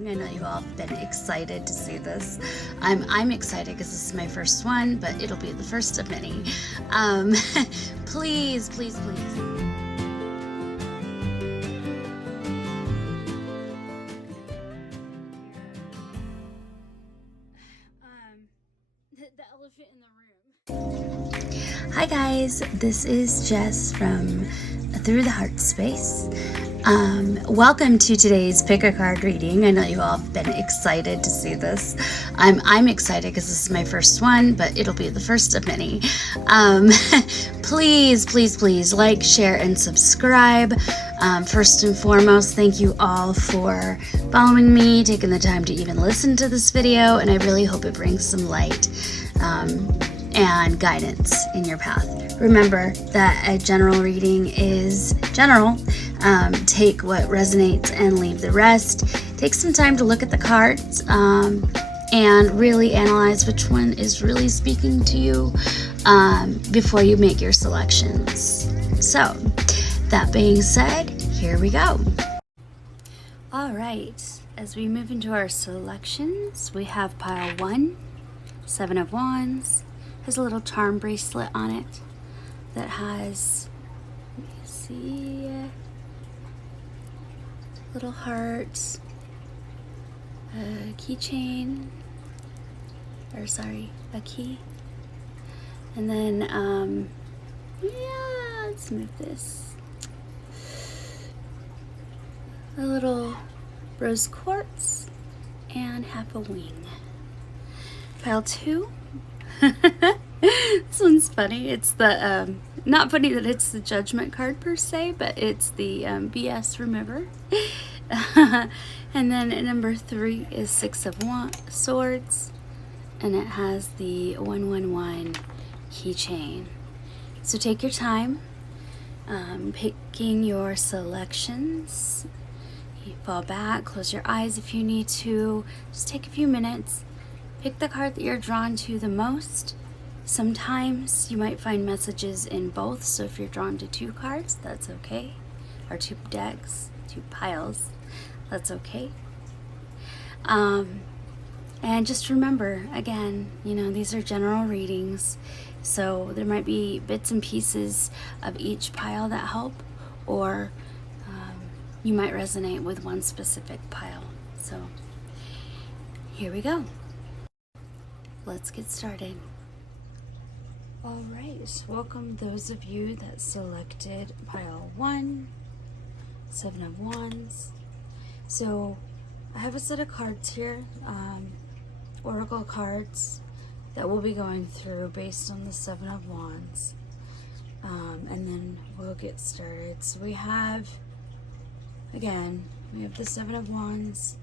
reading. I know you all have been excited to see this. I'm excited because this is my first one, but it'll be the first of many. Please, please, please. The elephant in the room. Hi guys, this is Jess from Through the Heart Space. Welcome to today's pick a card reading. I know you all have been excited to see this. I'm excited because this is my first one, but it'll be the first of many. Please, please, please like, share, and subscribe. First and foremost, thank you all for following me, taking the time to even listen to this video, and I really hope it brings some light and guidance in your path. Remember that a general reading is general. Take what resonates and leave the rest. Take some time to look at the cards and really analyze which one is really speaking to you before you make your selections. So, that being said, here we go. All right, as we move into our selections, we have pile 1, 7 of Wands, has a little charm bracelet on it that has, let me see, little hearts, a keychain, or sorry, a key, and then, yeah, let's move this, a little rose quartz, and half a wing. Pile 2. This one's funny. It's the, not funny that it's the judgment card per se, but it's the BS remover. And then number 3 is 6 of Swords, and it has the 111 keychain. So take your time picking your selections. You fall back, close your eyes if you need to. Just take a few minutes. Pick the card that you're drawn to the most. Sometimes you might find messages in both, so if you're drawn to 2 cards, that's okay. Or 2 decks, 2 piles, that's okay. And just remember, again, you know, these are general readings, so there might be bits and pieces of each pile that help, or you might resonate with one specific pile. So here we go. Let's get started. All right, welcome those of you that selected pile 1, 7 of Wands. So I have a set of cards here, oracle cards that we'll be going through based on the 7 of Wands, and then we'll get started. So we have, again, we have the 7 of Wands.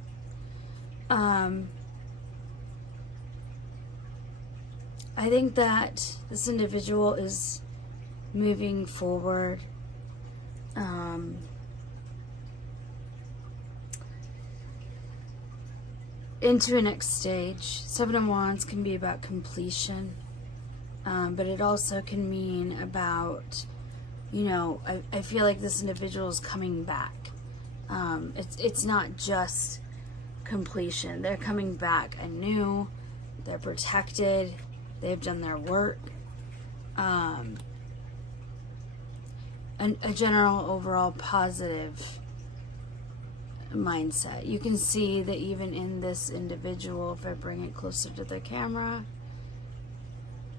I think that this individual is moving forward into a next stage. 7 of Wands can be about completion, but it also can mean about, you know, I feel like this individual is coming back. It's not just completion. They're coming back anew. They're protected. They've done their work. A general overall positive mindset. You can see that even in this individual, if I bring it closer to the camera,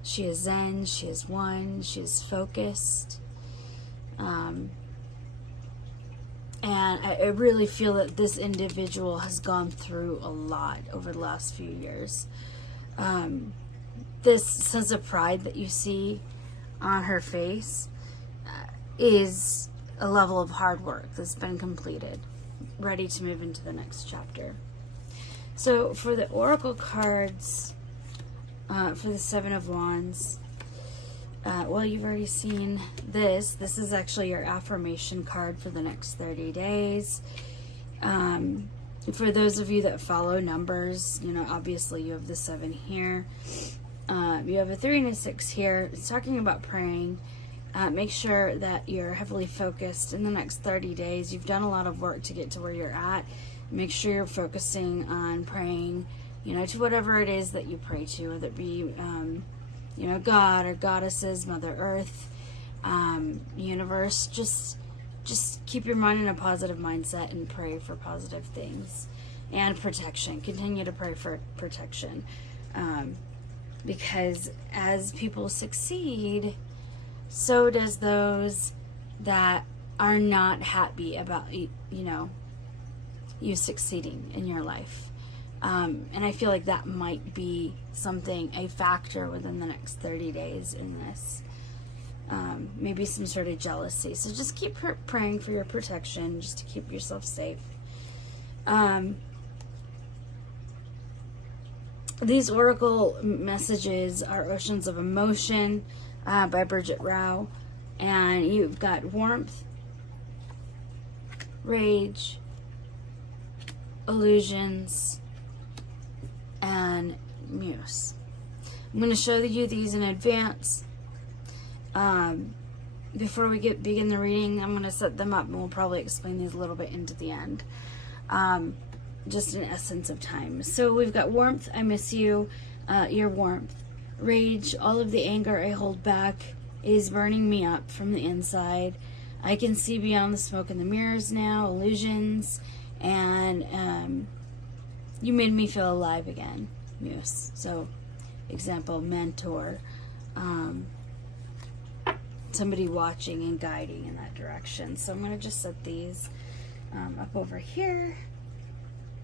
she is zen, she is one, she is focused. And I really feel that this individual has gone through a lot over the last few years. This sense of pride that you see on her face is a level of hard work that's been completed, ready to move into the next chapter. So for the oracle cards, for the 7 of Wands, well, you've already seen this. This is actually your affirmation card for the next 30 days. For those of you that follow numbers, you know, obviously you have the 7 here. You have a 3 and a 6 here. It's talking about praying. Make sure that you're heavily focused in the next 30 days. You've done a lot of work to get to where you're at. make sure you're focusing on praying, you know, to whatever it is that you pray to, whether it be, you know, God or goddesses, Mother Earth, universe. Just keep your mind in a positive mindset and pray for positive things and protection. Continue to pray for protection, because as people succeed, so does those that are not happy about, you know, you succeeding in your life. And I feel like that might be something, a factor within the next 30 days in this. Maybe some sort of jealousy. So just keep praying for your protection, just to keep yourself safe. These oracle messages are Oceans of Emotion by Bridget Rao. And you've got warmth, rage, illusions, and muse. I'm going to show you these in advance. Before we begin the reading, I'm going to set them up, and we'll probably explain these a little bit into the end. Just in essence of time. So we've got warmth, I miss you, your warmth. Rage, all of the anger I hold back is burning me up from the inside. I can see beyond the smoke and the mirrors now. Illusions, and you made me feel alive again. Muse. So, example, mentor, somebody watching and guiding in that direction. So I'm going to just set these up over here,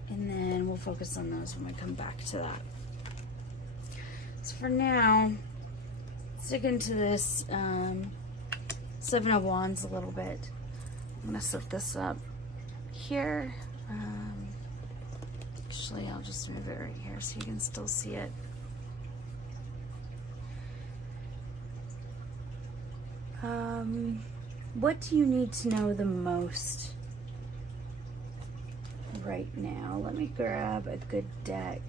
and then we'll focus on those when we come back to that. So for now, let's dig into this Seven of Wands a little bit. I'm going to set this up here. Actually, I'll just move it right here so you can still see it. What do you need to know the most right now? Let me grab a good deck.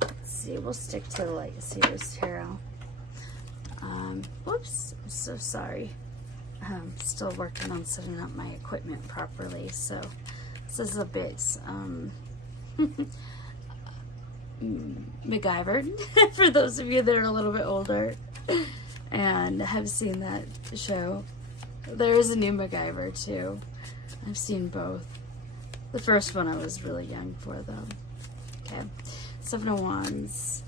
Let's see, we'll stick to the Light Seers Tarot. Whoops, I'm so sorry. I'm still working on setting up my equipment properly, so this is a bit MacGyvered for those of you that are a little bit older and have seen that show. There is a new MacGyver too. I've seen both. The first one I was really young for, though. Okay, Seven of Wands.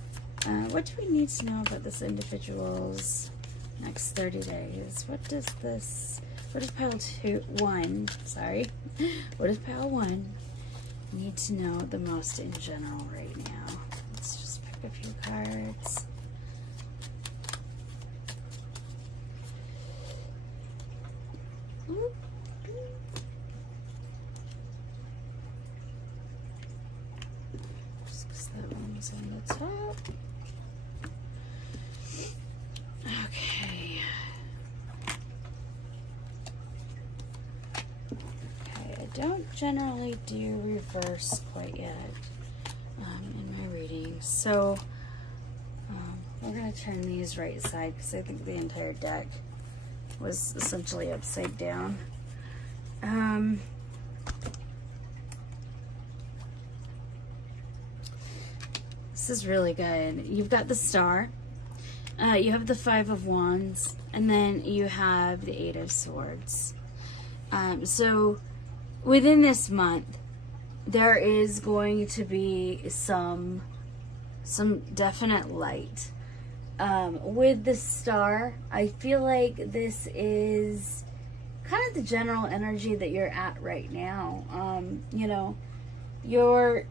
What do we need to know about this individual's next 30 days? What does pile 1, sorry. What does pile 1 need to know the most in general right now? Let's just pick a few cards. Just because that one's on the top. Okay. I don't generally do reverse quite yet in my readings, so we're going to turn these right side because I think the entire deck was essentially upside down. This is really good. You've got the Star, you have the Five of Wands, and then you have the Eight of Swords. So within this month, there is going to be some definite light. With the Star, I feel like this is kind of the general energy that you're at right now. You know, you're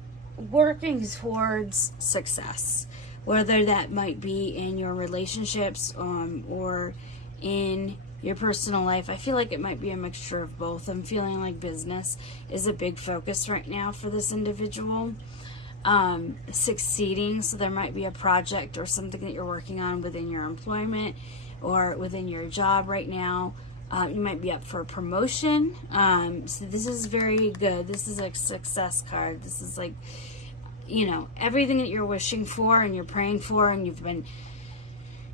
working towards success, whether that might be in your relationships or in your personal life. I feel like it might be a mixture of both. I'm feeling like business is a big focus right now for this individual. Succeeding, so there might be a project or something that you're working on within your employment or within your job right now. You might be up for a promotion. So this is very good. This is a success card. This is like, you know, everything that you're wishing for and you're praying for and you've been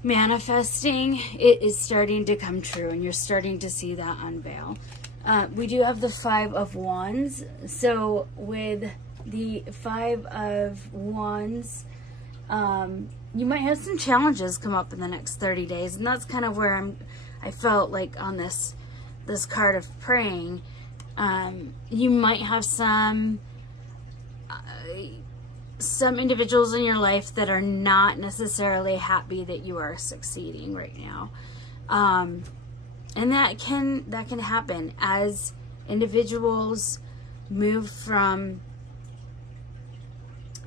manifesting, it is starting to come true, and you're starting to see that unveil. we do have the Five of Wands. So with the Five of Wands, you might have some challenges come up in the next 30 days. And that's kind of where I felt like on this card of praying, you might have some individuals in your life that are not necessarily happy that you are succeeding right now. And that can happen as individuals move from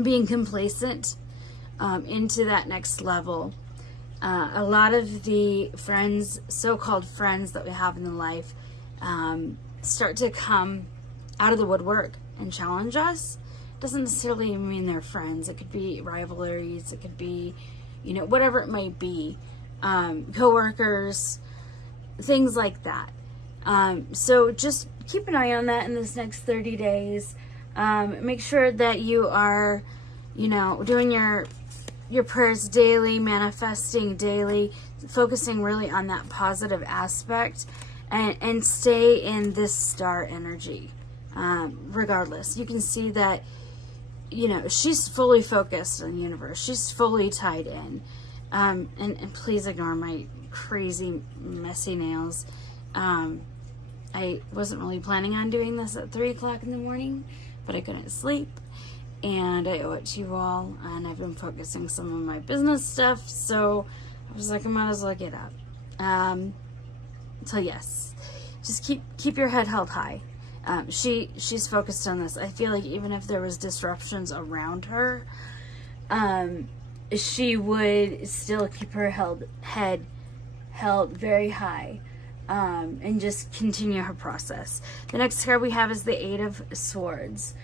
being complacent into that next level. A lot of the friends, so-called friends that we have in the life, start to come out of the woodwork and challenge us. Doesn't necessarily mean they're friends. It could be rivalries. It could be, whatever it might be. Coworkers, things like that. So just keep an eye on that in this next 30 days. Make sure that you are, doing your prayers daily, manifesting daily, focusing really on that positive aspect, and stay in this star energy. Regardless, you can see that, she's fully focused on the universe. She's fully tied in. And please ignore my crazy, messy nails. I wasn't really planning on doing this at 3 o'clock in the morning, but I couldn't sleep. And I owe it to you all. And I've been focusing some of my business stuff. So I was like, I might as well get up. So yes, just keep your head held high. She's focused on this. I feel like even if there was disruptions around her, she would still keep her head held very high, and just continue her process. The next card we have is the Eight of Swords.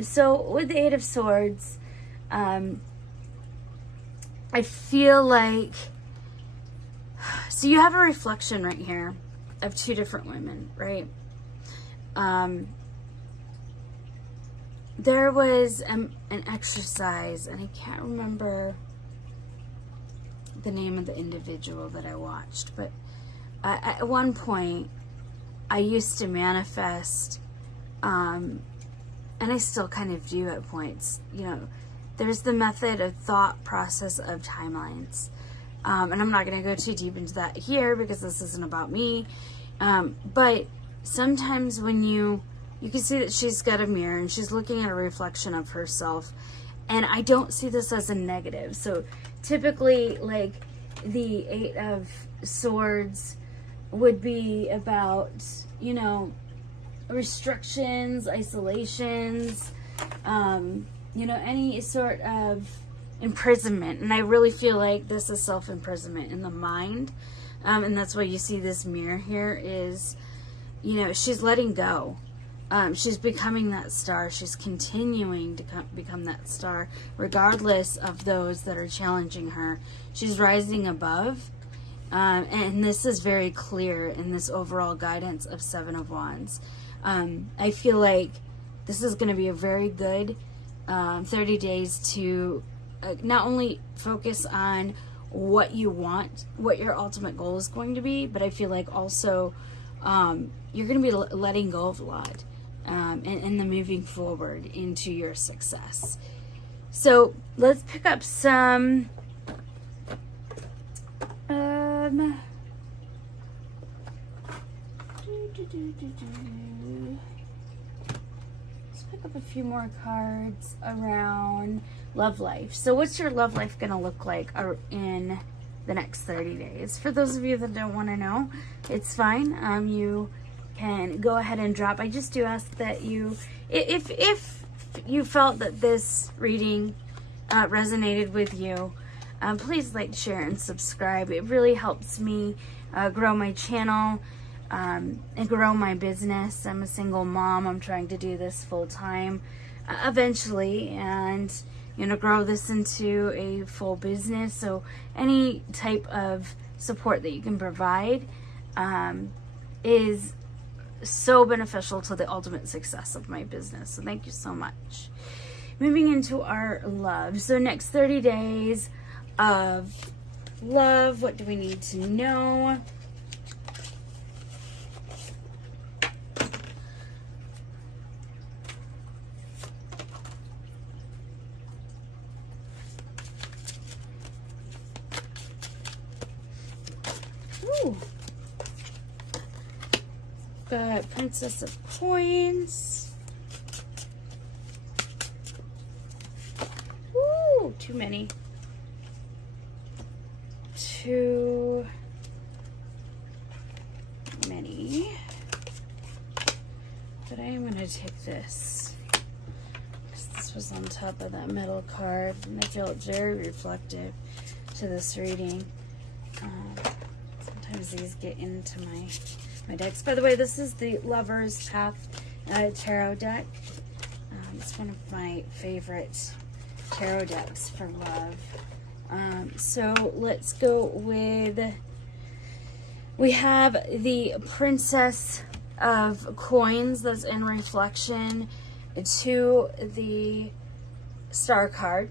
So with the Eight of Swords, I feel like, so you have a reflection right here of two different women, right? There was an exercise, and I can't remember the name of the individual that I watched, but at one point I used to manifest, and I still kind of do at points, there's the method of thought process of timelines, and I'm not going to go too deep into that here because this isn't about me, but sometimes when you can see that she's got a mirror and she's looking at a reflection of herself, and I don't see this as a negative. So typically, like, the Eight of Swords would be about, restrictions, isolations, any sort of imprisonment. And I really feel like this is self-imprisonment in the mind. And that's why you see this mirror here is, she's letting go. She's becoming that star. She's continuing to become that star, regardless of those that are challenging her. She's rising above. And this is very clear in this overall guidance of Seven of Wands. I feel like this is going to be a very good 30 days to not only focus on what you want, what your ultimate goal is going to be, but I feel like also you're going to be letting go of a lot, and then moving forward into your success. So let's pick up some let's pick up a few more cards around love life. So what's your love life going to look like in the next 30 days? For those of you that don't want to know, it's fine. You can go ahead and drop. I just do ask that you, if you felt that this reading resonated with you, please like, share, and subscribe. It really helps me grow my channel and grow my business. I'm a single mom. I'm trying to do this full time eventually, and grow this into a full business. So any type of support that you can provide is so beneficial to the ultimate success of my business. So thank you so much. Moving into our love. So next 30 days of love. What do we need to know? Ooh. Got Princess of Coins. Ooh, too many. Too many. But I am going to take this, because this was on top of that metal card, and I feel very reflective to this reading. Sometimes these get into my decks. By the way, this is the Lover's Path tarot deck. It's one of my favorite tarot decks for love. So let's go with, we have the Princess of Coins that's in reflection to the Star card.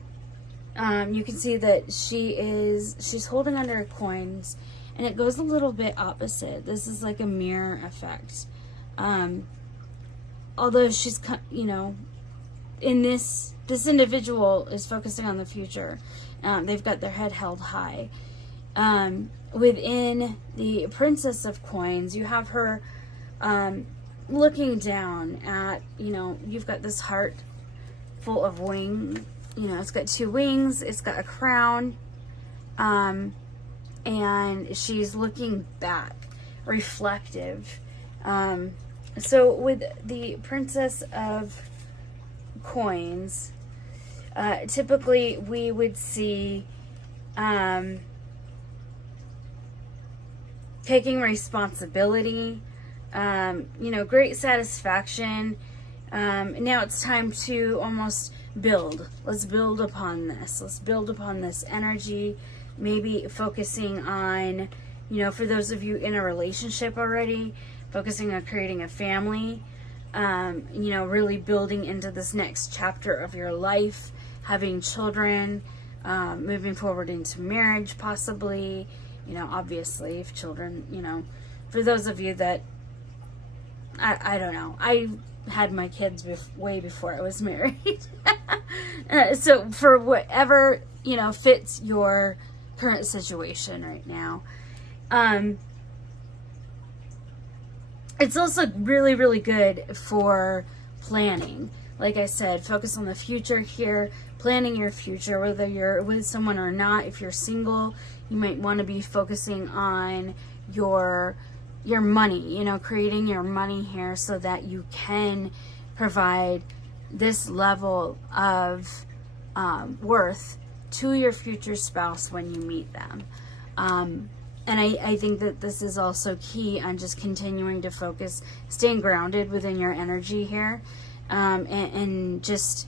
You can see that she's holding under her coins, and it goes a little bit opposite. This is like a mirror effect. Although she's, you know, in this individual is focusing on the future. They've got their head held high. Within the Princess of Coins, you have her looking down at, you know, you've got this heart full of wings. You know, it's got two wings, it's got a crown, and she's looking back, reflective. So with the Princess of Coins, typically we would see taking responsibility, you know, great satisfaction. Now it's time to almost build. Let's build upon this. Let's build upon this energy. Maybe focusing on, you know, for those of you in a relationship already, focusing on creating a family, you know, really building into this next chapter of your life, having children, moving forward into marriage possibly, you know, obviously if children, you know, for those of you that, I don't know, I had my kids way before I was married. So for whatever, you know, fits your current situation right now. It's also really, really good for planning. Like I said, focus on the future here, planning your future, whether you're with someone or not. If you're single, you might want to be focusing on your money, you know, creating your money here so that you can provide this level of worth to your future spouse when you meet them. And I think that this is also key on just continuing to focus, staying grounded within your energy here, and just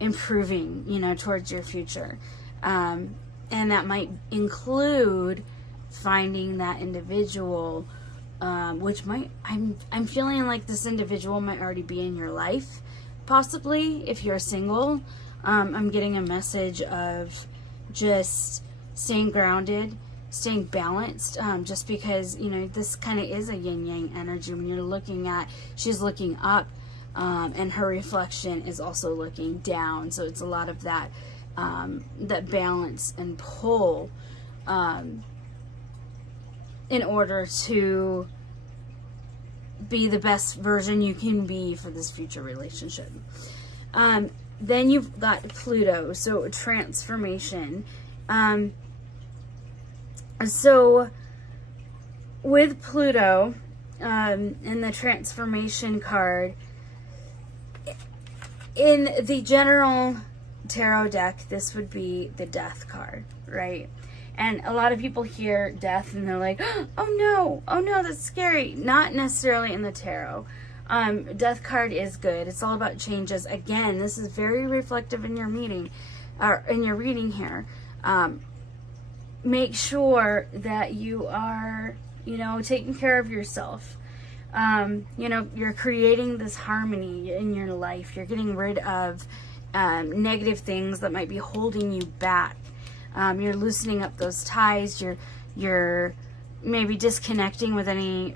improving, you know, towards your future. And that might include finding that individual, which might, I'm feeling like this individual might already be in your life, possibly if you're single. I'm getting a message of just staying grounded, staying balanced, just because, you know, this kind of is a yin-yang energy when you're looking at, she's looking up, and her reflection is also looking down. So it's a lot of that, that balance and pull, in order to be the best version you can be for this future relationship. Then you've got Pluto, so transformation. So with Pluto, in the transformation card, in the general tarot deck, this would be the Death card, right? And a lot of people hear death and they're like, oh no, that's scary. Not necessarily in the tarot. Death card is good. It's all about changes. Again, this is very reflective in your meeting, or in your reading here. Make sure that you are, you know, taking care of yourself. You know, you're creating this harmony in your life. You're getting rid of negative things that might be holding you back. You're loosening up those ties. You're maybe disconnecting with any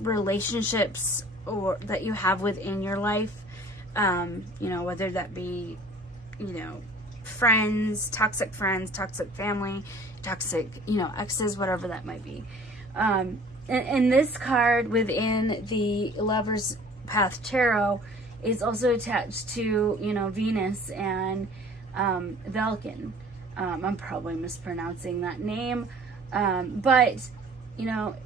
relationships or that you have within your life. You know, whether that be, you know, friends, toxic family, toxic, you know, exes, whatever that might be. And this card within the Lover's Path Tarot is also attached to, you know, Venus and Vulcan. I'm probably mispronouncing that name. But, you know,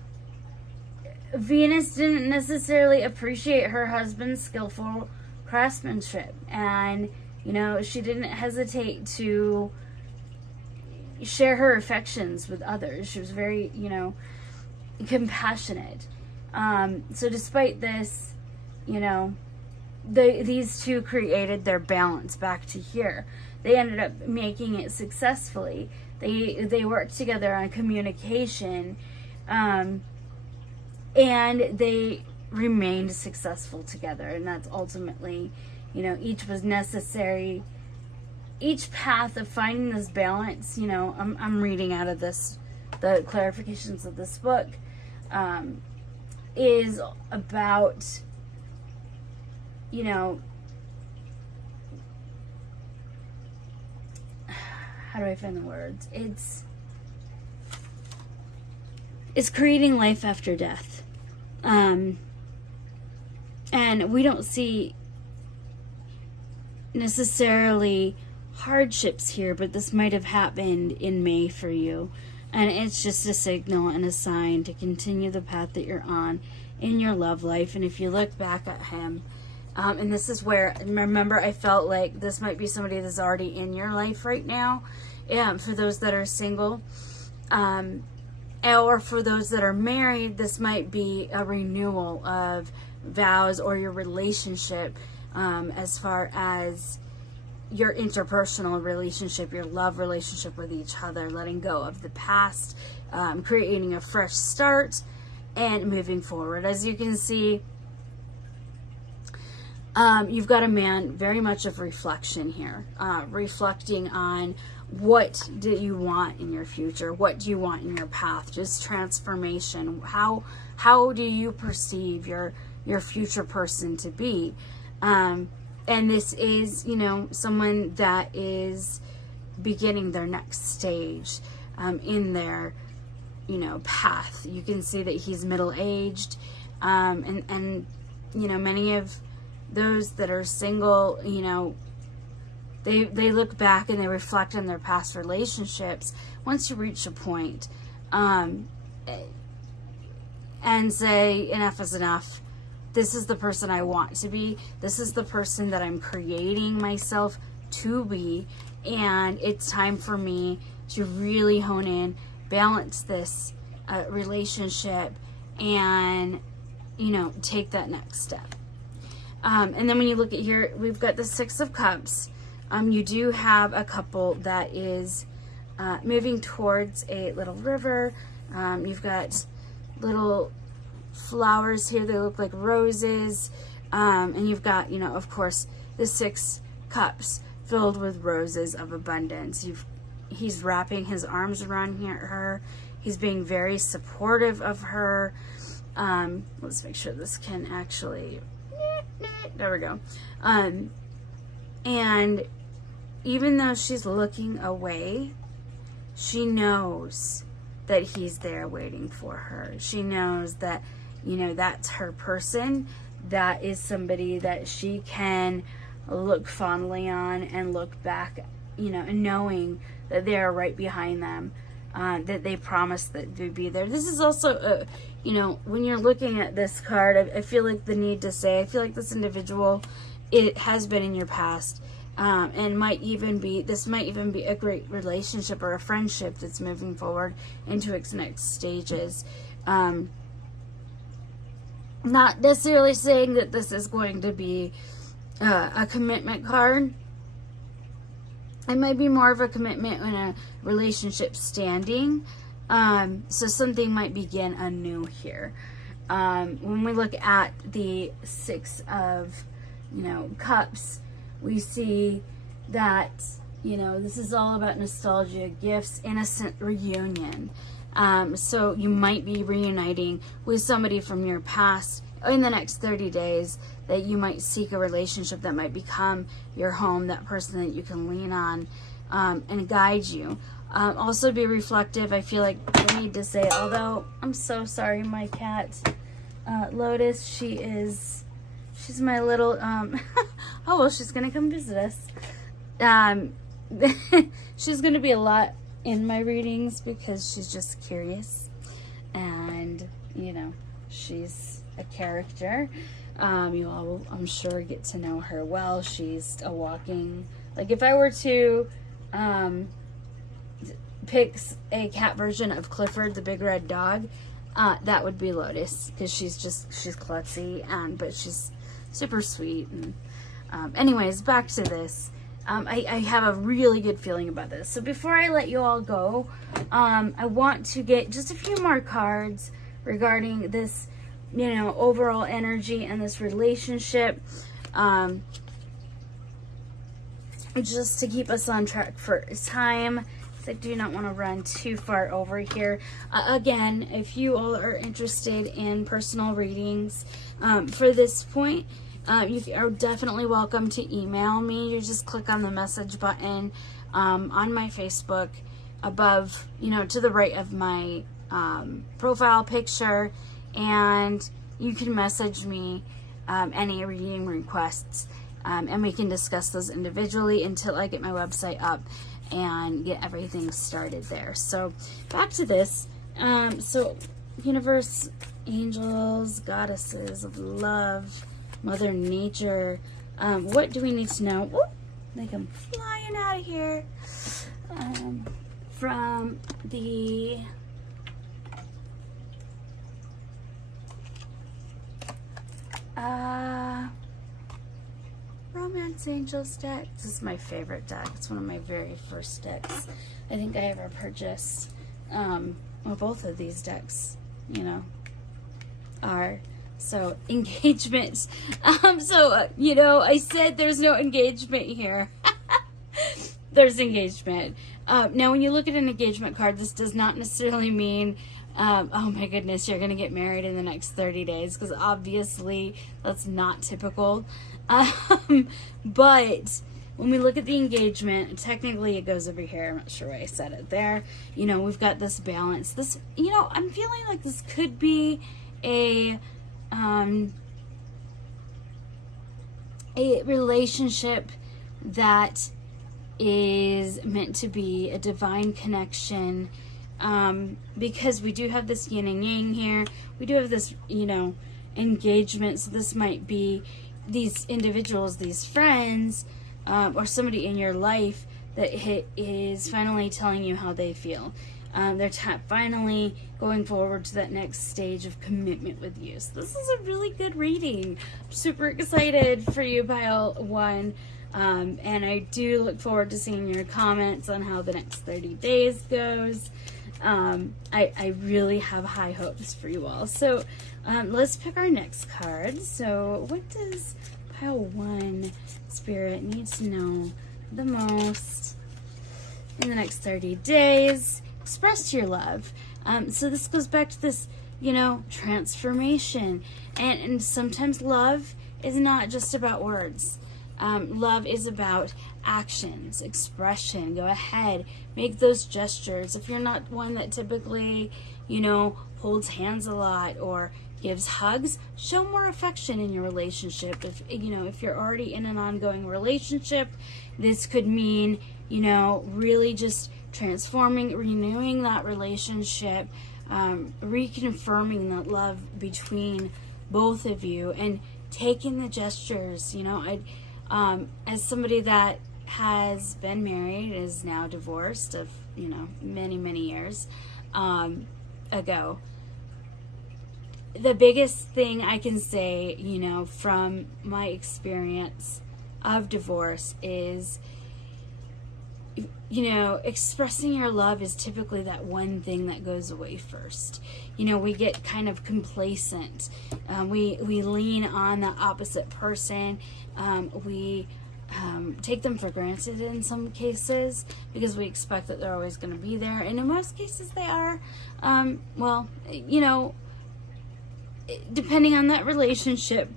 Venus didn't necessarily appreciate her husband's skillful craftsmanship. And, you know, she didn't hesitate to share her affections with others. She was very, you know, compassionate. So despite this, you know, these two created their balance back to here. They ended up making it successfully. They worked together on communication, and they remained successful together. And that's ultimately, you know, each was necessary. Each path of finding this balance, you know, I'm reading out of this, the clarifications of this book, is about, you know, how do I find the words? It's creating life after death. And we don't see necessarily hardships here, but this might have happened in May for you. And it's just a signal and a sign to continue the path that you're on in your love life. And if you look back at him, and this is where, remember, I felt like this might be somebody that's already in your life right now. For those that are single, or for those that are married, this might be a renewal of vows or your relationship, as far as your interpersonal relationship, your love relationship with each other, letting go of the past, creating a fresh start, and moving forward. As you can see, you've got a man very much of reflection here, reflecting on what do you want in your future, what do you want in your path, just transformation. How do you perceive your future person to be? And this is, you know, someone that is beginning their next stage in their, you know, path. You can see that he's middle-aged, and you know, many of those that are single, you know, they look back and they reflect on their past relationships once you reach a point, and say, enough is enough. This is the person I want to be. This is the person that I'm creating myself to be. And it's time for me to really hone in, balance this relationship, and, you know, take that next step. And then when you look at here, we've got the Six of Cups. You do have a couple that is moving towards a little river. You've got little flowers here. They look like roses. And you've got, you know, of course, the 6 cups filled with roses of abundance. He's wrapping his arms around her. He's being very supportive of her. Let's make sure this can actually... There we go. And even though she's looking away, she knows that he's there waiting for her. She knows that, you know, that's her person. That is somebody that she can look fondly on and look back, you know, and knowing that they're right behind them, that they promised that they'd be there. This is also, you know, when you're looking at this card, I feel like the need to say, I feel like this individual, it has been in your past, and this might even be a great relationship or a friendship that's moving forward into its next stages. Not necessarily saying that this is going to be a commitment card. It might be more of a commitment in a relationship standing. So something might begin anew here. When we look at the 6 of, you know, cups, we see that, you know, this is all about nostalgia, gifts, innocent reunion. So you might be reuniting with somebody from your past in the next 30 days, that you might seek a relationship that might become your home, that person that you can lean on and guide you. Also be reflective. I feel like I need to say, although I'm so sorry, my cat, Lotus, she's my little, oh, well, she's going to come visit us. She's going to be a lot in my readings because she's just curious, and, you know, she's a character. You all will, I'm sure, get to know her well. She's a walking, like, if I were to pick a cat version of Clifford the big red dog, that would be Lotus, because she's klutzy, but she's super sweet. And anyways, back to this. I have a really good feeling about this. So before I let you all go, I want to get just a few more cards regarding this, you know, overall energy and this relationship, just to keep us on track for time. I do not want to run too far over here. Again, if you all are interested in personal readings for this point, you are definitely welcome to email me. You just click on the message button on my Facebook above, you know, to the right of my profile picture, and you can message me any reading requests, and we can discuss those individually until I get my website up and get everything started there. So back to this. So universe, angels, goddesses of love, Mother Nature, what do we need to know? Whoop, they come flying out of here. From the Romance Angels deck. This is my favorite deck. It's one of my very first decks I think I ever purchased. Well, both of these decks, you know, are. So, engagement. You know, I said there's no engagement here. There's engagement. Now, when you look at an engagement card, this does not necessarily mean, oh my goodness, you're going to get married in the next 30 days, because obviously that's not typical. But when we look at the engagement, technically it goes over here. I'm not sure why I said it there. You know, we've got this balance. This, you know, I'm feeling like this could be a relationship that is meant to be a divine connection, because we do have this yin and yang here. We do have this, you know, engagement. So this might be these individuals, these friends, or somebody in your life that is finally telling you how they feel. They're finally going forward to that next stage of commitment with you. So this is a really good reading. I'm super excited for you, Pile 1. And I do look forward to seeing your comments on how the next 30 days goes. I really have high hopes for you all. So let's pick our next card. So what does Pile 1 Spirit need to know the most in the next 30 days? Express your love. So this goes back to this, you know, transformation. And sometimes love is not just about words. Love is about actions, expression. Go ahead, make those gestures. If you're not one that typically, you know, holds hands a lot or gives hugs, show more affection in your relationship. If, you know, if you're already in an ongoing relationship, this could mean, you know, really just transforming, renewing that relationship, reconfirming that love between both of you, and taking the gestures. You know, as somebody that has been married, is now divorced of, you know, many, many years ago, the biggest thing I can say, you know, from my experience of divorce is, you know, expressing your love is typically that one thing that goes away first. You know, we get kind of complacent. We lean on the opposite person. We take them for granted in some cases because we expect that they're always going to be there. And in most cases they are. Well, you know, depending on that relationship.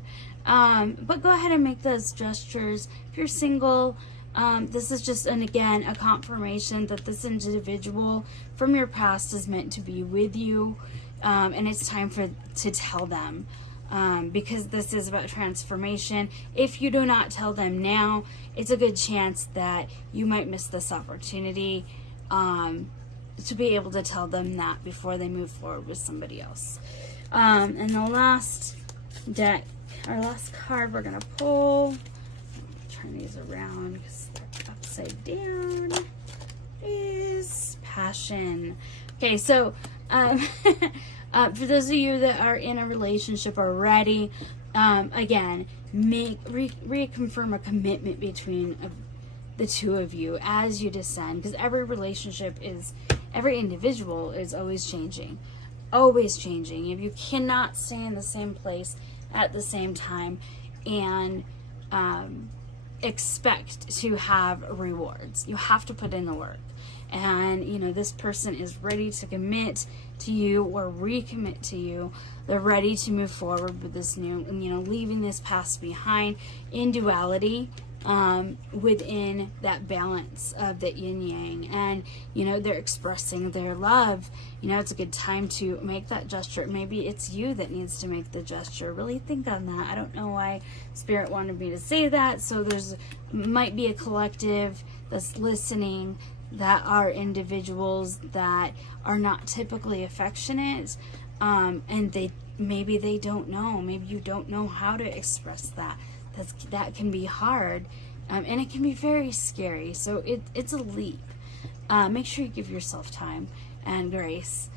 But go ahead and make those gestures. If you're single, This is just, and again, a confirmation that this individual from your past is meant to be with you, and it's time to tell them, because this is about transformation. If you do not tell them now, it's a good chance that you might miss this opportunity to be able to tell them that before they move forward with somebody else. And the last deck, our last card we're going to pull, turn these around because they're upside down, is Passion. Okay, so for those of you that are in a relationship already, again, reconfirm a commitment between the two of you as you descend, because every relationship is, every individual is always changing. If you cannot stay in the same place at the same time and expect to have rewards, you have to put in the work. And you know, this person is ready to commit to you or recommit to you. They're ready to move forward with this new, you know, leaving this past behind in duality, within that balance of the yin yang. And you know, they're expressing their love. You know, it's a good time to make that gesture. Maybe it's you that needs to make the gesture. Really think on that. I don't know why Spirit wanted me to say that. So there's might be a collective that's listening that are individuals that are not typically affectionate, and maybe they don't know. Maybe you don't know how to express that. That can be hard, and it can be very scary. So it's a leap. Make sure you give yourself time and grace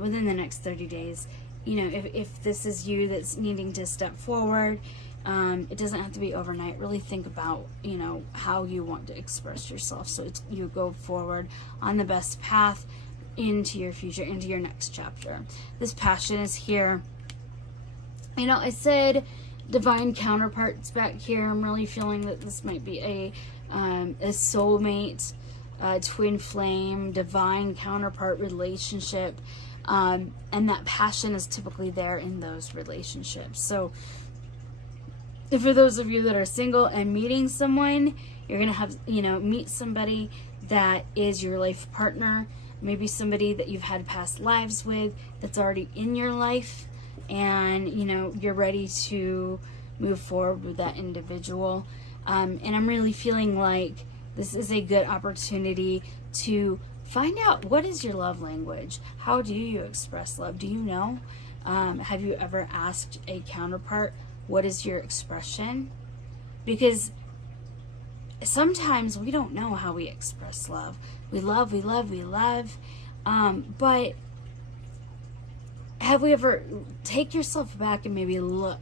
within the next 30 days. You know, if this is you that's needing to step forward, it doesn't have to be overnight. Really think about, you know, how you want to express yourself, so you go forward on the best path into your future, into your next chapter. This Passion is here. You know, I said divine counterparts back here. I'm really feeling that this might be a soulmate, twin flame, divine counterpart relationship, and that passion is typically there in those relationships. So for those of you that are single and meeting someone, you're going to have, you know, meet somebody that is your life partner, maybe somebody that you've had past lives with that's already in your life, and, you know, you're ready to move forward with that individual. And I'm really feeling like this is a good opportunity to find out, what is your love language? How do you express love? Do you know? Have you ever asked a counterpart, what is your expression? Because sometimes we don't know how we express love. We love, but have we ever, take yourself back and maybe look,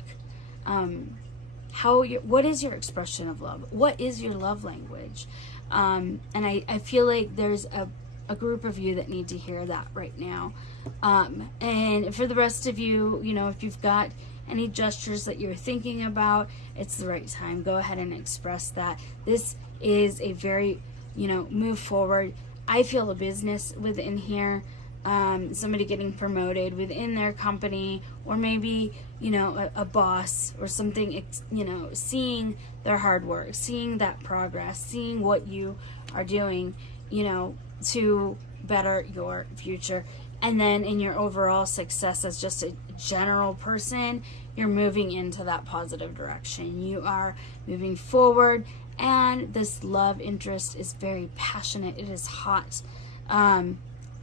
what is your expression of love? What is your love language? And I feel like there's a group of you that need to hear that right now. And for the rest of you, you know, if you've got any gestures that you're thinking about, it's the right time. Go ahead and express that. This is a very, you know, move forward. I feel a business within here, somebody getting promoted within their company, or maybe, you know, a boss or something, you know, seeing their hard work, seeing that progress, seeing what you are doing, you know, to better your future. And then in your overall success as just a general person, you're moving into that positive direction. You are moving forward, and this love interest is very passionate. It is hot.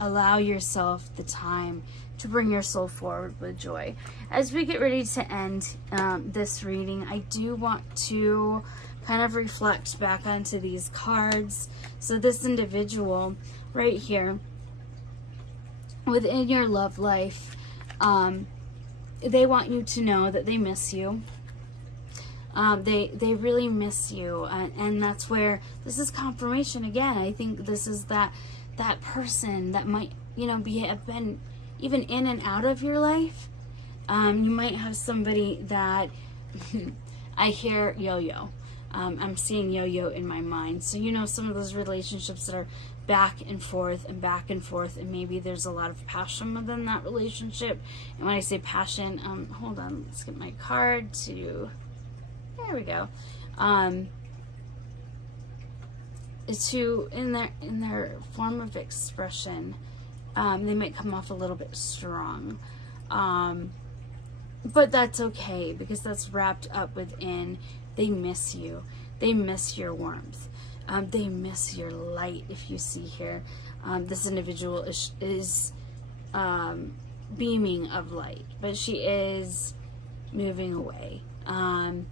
Allow yourself the time to bring your soul forward with joy. As we get ready to end this reading, I do want to kind of reflect back onto these cards. So this individual right here, within your love life, they want you to know that they miss you. They really miss you, and that's where this is confirmation again. I think this is that person that might, you know, have been even in and out of your life. You might have somebody that I hear yo-yo. I'm seeing yo-yo in my mind. So, you know, some of those relationships that are back and forth, and maybe there's a lot of passion within that relationship. And when I say passion, hold on, let's get my card to, there we go. to in their form of expression, they might come off a little bit strong, but that's okay, because that's wrapped up within. They miss you. They miss your warmth. They miss your light. If you see here, this individual is beaming of light, but she is moving away. And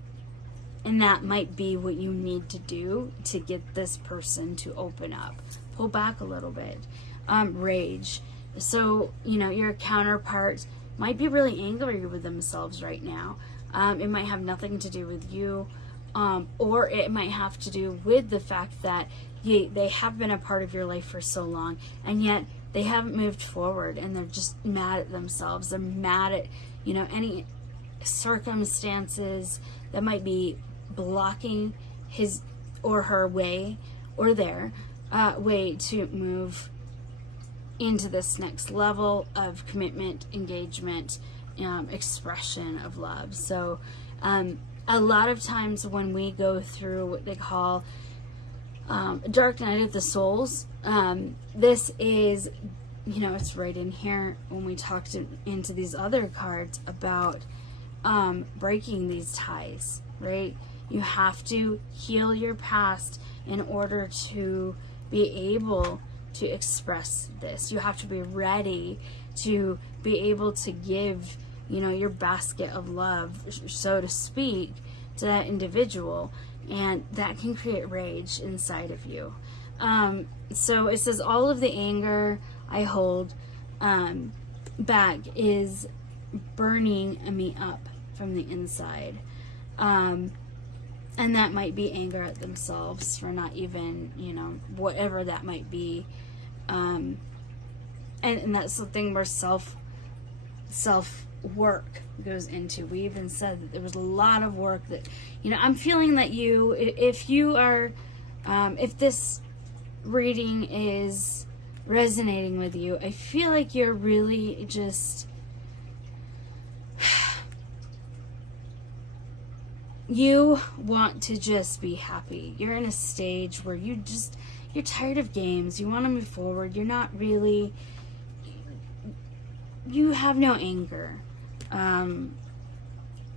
that might be what you need to do to get this person to open up. Pull back a little bit. Rage. So, your counterpart might be really angry with themselves right now. It might have nothing to do with you. Or it might have to do with the fact that they have been a part of your life for so long, and yet they haven't moved forward, and they're just mad at themselves. They're mad at, any circumstances that might be blocking his or her way, or their way to move into this next level of commitment, engagement, expression of love. So a lot of times when we go through what they call dark night of the souls, this is, it's right in here when we talked into these other cards about breaking these ties, right? You have to heal your past in order to be able to express this. You have to be ready to be able to give, your basket of love, so to speak, to that individual, and that can create rage inside of you. So it says, all of the anger I hold back is burning me up from the inside. And that might be anger at themselves for not even, whatever that might be. And that's something where self work goes into. We even said that there was a lot of work that, I'm feeling that if you are, if this reading is resonating with you, I feel like you're really just, you want to just be happy. You're in a stage where you're tired of games. You want to move forward. You're not really, you have no anger.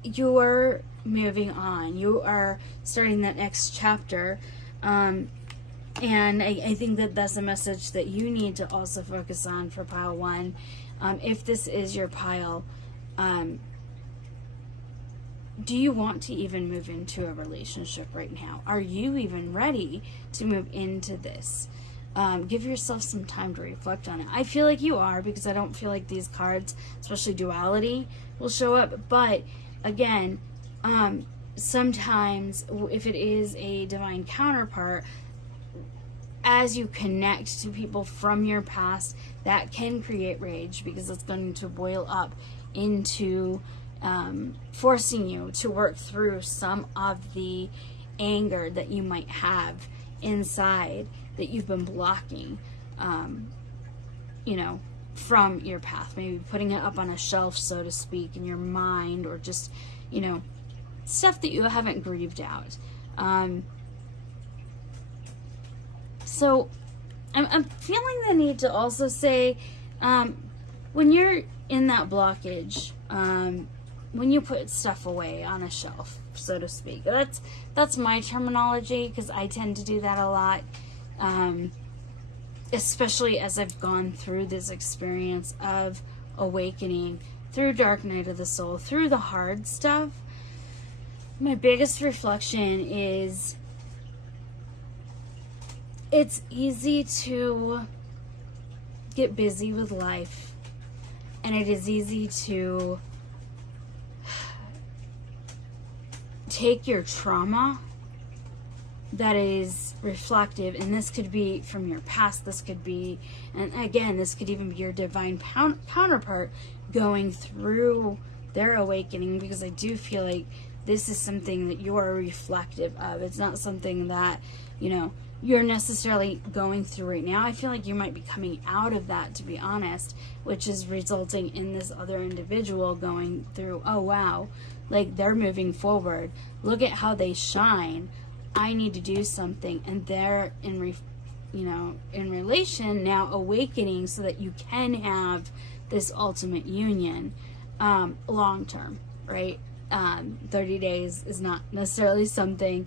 You're moving on. You are starting that next chapter. And I think that that's a message that you need to also focus on for pile 1. If this is your pile, do you want to even move into a relationship right now? Are you even ready to move into this? Give yourself some time to reflect on it. I feel like you are, because I don't feel like these cards, especially duality, will show up. But again, sometimes if it is a divine counterpart, as you connect to people from your past, that can create rage, because it's going to boil up into forcing you to work through some of the anger that you might have inside that you've been blocking, from your path. Maybe putting it up on a shelf, so to speak, in your mind, or just, stuff that you haven't grieved out. So I'm feeling the need to also say, when you're in that blockage, when you put stuff away on a shelf, so to speak, that's my terminology, because I tend to do that a lot, especially as I've gone through this experience of awakening, through dark night of the soul, through the hard stuff. My biggest reflection is, it's easy to get busy with life, and it is easy to take your trauma that is reflective, and this could be from your past, this could be, and again, this could even be your divine counterpart going through their awakening, because I do feel like this is something that you're reflective of. It's not something that, you're necessarily going through right now. I feel like you might be coming out of that, to be honest, which is resulting in this other individual going through, oh wow, like they're moving forward. Look at how they shine. I need to do something, and they're in relation now, awakening so that you can have this ultimate union long term, right? 30 days is not necessarily something,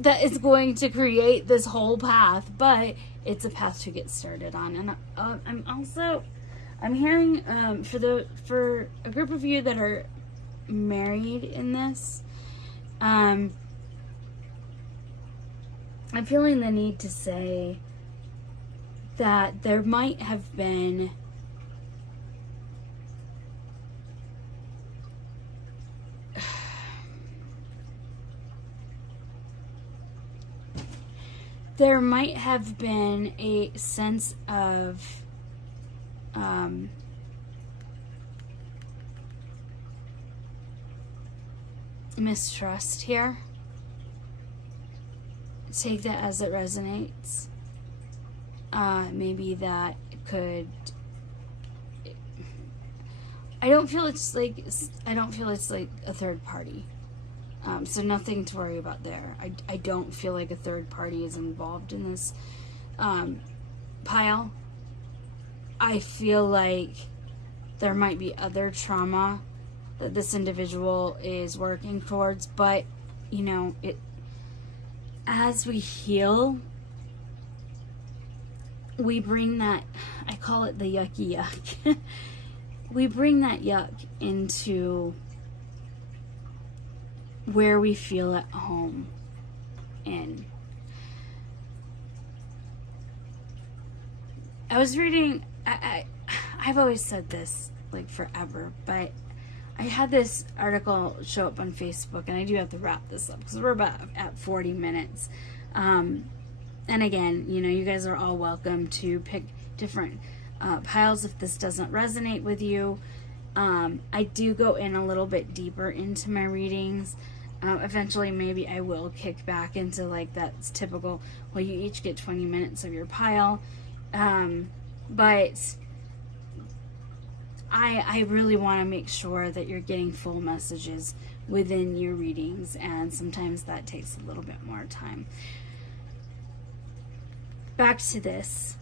that is going to create this whole path, but it's a path to get started on. And I'm hearing for a group of you that are married in this, I'm feeling the need to say that there might have been a sense of mistrust here. Take that as it resonates. Maybe that could. I don't feel it's like a third party. So nothing to worry about there. I don't feel like a third party is involved in this pile. I feel like there might be other trauma that this individual is working towards, but as we heal, we bring that, I call it the yucky yuck. We bring that yuck into where we feel at home in. I was reading, I've always said this like forever, but I had this article show up on Facebook, and I do have to wrap this up because we're about at 40 minutes. And again, you guys are all welcome to pick different piles if this doesn't resonate with you. I do go in a little bit deeper into my readings. Eventually, maybe I will kick back into like that typical, well, you each get 20 minutes of your pile. But I really want to make sure that you're getting full messages within your readings, and sometimes that takes a little bit more time. Back to this.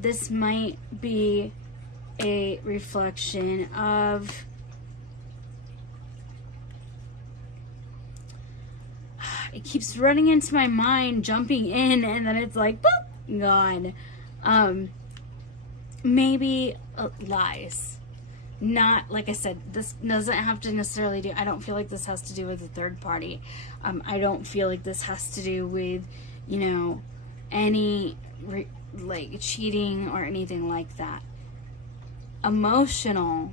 This might be a reflection of it keeps running into my mind, jumping in, and then it's like, boop, gone. Maybe lies. Not, like I said, this doesn't have to necessarily do, I don't feel like this has to do with a third party. I don't feel like this has to do with, any, like, cheating or anything like that. Emotional,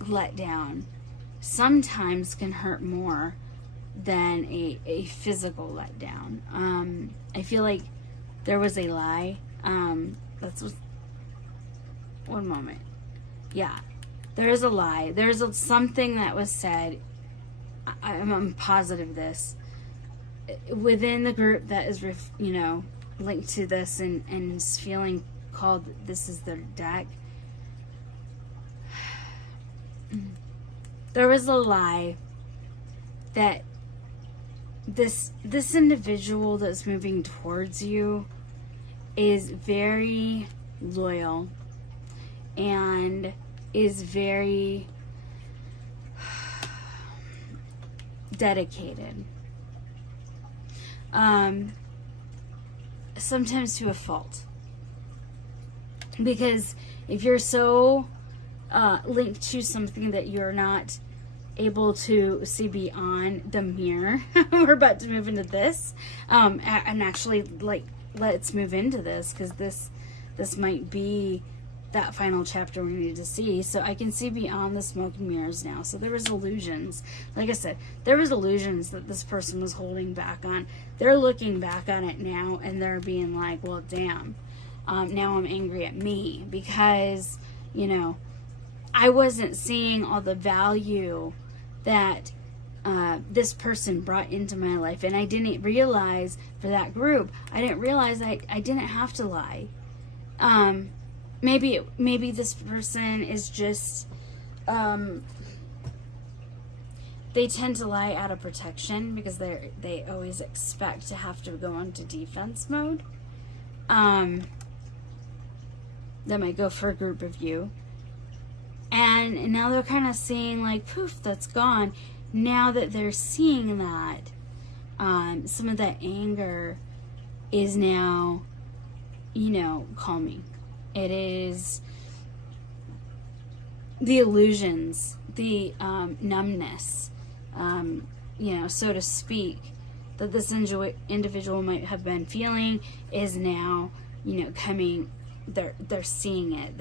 letdown sometimes can hurt more than a physical letdown. I feel like there was a lie. That's what, one moment. Yeah, there is a lie. There's something that was said. I'm positive this within the group that is, linked to this and is feeling called. This is their deck. There was a lie that this individual that's moving towards you is very loyal and is very dedicated. Sometimes to a fault. Because if you're so linked to something that you're not able to see beyond the mirror, we're about to move into this, and actually, like, let's move into this, because this might be that final chapter we need to see. So I can see beyond the smoke and mirrors now. So there was illusions. Like I said, there was illusions that this person was holding back on. They're looking back on it now, and they're being like, well, damn, now I'm angry at me because, I wasn't seeing all the value that this person brought into my life. And I didn't realize, for that group, I didn't realize I didn't have to lie. Maybe this person is just they tend to lie out of protection because they always expect to have to go into defense mode. That might go for a group of you. And now they're kind of seeing like, poof, that's gone. Now that they're seeing that, some of that anger is now, calming. It is the illusions, the numbness, so to speak, that this individual might have been feeling is now, coming, they're seeing it.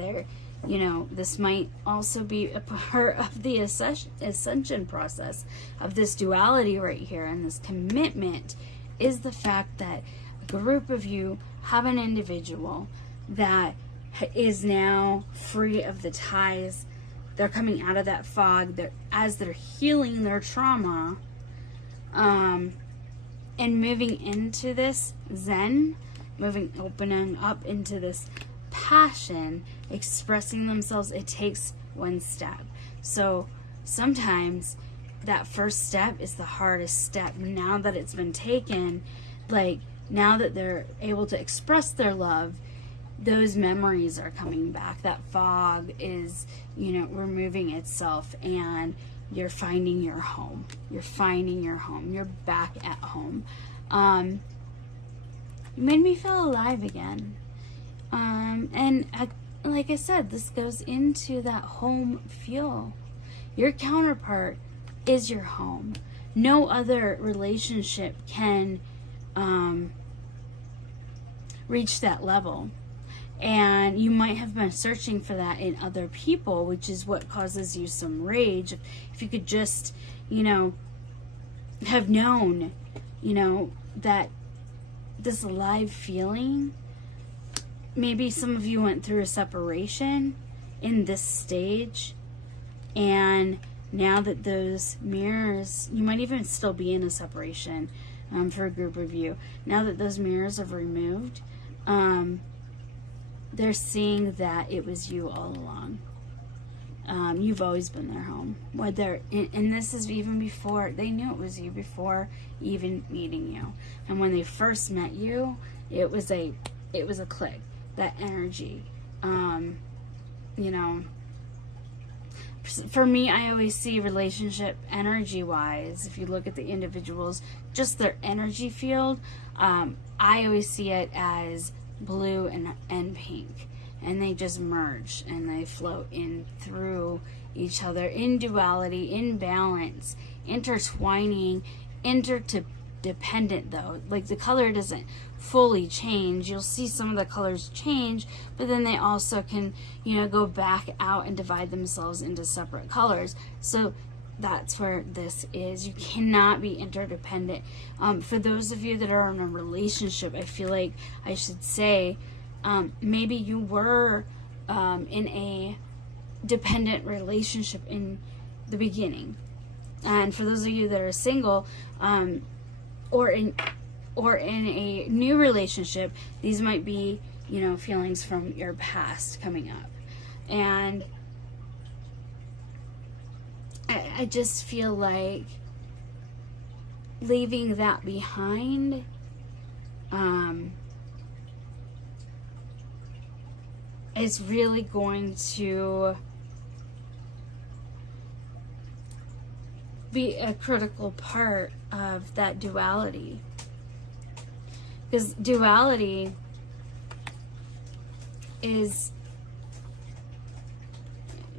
This might also be a part of the ascension process of this duality right here. And this commitment is the fact that a group of you have an individual that is now free of the ties. They're coming out of that fog. As they're healing their trauma, and moving into this Zen, opening up into this passion, expressing themselves. It takes one step. So sometimes that first step is the hardest step. Now that it's been taken, now that they're able to express their love, those memories are coming back. That fog is, removing itself, and you're finding your home. You're finding your home. You're back at home. You made me feel alive again. Like I said, this goes into that home feel. Your counterpart is your home. No other relationship can reach that level. And you might have been searching for that in other people, which is what causes you some rage. If you could just, have known, that this alive feeling. Maybe some of you went through a separation in this stage, and now that those mirrors, you might even still be in a separation for a group of you. Now that those mirrors have removed, they're seeing that it was you all along. You've always been their home. And this is even before, they knew it was you before even meeting you. And when they first met you, it was a click. That energy, for me, I always see relationship energy wise. If you look at the individuals, just their energy field, I always see it as blue and pink, and they just merge and they flow in through each other in duality, in balance, intertwining, interdependent though. Like the color doesn't fully change. You'll see some of the colors change, but then they also can, go back out and divide themselves into separate colors. So that's where this is. You cannot be interdependent. For those of you that are in a relationship, I feel like I should say, maybe you were in a dependent relationship in the beginning. And for those of you that are single, or in a new relationship, these might be, feelings from your past coming up. And I just feel like leaving that behind, is really going to be a critical part of that duality. Because duality is,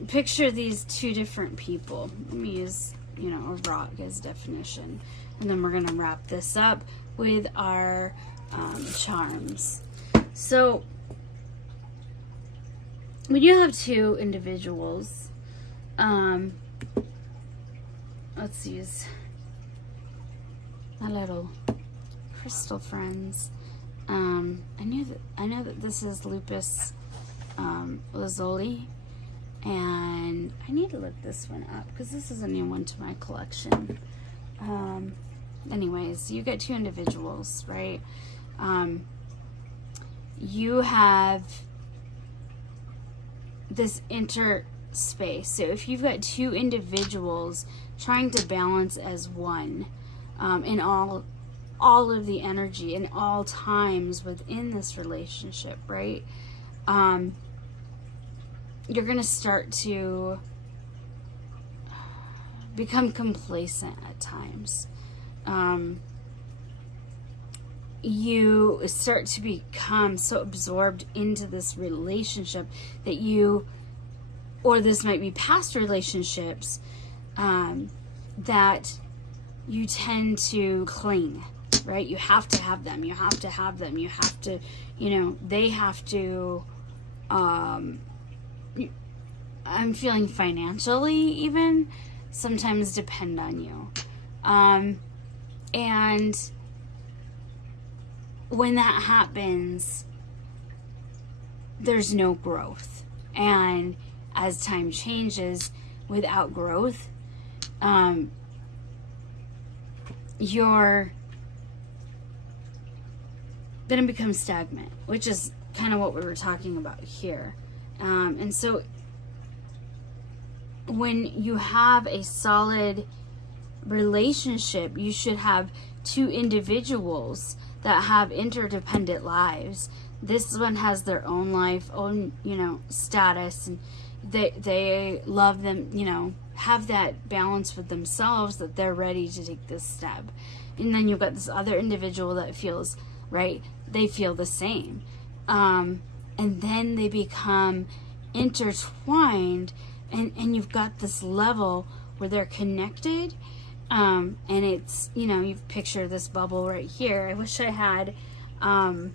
picture these two different people. Let me use, a rock as definition. And then we're going to wrap this up with our charms. So, when you have two individuals, let's use my little crystal friends. I know that this is Lupus Lazuli, and I need to look this one up because this is a new one to my collection. Anyways, you get two individuals, right? You have this space. So if you've got two individuals trying to balance as one, in all of the energy in all times within this relationship, right? You're going to start to become complacent at times. You start to become so absorbed into this relationship that you, or this might be past relationships, that you tend to cling, right? You have to have them. You have to have them. You have to, they have to, I'm feeling financially even sometimes depend on you. And when that happens, there's no growth. And as time changes, without growth, you're going to become stagnant, which is kind of what we were talking about here. And so when you have a solid relationship, you should have two individuals that have interdependent lives. This one has their own life, own, status, and they love them, have that balance with themselves that they're ready to take this step. And then you've got this other individual that feels, right, they feel the same. And then they become intertwined, and you've got this level where they're connected. And it's, you've pictured this bubble right here. I wish I had, no,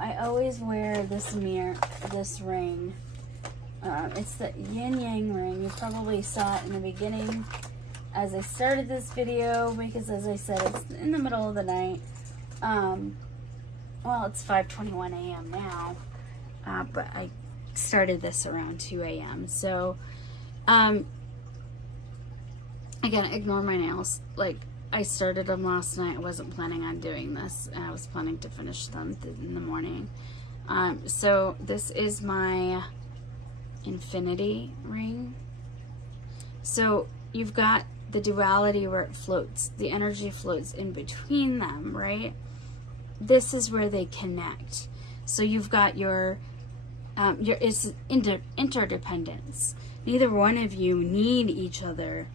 I always wear this ring. It's the yin yang ring. You probably saw it in the beginning as I started this video, because as I said, it's in the middle of the night. Well, it's 5:21 a.m. now, but I started this around 2 a.m. So, again, ignore my nails. Like, I started them last night. I wasn't planning on doing this, and I was planning to finish them in the morning. So this is my infinity ring. So you've got the duality where it floats, the energy floats in between them, right? This is where they connect. So you've got your it's interdependence. Neither one of you need each other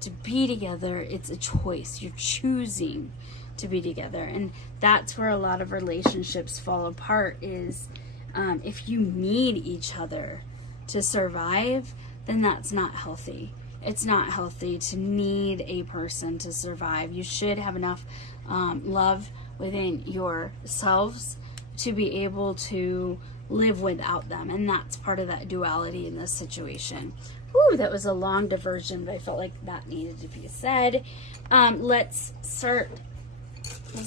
to be together. It's a choice. You're choosing to be together. And that's where a lot of relationships fall apart, is if you need each other to survive, then that's not healthy. It's not healthy to need a person to survive. You should have enough love within yourselves to be able to live without them. And that's part of that duality in this situation. Whew, that was a long diversion, but I felt like that needed to be said. Let's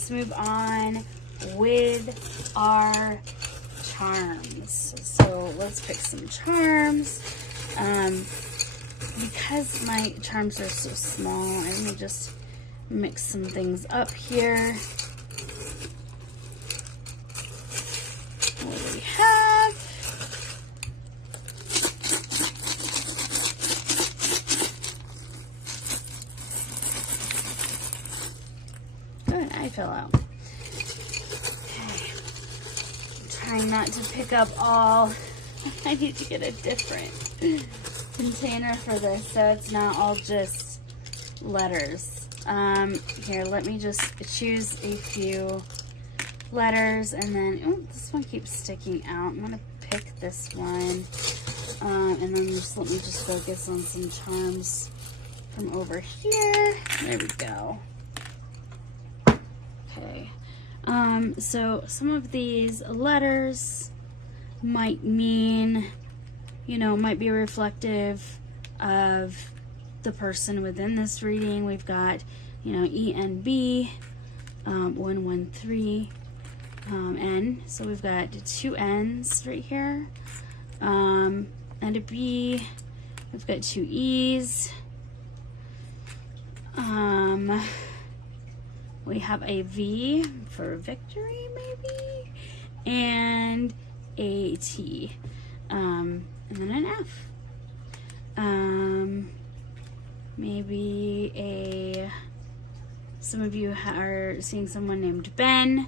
move on with our charms. So let's pick some charms. Because my charms are so small, I'm going to just mix some things up here. What do we have? Good, I fell out. Okay. I'm trying not to pick up all. I need to get a different container for this so it's not all just letters. Here, let me just choose a few letters, and then, oh, this one keeps sticking out. I'm gonna pick this one, and then just let me just focus on some charms from over here. There we go. Okay, so some of these letters might mean, might be reflective of the person within this reading. We've got, ENB, 113, N. So we've got two N's right here, and a B. We've got two E's. We have a V for victory, maybe, and a T. and then an F. Maybe some of you are seeing someone named Ben,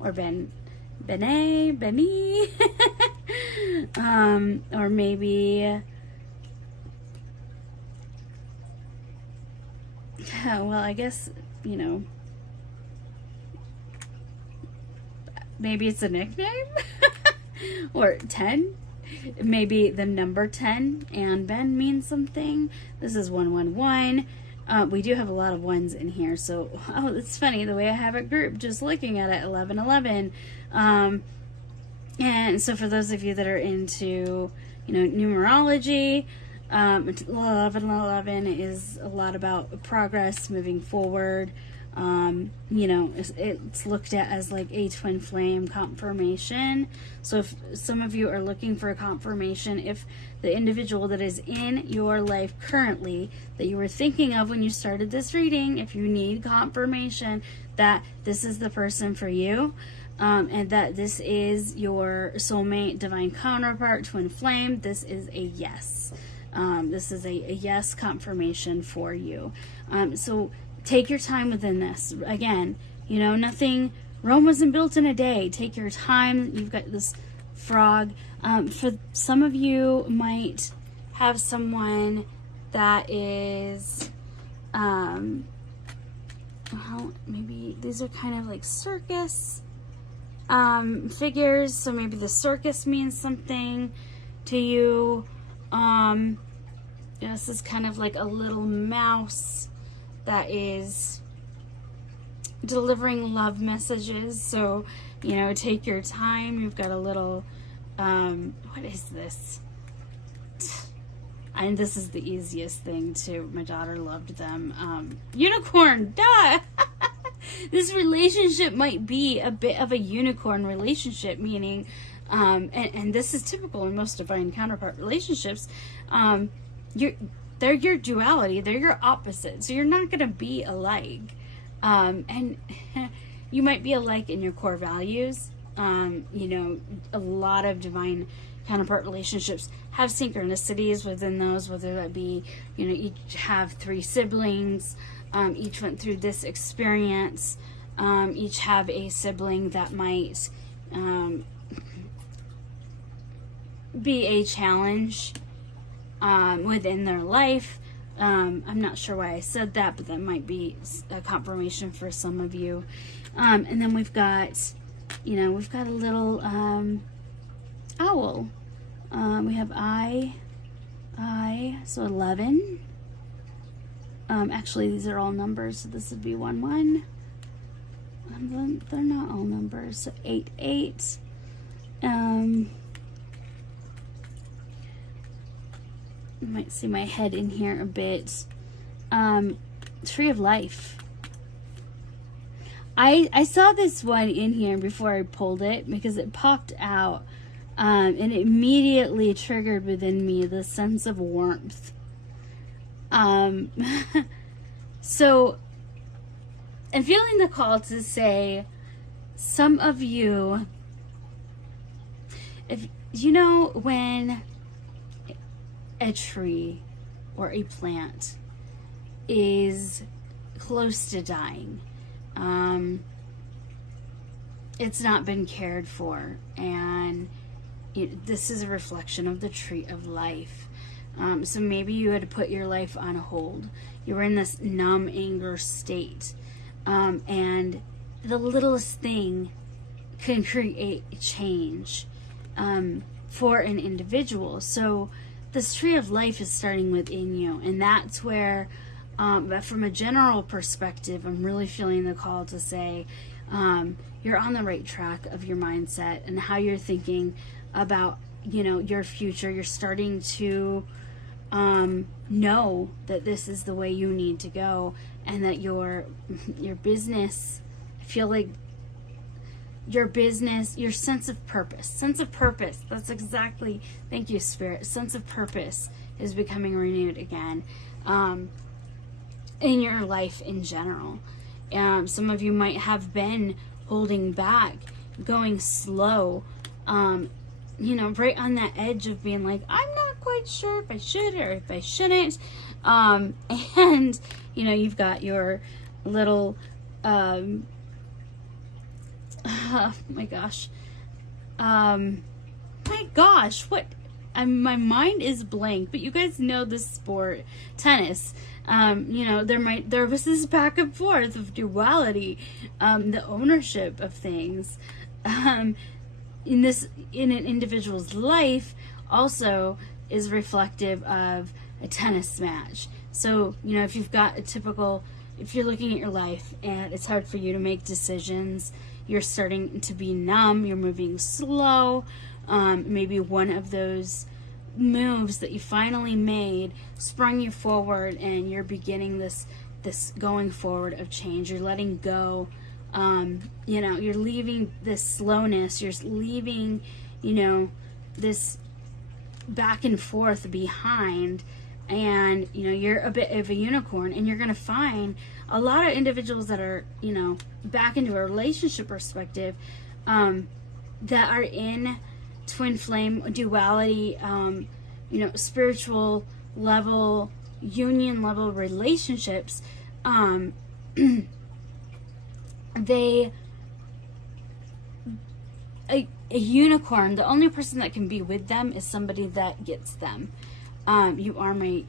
or Benny, or maybe, well, I guess, you know, maybe it's a nickname, or 10. Maybe the number 10 and Ben means something. This is 111. We do have a lot of ones in here, so it's funny the way I have it grouped just looking at it. 1111. And so for those of you that are into, you know, numerology, 1111 is a lot about progress, moving forward. You know, it's looked at as like a twin flame confirmation. So if some of you are looking for a confirmation, if the individual that is in your life currently that you were thinking of when you started this reading, if you need confirmation that this is the person for you, and that this is your soulmate, divine counterpart, twin flame, this is a yes. This is a yes confirmation for you. So take your time within this. Again, you know, Rome wasn't built in a day. Take your time. You've got this frog. For some of you might have someone that is, well, maybe these are kind of like circus figures. So maybe the circus means something to you. This is kind of like a little mouse that is delivering love messages. So, you know, take your time. You've got a little, what is this? And this is the easiest thing too. My daughter loved them. Unicorn, duh! This relationship might be a bit of a unicorn relationship, meaning, and this is typical in most divine counterpart relationships, they're your duality, they're your opposite, so you're not going to be alike. And you might be alike in your core values. You know, a lot of divine counterpart relationships have synchronicities within those, whether that be, you know, each have 3 siblings, each went through this experience, each have a sibling that might be a challenge within their life. I'm not sure why I said that, but that might be a confirmation for some of you. And then we've got, you know, we've got a little owl. We have I, so 11. Actually, these are all numbers, so this would be 11. They're not all numbers, so 88. You might see my head in here a bit. Tree of Life. I saw this one in here before I pulled it because it popped out, and it immediately triggered within me the sense of warmth. So I'm feeling the call to say, some of you, if you know when a tree or a plant is close to dying, it's not been cared for, and this is a reflection of the tree of life. So maybe you had to put your life on hold. You were in this numb anger state, and the littlest thing can create change for an individual. So this tree of life is starting within you, and that's where, but from a general perspective, I'm really feeling the call to say, you're on the right track of your mindset and how you're thinking about, you know, your future. You're starting to know that this is the way you need to go, and that your business, I feel like your business, your sense of purpose, that's exactly, thank you, Spirit, sense of purpose is becoming renewed again in your life in general. Some of you might have been holding back, going slow, right on that edge of being like, I'm not quite sure if I should or if I shouldn't. And, you've got your little, oh my gosh. What? My mind is blank, but you guys know this sport, tennis. There was this back and forth of duality, the ownership of things, in an individual's life also is reflective of a tennis match. So, if you've got if you're looking at your life and it's hard for you to make decisions, you're starting to be numb, you're moving slow, maybe one of those moves that you finally made sprung you forward, and you're beginning this going forward of change. You're letting go. You're leaving this slowness. You're leaving, this back and forth behind, and you're a bit of a unicorn, and you're going to find a lot of individuals that are back into a relationship perspective, that are in twin flame duality, spiritual level, union level relationships. A unicorn, the only person that can be with them is somebody that gets them. You are my,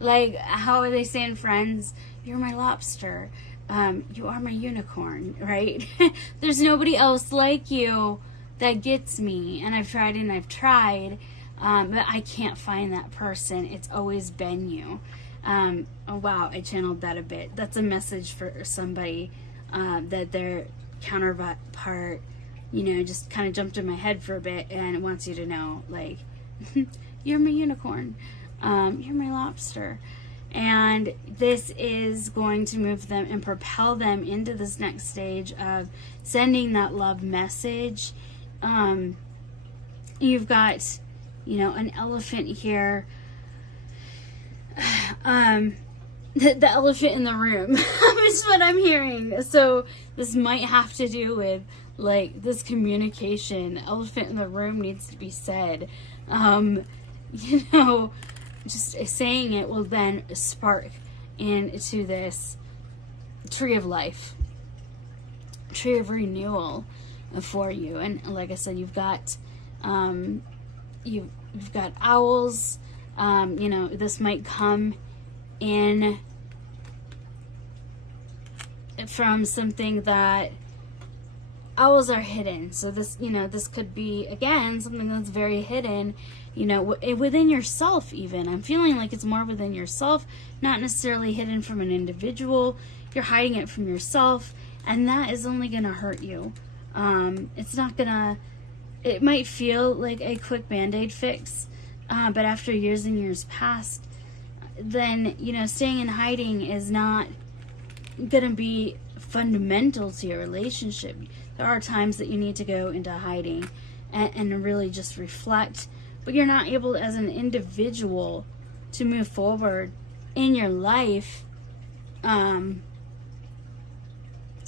like, how are they saying, Friends? You're my lobster. You are my unicorn, right? There's nobody else like you that gets me. And I've tried and I've tried, but I can't find that person. It's always been you. Oh wow, I channeled that a bit. That's a message for somebody, that their counterpart, just kind of jumped in my head for a bit and wants you to know, like, you're my unicorn, you're my lobster. And this is going to move them and propel them into this next stage of sending that love message. You've got, an elephant here. The elephant in the room is what I'm hearing. So this might have to do with, like, this communication. The elephant in the room needs to be said. Just saying it will then spark into this tree of life, tree of renewal for you. And like I said, you've got you've got owls. This might come in from something that owls are hidden. So this, this could be, again, something that's very hidden, within yourself even. I'm feeling like it's more within yourself, not necessarily hidden from an individual. You're hiding it from yourself, and that is only going to hurt you. It's not going to, it might feel like a quick Band-Aid fix, but after years and years past, then, staying in hiding is not going to be fundamental to your relationship. There are times that you need to go into hiding and really just reflect, but you're not able as an individual to move forward in your life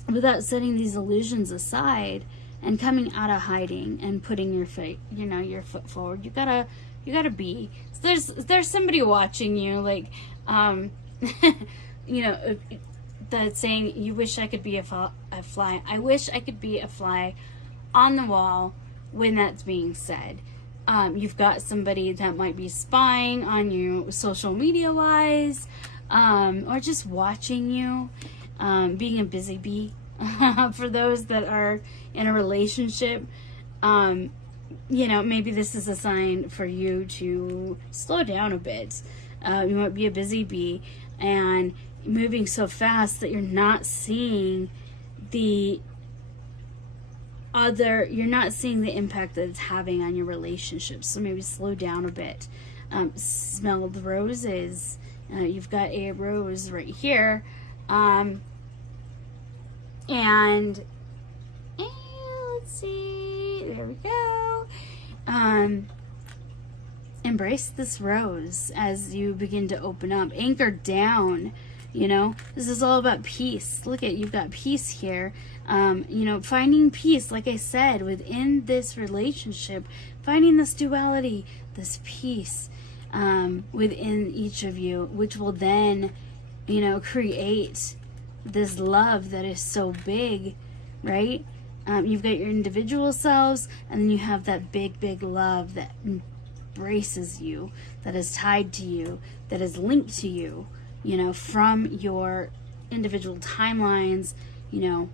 without setting these illusions aside and coming out of hiding and putting your foot, your foot forward. You gotta be. So there's somebody watching you, like, that's saying, you wish I could be a fly. I wish I could be a fly on the wall when that's being said. You've got somebody that might be spying on you social media wise, or just watching you, being a busy bee. For those that are in a relationship, maybe this is a sign for you to slow down a bit. You might be a busy bee and moving so fast that you're not seeing the impact that it's having on your relationships. So maybe slow down a bit. Smell the roses. You've got a rose right here. And let's see, there we go. Embrace this rose as you begin to open up. Anchor down You know, this is all about peace. Look at, you've got peace here. You know, finding peace, like I said, within this relationship, finding this duality, this peace within each of you, which will then, you know, create this love that is so big, right? You've got your individual selves, and then you have that big, big love that embraces you, that is tied to you, that is linked to you, you know, from your individual timelines, you know,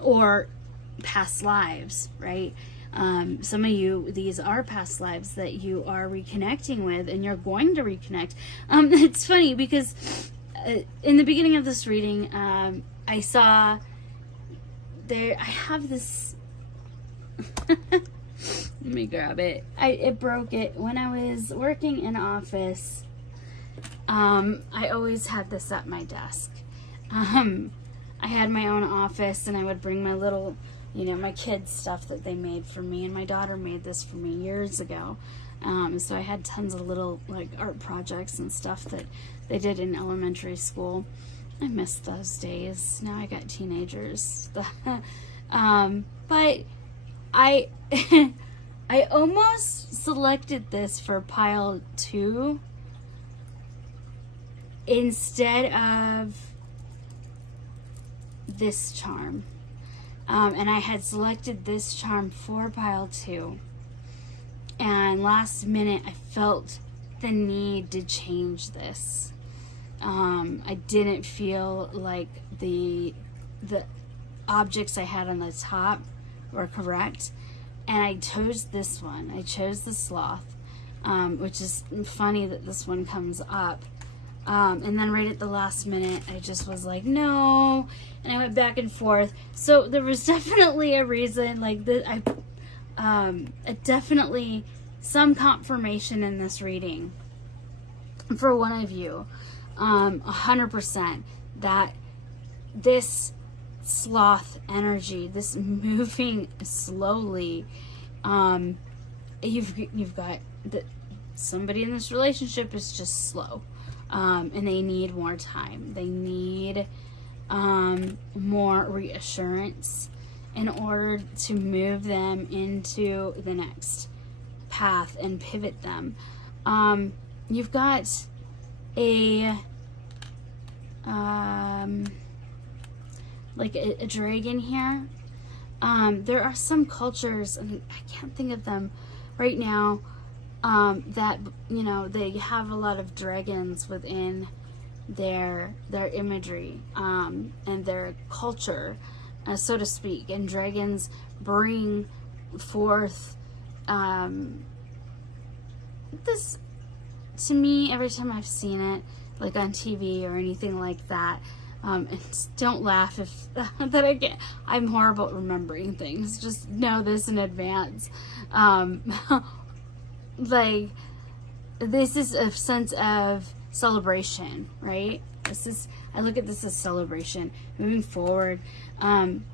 or past lives, right? Some of you, these are past lives that you are reconnecting with, and you're going to reconnect. It's funny because in the beginning of this reading, I saw there, I have this, let me grab it. It broke it when I was working in office. I always had this at my desk. I had my own office, and I would bring my little, you know, my kids' stuff that they made for me, and my daughter made this for me years ago. So I had tons of little, like, art projects and stuff that they did in elementary school. I miss those days. Now I got teenagers. But I I almost selected this for pile 2 instead of this charm. And I had selected this charm for pile 2. And last minute I felt the need to change this. I didn't feel like the objects I had on the top were correct, and I chose this one. I chose the sloth, which is funny that this one comes up. And then right at the last minute, I just was like, no, and I went back and forth. So there was definitely a reason, like definitely some confirmation in this reading for one of you. 100% that this sloth energy, this moving slowly, you've got that somebody in this relationship is just slow, and they need more time. They need more reassurance in order to move them into the next path and pivot them. You've got like a dragon here. There are some cultures, and I can't think of them right now, that, you know, they have a lot of dragons within their imagery, and their culture, so to speak. And dragons bring forth this, to me, every time I've seen it, like on TV or anything like that, and don't laugh if that I'm horrible at remembering things. Just know this in advance. Like, this is a sense of celebration, right? I look at this as celebration, moving forward,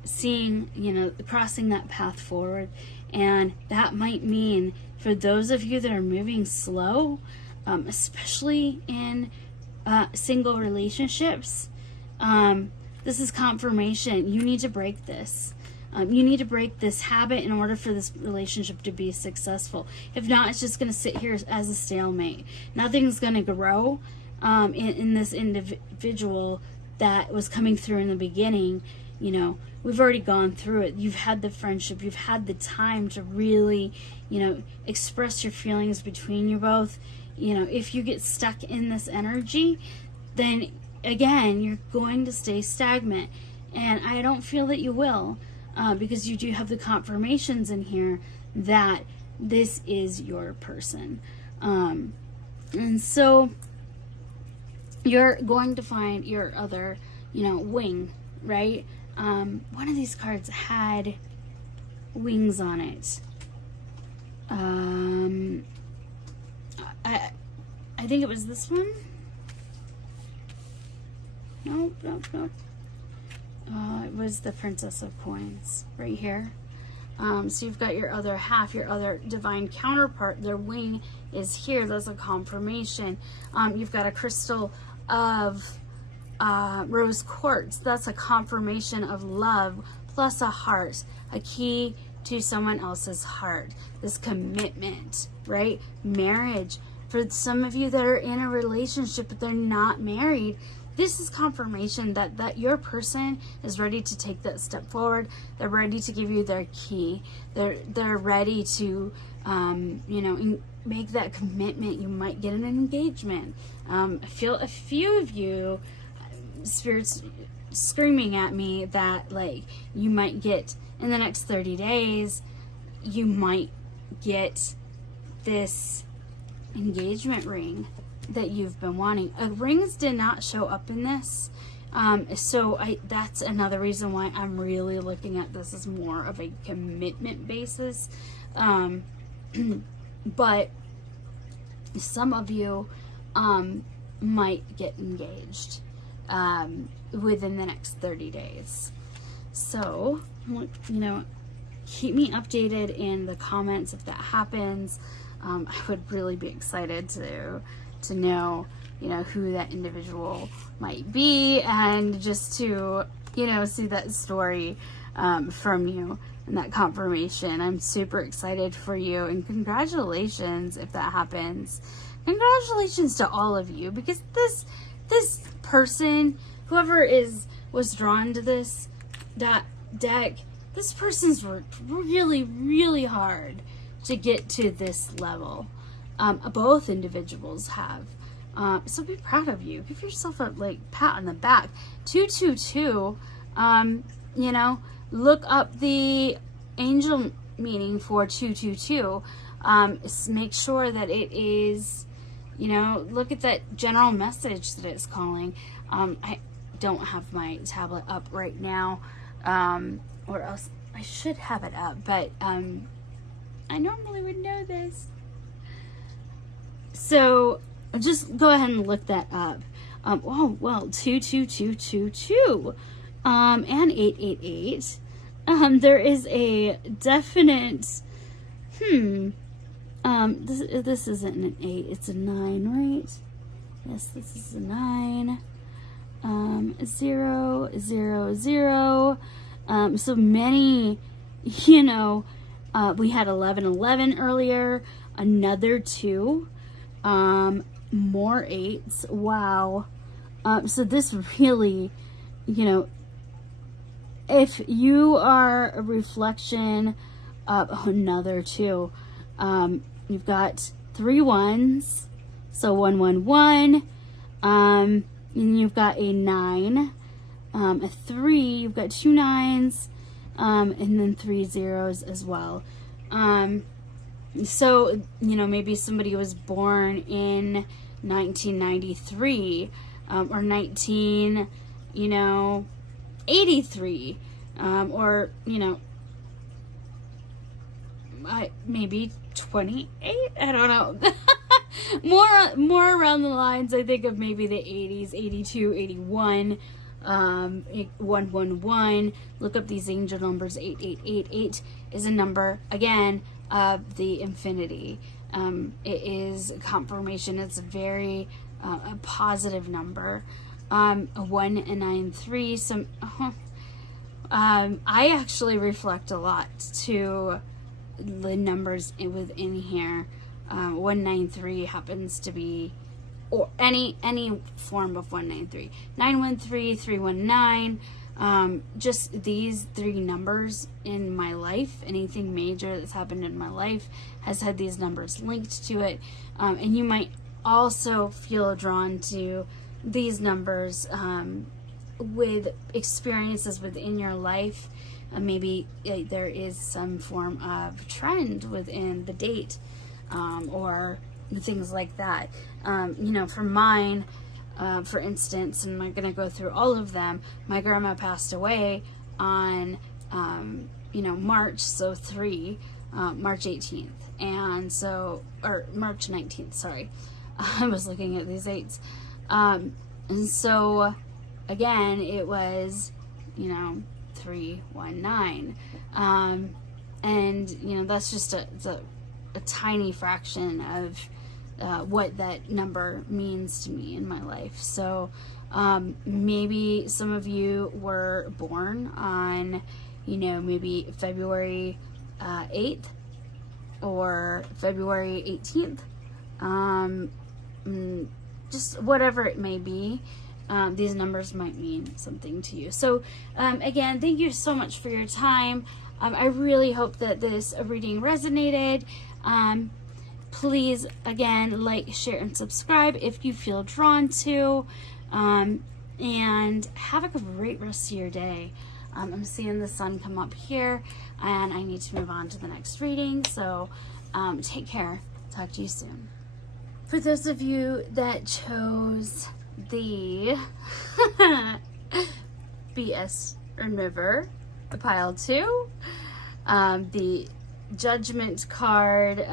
seeing, you know, crossing that path forward. And that might mean for those of you that are moving slow, especially in single relationships, this is confirmation. You need to break this. You need to break this habit in order for this relationship to be successful. If not, it's just going to sit here as a stalemate. Nothing's going to grow in this individual that was coming through in the beginning. You know, we've already gone through it. You've had the friendship. You've had the time to really, you know, express your feelings between you both. You know, if you get stuck in this energy, then again, you're going to stay stagnant. And I don't feel that you will, because you do have the confirmations in here that this is your person. And so you're going to find your other, you know, wing, right? One of these cards had wings on it. I think it was this one. Nope. It was the Princess of Coins right here. So you've got your other half, your other divine counterpart. Their wing is here. That's a confirmation. You've got a crystal of rose quartz. That's a confirmation of love plus a heart, a key to someone else's heart. This commitment, right? Marriage. For some of you that are in a relationship but they're not married, this is confirmation that your person is ready to take that step forward. They're ready to give you their key. They're ready to, make that commitment. You might get an engagement. I feel a few of you, spirits screaming at me that like you might get in the next 30 days, you might get this engagement ring that you've been wanting. Rings did not show up in this, so that's another reason why I'm really looking at this as more of a commitment basis. But some of you might get engaged within the next 30 days. So, keep me updated in the comments if that happens. I would really be excited to know, who that individual might be, and just to, see that story from you and that confirmation. I'm super excited for you, and congratulations if that happens. Congratulations to all of you, because this person, whoever was drawn to this deck, this person's worked really, really hard to get to this level. Both individuals have. So be proud of you. Give yourself a pat on the back. 222. Look up the angel meaning for 222. Make sure that it is, look at that general message that it's calling. I don't have my tablet up right now, or else I should have it up, but I normally would know this. So just go ahead and look that up. 22222, and 888. There is a definite, this isn't an 8, it's a 9, right? Yes, this is a 9. 0, 0, 0. So many, we had 11 earlier, another 2, more 8s. Wow. So this really, if you are a reflection of another 2, you've got 3 1s, so 111, and you've got a 9, a 3, you've got 2 9s, and then 3 zeros as well. So, maybe somebody was born in 1993, or 1983, or, maybe 28, I don't know. more around the lines, I think, of maybe the 80s, 82, 81, 111. Look up these angel numbers. 8888 is a number, again, of the infinity. It is confirmation. It's a very a positive number. 193. I actually reflect a lot to the numbers within here. 193 happens to be, or any form of 193. 913, 319. Just these 3 numbers in my life, anything major that's happened in my life has had these numbers linked to it. And you might also feel drawn to these numbers with experiences within your life. Maybe there is some form of trend within the date, or things like that. For mine, for instance, and I'm going to go through all of them. My grandma passed away on, March, so 3, March 18th. And so, or March 19th, sorry. I was looking at these 8s. And so, again, it was, 319. And, that's just a tiny fraction of what that number means to me in my life. So Maybe some of you were born on, maybe February 8th or February 18th. Just whatever it may be. These numbers might mean something to you. So again, thank you so much for your time. I really hope that this reading resonated. Please, again, like, share, and subscribe if you feel drawn to. And have a great rest of your day. I'm seeing the sun come up here, and I need to move on to the next reading. So take care. Talk to you soon. For those of you that chose the BS Remover, the pile 2, the Judgment card,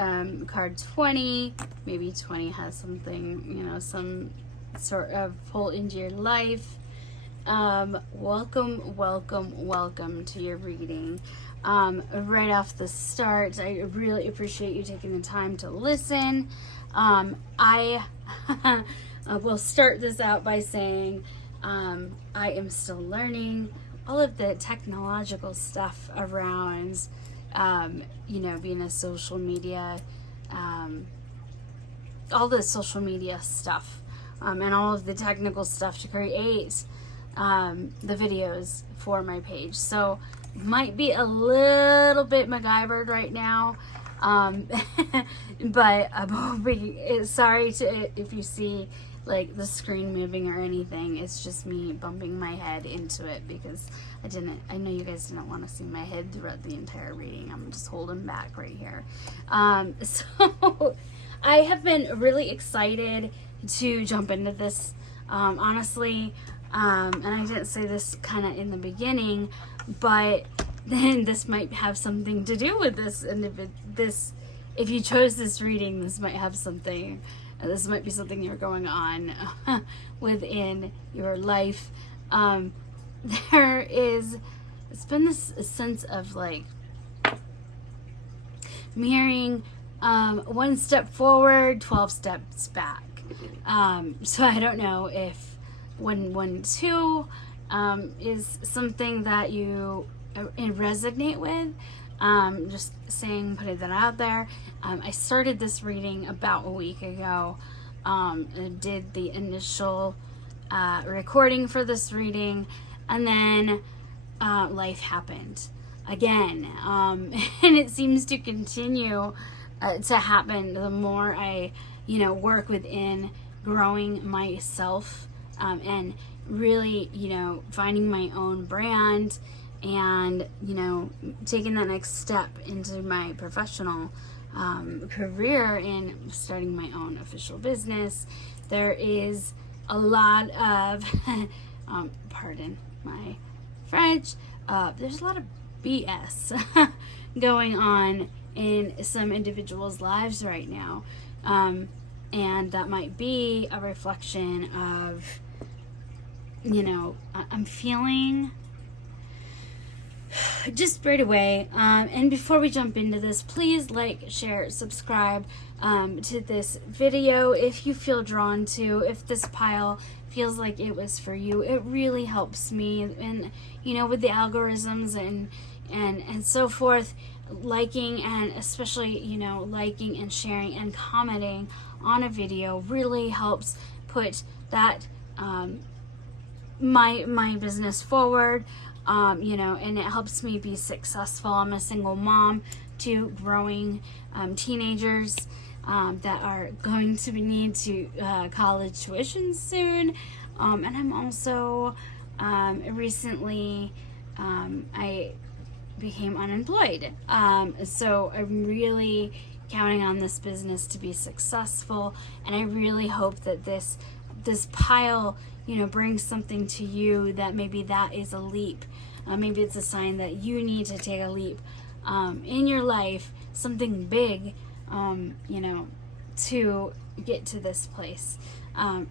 card 20, maybe 20 has something, some sort of pull into your life. Welcome to your reading. Right off the start, I really appreciate you taking the time to listen. I will start this out by saying I am still learning all of the technological stuff around being a social media, all the social media stuff, and all of the technical stuff to create the videos for my page. So might be a little bit MacGyvered right now, but I'm hoping, sorry if you see like the screen moving or anything. It's just me bumping my head into it because I know you guys didn't want to see my head throughout the entire reading. I'm just holding back right here. So I have been really excited to jump into this, honestly, and I didn't say this kind of in the beginning, but then this might have something to do with this, and if you chose this reading, this might have something. This might be something you're going on within your life. It's been this sense of like mirroring, one step forward, 12 steps back. So I don't know if 112 is something that you resonate with. Just saying, putting that out there. I started this reading about a week ago. I did the initial recording for this reading, and then life happened again, and it seems to continue to happen the more I work within growing myself, and really finding my own brand, and taking that next step into my professional career and starting my own official business. There is a lot of pardon my French, there's a lot of BS going on in some individuals' lives right now, and that might be a reflection of I'm feeling just right away. And before we jump into this, please like, share, subscribe to this video if you feel drawn to. If this pile feels like it was for you, it really helps me, and with the algorithms and so forth. Liking, and especially liking and sharing and commenting on a video really helps put that my business forward. And it helps me be successful. I'm a single mom to growing teenagers that are going to need to college tuition soon. And I'm also recently I became unemployed. So I'm really counting on this business to be successful, and I really hope that this pile brings something to you, that maybe that is a leap. Maybe it's a sign that you need to take a leap in your life, something big, to get to this place. I'm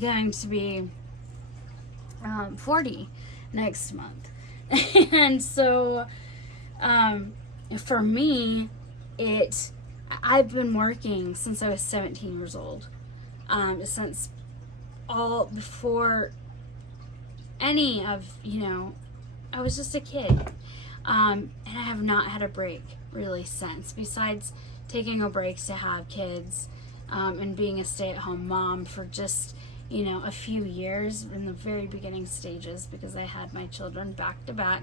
going to be 40 next month. And so for me, I've been working since I was 17 years old, since all before any of, I was just a kid. And I have not had a break really since, besides taking a break to have kids, and being a stay-at-home mom for just, a few years in the very beginning stages, because I had my children back to back.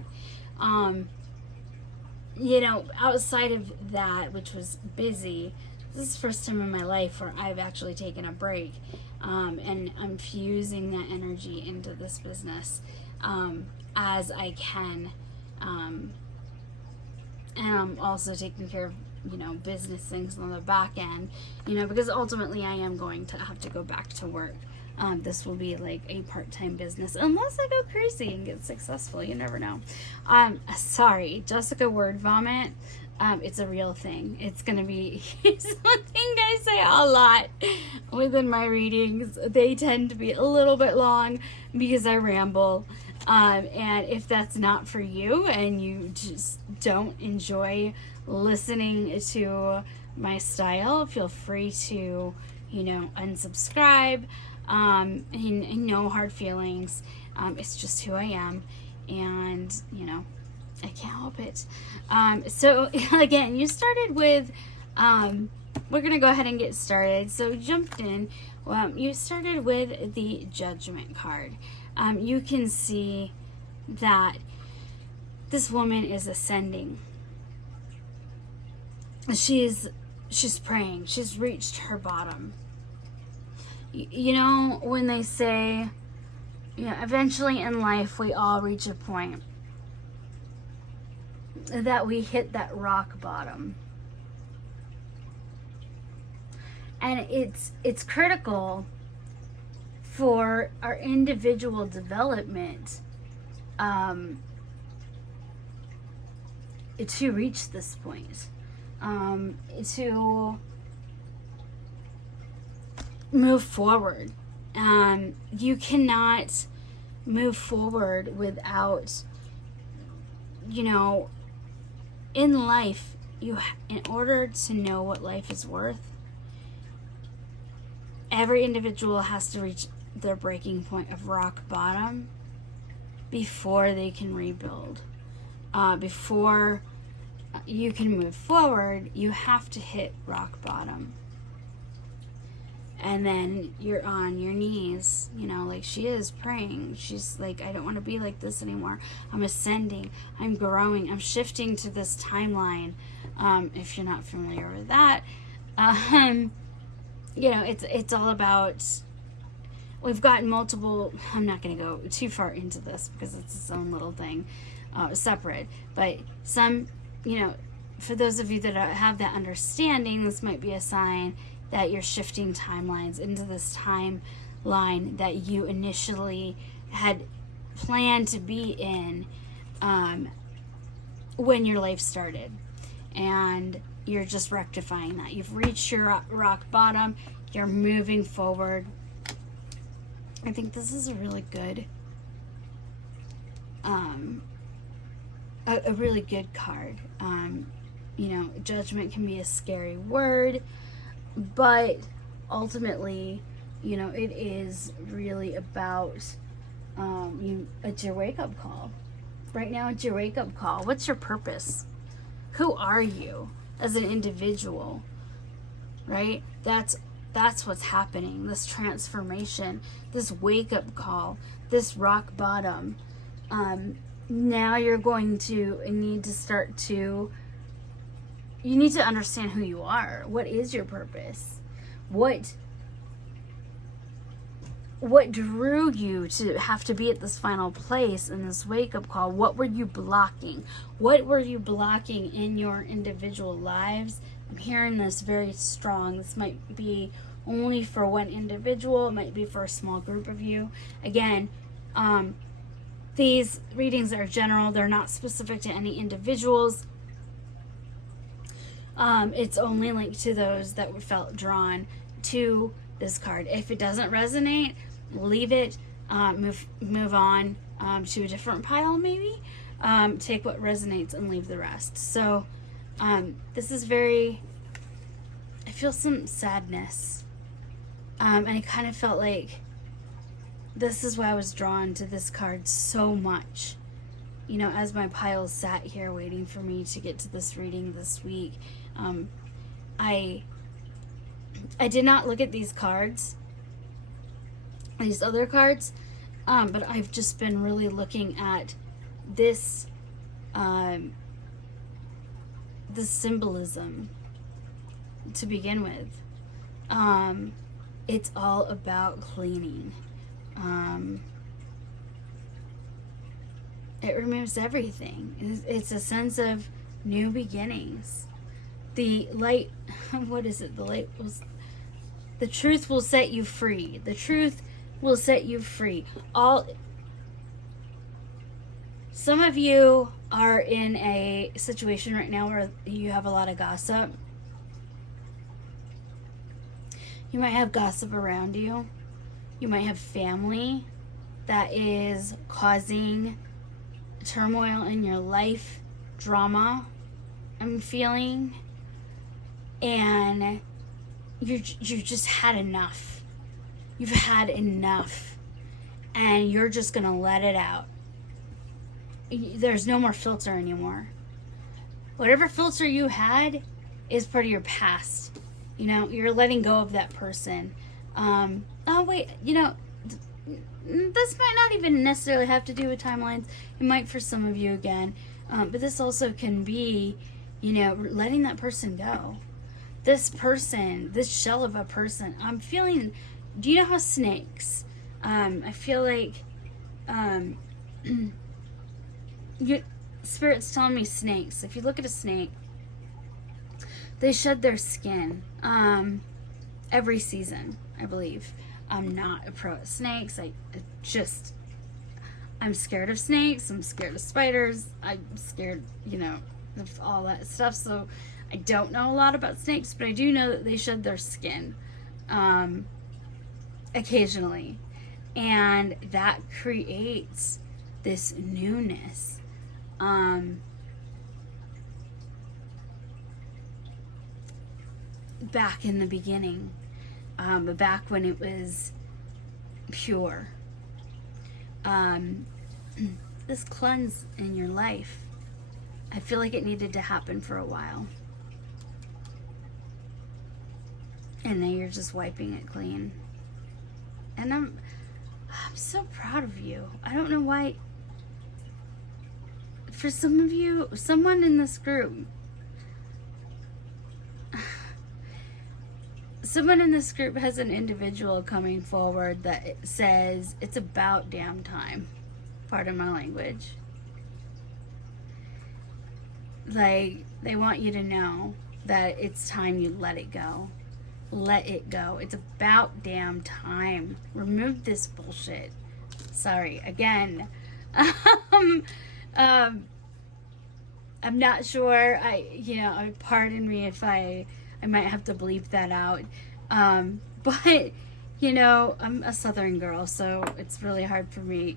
Outside of that, which was busy, this is the first time in my life where I've actually taken a break, and I'm fusing that energy into this business as I can, and I'm also taking care of business things on the back end, because ultimately I am going to have to go back to work. This will be like a part-time business unless I go crazy and get successful. You never know. Sorry, Jessica word vomit. It's a real thing. It's gonna be something I say a lot within my readings. They tend to be a little bit long because I ramble. And if that's not for you and you just don't enjoy listening to my style, feel free to, unsubscribe. And no hard feelings. It's just who I am, and I can't help it. So again, you started with, we're gonna go ahead and get started. So jumped in. You started with the Judgment card. You can see that this woman is ascending. She's praying. She's reached her bottom. When they say, eventually in life we all reach a point that we hit that rock bottom. And it's critical for our individual development to reach this point, to move forward. You cannot move forward without, in life, in order to know what life is worth, every individual has to reach their breaking point of rock bottom before they can rebuild. Before you can move forward, you have to hit rock bottom. And then you're on your knees, like she is praying. She's like, I don't want to be like this anymore. I'm ascending. I'm growing. I'm shifting to this timeline. If you're not familiar with that, it's all about, we've got multiple, I'm not going to go too far into this because it's its own little thing, separate. But some, for those of you that have that understanding, this might be a sign that you're shifting timelines into this timeline that you initially had planned to be in when your life started. And you're just rectifying that. You've reached your rock bottom. You're moving forward. I think this is a really good, a really good card. Judgment can be a scary word, but ultimately, it is really about, it's your wake-up call. Right now, it's your wake-up call. What's your purpose? Who are you as an individual, right? That's what's happening, this transformation, this wake-up call, this rock bottom. Now you're going to need to start to, you need to understand who you are. What is your purpose? What drew you to have to be at this final place in this wake-up call? What were you blocking? What were you blocking in your individual lives? I'm hearing this very strong. This might be only for one individual. It might be for a small group of you. Again, these readings are general. They're not specific to any individuals. It's only linked to those that felt drawn to this card. If it doesn't resonate, leave it, move on to a different pile maybe. Take what resonates and leave the rest. So this is very, I feel some sadness, and I kind of felt like this is why I was drawn to this card so much. You know, as my pile sat here waiting for me to get to this reading this week, I did not look at these cards, these other cards, but I've just been really looking at this, the symbolism to begin with. It's all about cleaning. It removes everything. It's a sense of new beginnings. The light, what is it? The light was, the truth will set you free. The truth will set you free. Some of you are in a situation right now where you have a lot of gossip. You might have gossip around you. You might have family that is causing turmoil in your life, drama, I'm feeling, and you just had enough. You've had enough, and you're just gonna let it out. There's no more filter anymore. Whatever filter you had is part of your past. You know, you're letting go of that person. Oh wait, you know, this might not even necessarily have to do with timelines. It might for some of you again. But this also can be, you know, letting that person go. This person, this shell of a person, I'm feeling, do you know how snakes, I feel like, Spirit's telling me snakes. If you look at a snake, they shed their skin every season, I believe. I'm not a pro at snakes. I'm scared of snakes. I'm scared of spiders. I'm scared, you know, of all that stuff. So I don't know a lot about snakes, but I do know that they shed their skin occasionally. And that creates this newness. Back in the beginning, back when it was pure. This cleanse in your life, I feel like it needed to happen for a while. And now you're just wiping it clean. And I'm so proud of you. I don't know why. For some of you, someone in this group, someone in this group has an individual coming forward that says, it's about damn time. Pardon my language. Like, they want you to know that it's time you let it go. Let it go. It's about damn time. Remove this bullshit. Sorry, again. I'm not sure. Pardon me if I might have to bleep that out. But, you know, I'm a Southern girl, so it's really hard for me.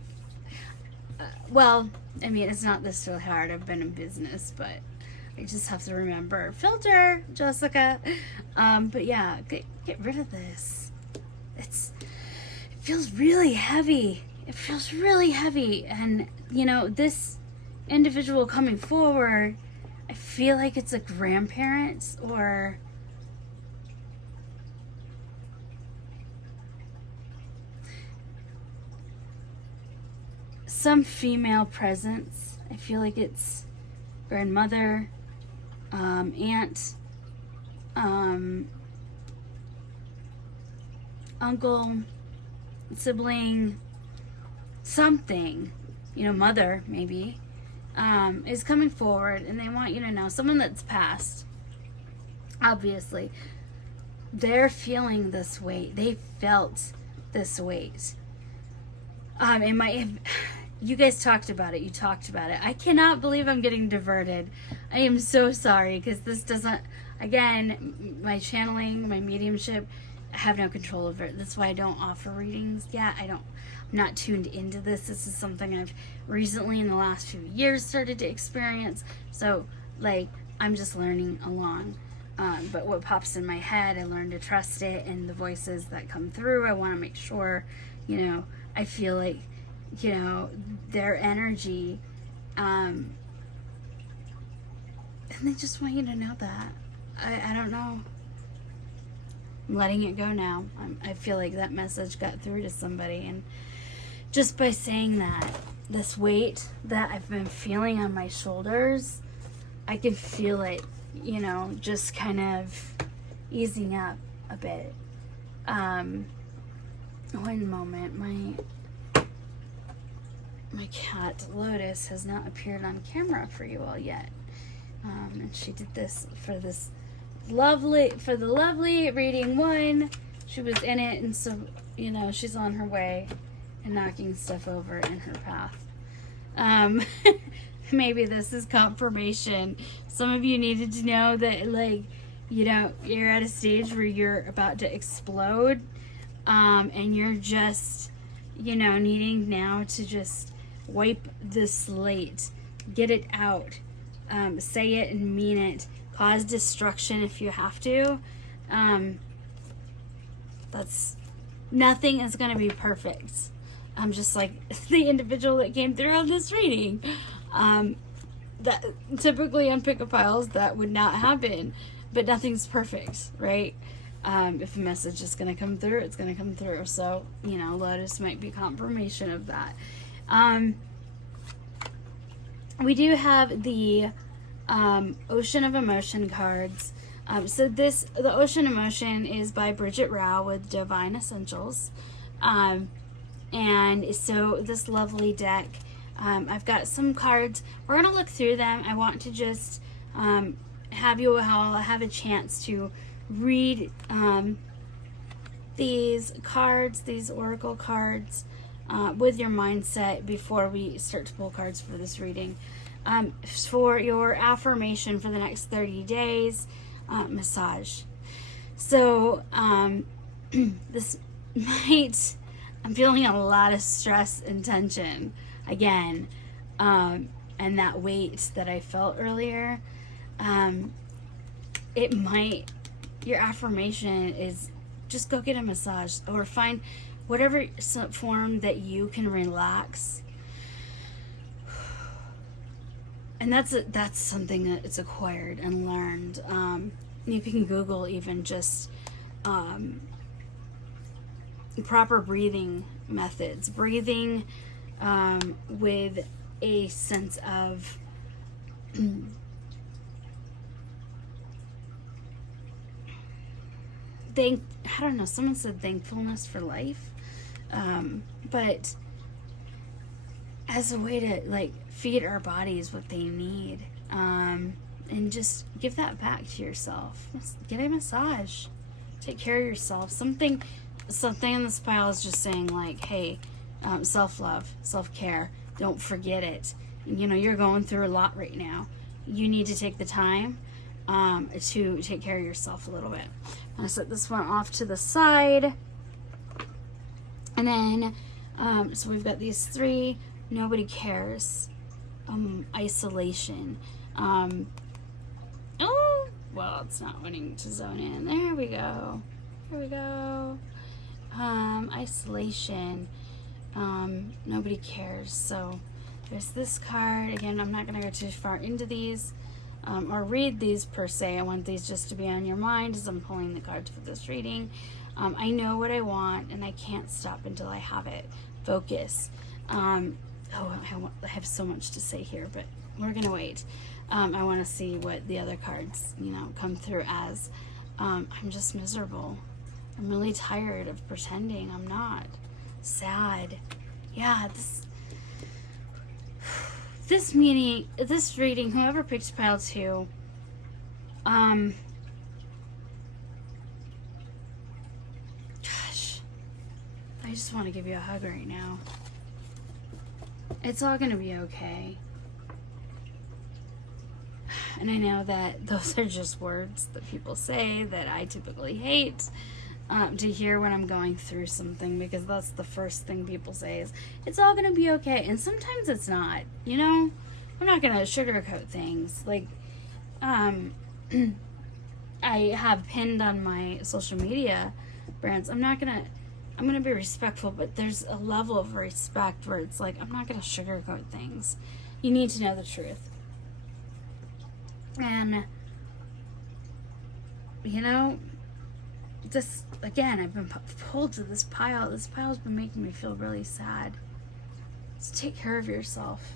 Well, I mean, it's not this really hard. I've been in business, but I just have to remember. Filter, Jessica. But yeah, get rid of this. It feels really heavy. It feels really heavy. And, you know, this individual coming forward, I feel like it's a grandparent or some female presence. I feel like it's grandmother, aunt, uncle, sibling, something, you know, mother maybe, is coming forward, and they want you to know, someone that's passed, obviously, they're feeling this weight. They felt this weight. It might have, you guys talked about it. You talked about it. I cannot believe I'm getting diverted. I am so sorry, because this doesn't, again, my channeling, my mediumship, I have no control over it. That's why I don't offer readings yet. I'm not tuned into this. This is something I've recently, in the last few years, started to experience. So, like, I'm just learning along. But what pops in my head, I learn to trust it, and the voices that come through, I want to make sure, you know, I feel like, their energy, and they just want you to know that. I don't know. I'm letting it go now. I feel like that message got through to somebody, and just by saying that, this weight that I've been feeling on my shoulders, I can feel it, just kind of easing up a bit. One moment, my cat Lotus has not appeared on camera for you all yet, and she did this for the lovely reading one. She was in it, and so she's on her way and knocking stuff over in her path. Maybe this is confirmation. Some of you needed to know that, like, you're at a stage where you're about to explode, and you're just, needing now to just wipe the slate, get it out, say it and mean it, cause destruction if you have to. Nothing is going to be perfect. I'm just like the individual that came through on this reading. That typically on pick-up piles that would not happen, but nothing's perfect, right? If a message is going to come through, it's going to come through. So, Lotus might be confirmation of that. We do have the Ocean of Emotion cards. So the Ocean Emotion is by Bridget Rao with Divine Essentials. And so this lovely deck, I've got some cards. We're going to look through them. I want to just have you all have a chance to read these cards, these oracle cards, with your mindset before we start to pull cards for this reading. For your affirmation for the next 30 days, massage. So this might... I'm feeling a lot of stress and tension again, and that weight that I felt earlier. Your affirmation is just go get a massage, or find whatever form that you can relax. And that's something that it's acquired and learned. You can Google even just proper breathing methods, breathing with a sense of I don't know, someone said thankfulness for life, but as a way to like feed our bodies what they need, and just give that back to yourself. Get a massage, take care of yourself. Something in this pile is just saying, like, hey, self-love, self-care, don't forget it. You're going through a lot right now. You need to take the time to take care of yourself a little bit. I'm going to set this one off to the side. And then, so we've got these three. Nobody cares. Isolation. Oh, well, it's not wanting to zone in. There we go. Here we go. Isolation. Nobody cares. So there's this card. Again, I'm not going to go too far into these or read these per se. I want these just to be on your mind as I'm pulling the cards for this reading. I know what I want, and I can't stop until I have it. Focus. I have so much to say here, but we're going to wait. I want to see what the other cards, come through as. I'm just miserable. I'm really tired of pretending I'm not. Sad. Yeah, this reading, whoever picked pile 2, gosh, I just want to give you a hug right now. It's all going to be okay. And I know that those are just words that people say that I typically hate to hear when I'm going through something, because that's the first thing people say is, it's all going to be okay. And sometimes it's not, I'm not going to sugarcoat things. Like, I have pinned on my social media brands, I'm not going I'm going to be respectful, but there's a level of respect where it's like, I'm not going to sugarcoat things. You need to know the truth. And, you know, this, again, I've been pulled to this pile. This pile's been making me feel really sad. So take care of yourself.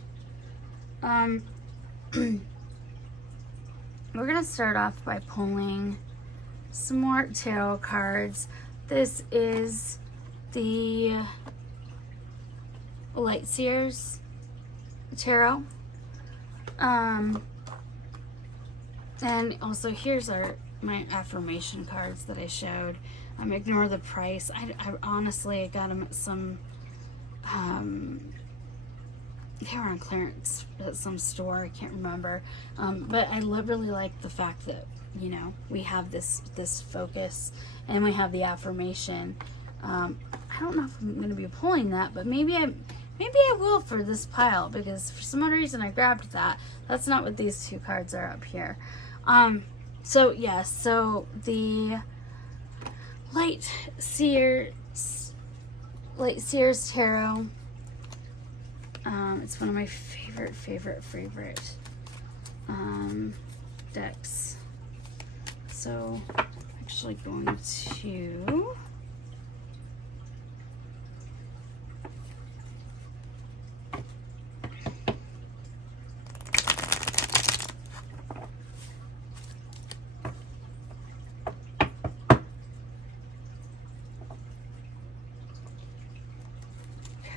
We're going to start off by pulling some more tarot cards. This is the Light Seers Tarot. And also here's my affirmation cards that I showed. Ignore the price. I honestly got them at some, they were on clearance at some store, I can't remember. But I really like the fact that, you know, we have this focus and we have the affirmation. I don't know if I'm going to be pulling that, but maybe I will for this pile, because for some odd reason I grabbed that. That's not what these two cards are up here. So yes, so the Light Seers Tarot. It's one of my favorite decks. So I'm actually going to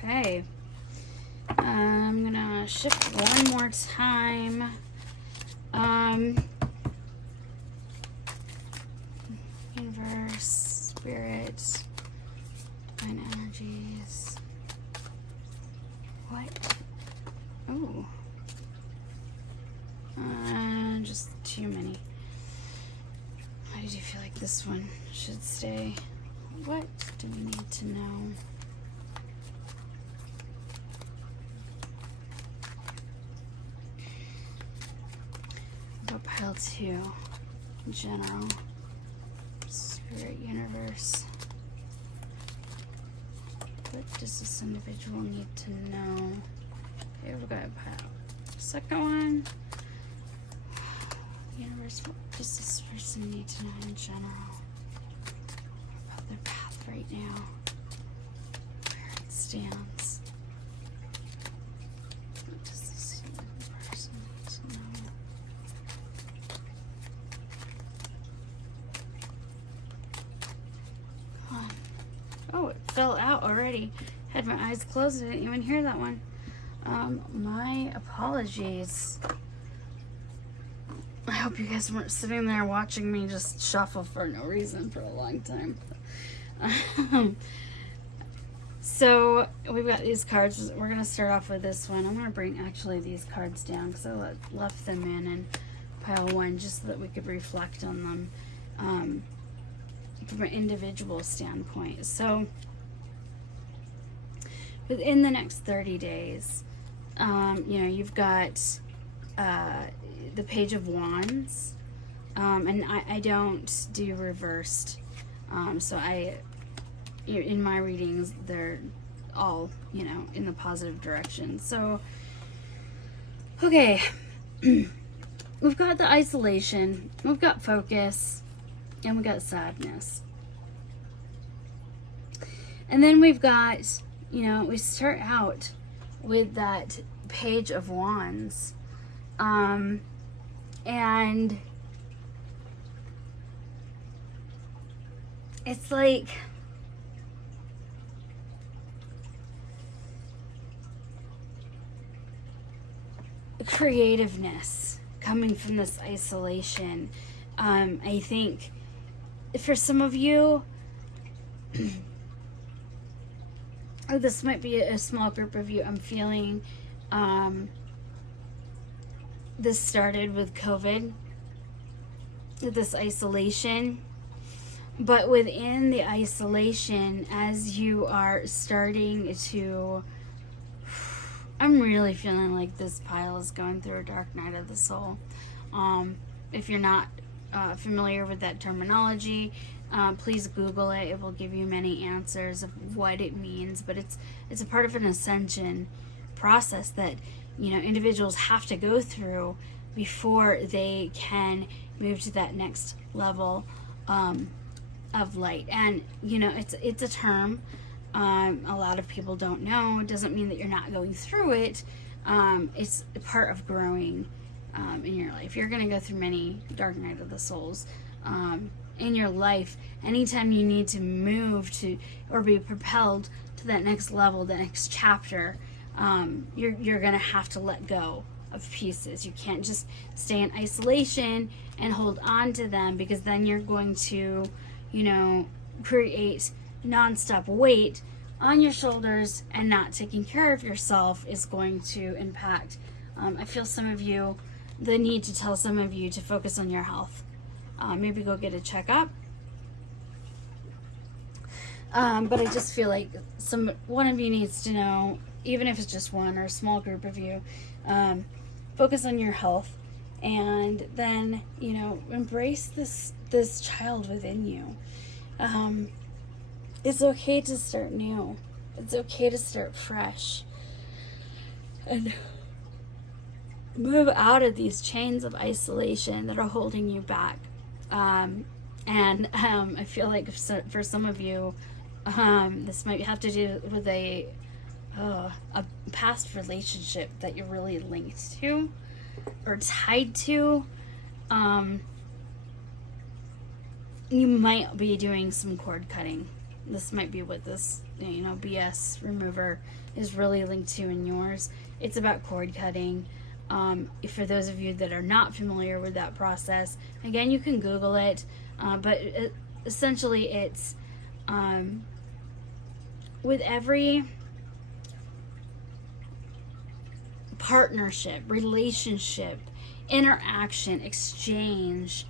okay. I'm gonna shift one more time. Universe, Spirit, Divine Energies. What? Oh. Just too many. Why did you feel like this one should stay? What do we need to know? Pile 2, General, Spirit, Universe. What does this individual need to know? Okay, we've got a pile. Second one, Universe. What does this person need to know in general about their path right now? Where it stands. What does this person need to know? Oh, it fell out already. Had my eyes closed. I didn't even hear that one. My apologies. I hope you guys weren't sitting there watching me just shuffle for no reason for a long time. So we've got these cards. We're going to start off with this one. I'm going to bring actually these cards down because I left them in pile 1 just so that we could reflect on them. From an individual standpoint. So within the next 30 days, you know, you've got the Page of Wands, and I don't do reversed, so in my readings they're all, you know, in the positive direction. So okay, we've got the isolation, we've got focus, and we got sadness. And then we've got, you know, we start out with that Page of Wands. And it's like creativeness coming from this isolation. I think for some of you, this might be a small group of you. I'm feeling this started with COVID, this isolation. But within the isolation, as you are starting to, I'm really feeling like this pile is going through a dark night of the soul. If you're not familiar with that terminology, Please Google it. It will give you many answers of what it means. But it's a part of an ascension process that, you know, individuals have to go through before they can move to that next level of light. And, you know, it's a term a lot of people don't know. It doesn't mean that you're not going through it. It's a part of growing in your life. You're going to go through many dark night of the souls in your life. Anytime you need to move to or be propelled to that next level, the next chapter, you're going to have to let go of pieces. You can't just stay in isolation and hold on to them, because then you're going to, you know, create nonstop weight on your shoulders, and not taking care of yourself is going to impact. I feel the need to tell some of you to focus on your health. Maybe go get a checkup. But I just feel like one of you needs to know, even if it's just one or a small group of you, focus on your health, and then, you know, embrace this child within you. It's okay to start new. It's okay to start fresh. And move out of these chains of isolation that are holding you back. I feel like for some of you, this might have to do with a past relationship that you're really linked to or tied to. You might be doing some cord cutting. This might be what this, you know, BS remover is really linked to in yours. It's about cord cutting. For those of you that are not familiar with that process, again, you can Google it. But essentially, it's with every partnership, relationship, interaction, exchange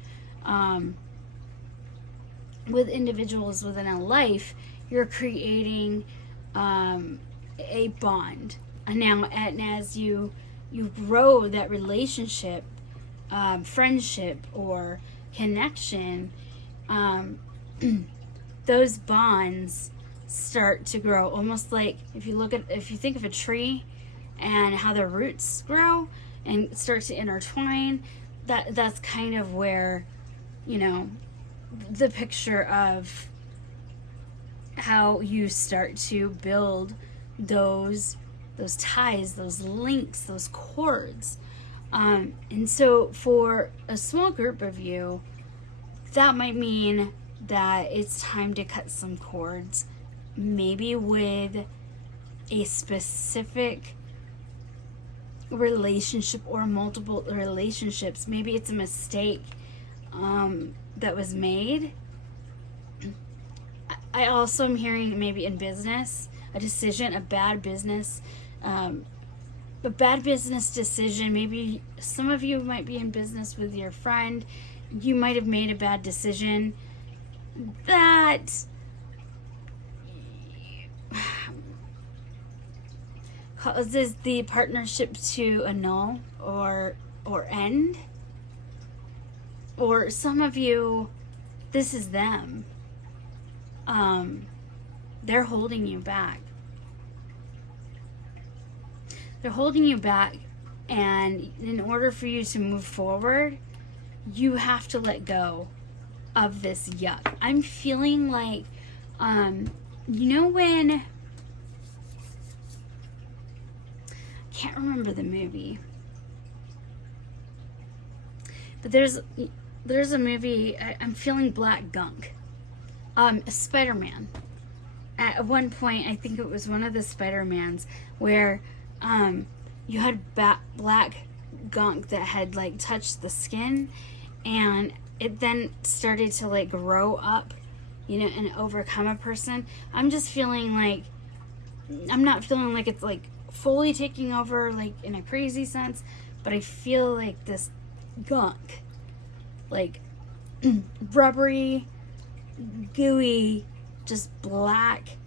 with individuals within a life, you're creating a bond. And as you grow that relationship, friendship, or connection, those bonds start to grow. Almost like if you think of a tree and how the roots grow and start to intertwine, that's kind of where, you know, the picture of how you start to build those ties, those links, those cords. And so for a small group of you, that might mean that it's time to cut some cords, maybe with a specific relationship or multiple relationships. Maybe it's a mistake that was made. I also am hearing maybe in business, a decision, a bad business decision. Maybe some of you might be in business with your friend. You might have made a bad decision that causes the partnership to annul or end. Or some of you, this is them. They're holding you back. They're holding you back, and in order for you to move forward, you have to let go of this yuck. I'm feeling like, you know when, I can't remember the movie, but there's a movie, I'm feeling black gunk. Spider-Man. At one point, I think it was one of the Spider-Mans, where you had black gunk that had like touched the skin, and it then started to like grow up, you know, and overcome a person. I'm just feeling like, I'm not feeling like it's like fully taking over like in a crazy sense, but I feel like this gunk, like rubbery, gooey, just black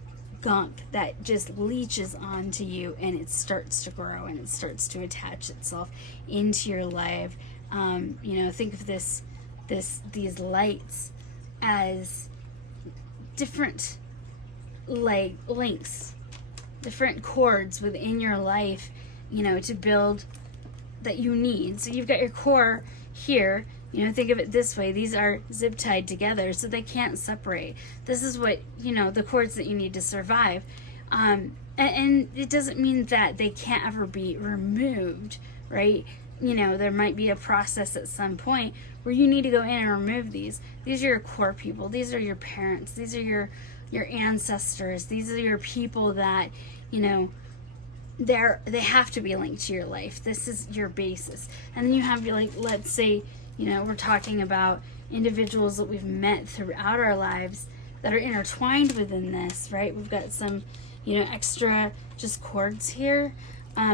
gunk that just leeches onto you, and it starts to grow and it starts to attach itself into your life. You know, think of these lights as different like links, different chords within your life, to build that you need. So you've got your core here. Think of it this way. These are zip tied together so they can't separate. This is what, the cords that you need to survive. And it doesn't mean that they can't ever be removed, right? There might be a process at some point where you need to go in and remove these. These are your core people. These are your parents. These are your ancestors. These are your people that, they have to be linked to your life. This is your basis. And then you have, let's say, we're talking about individuals that we've met throughout our lives that are intertwined within this, right? We've got some, extra just cords here.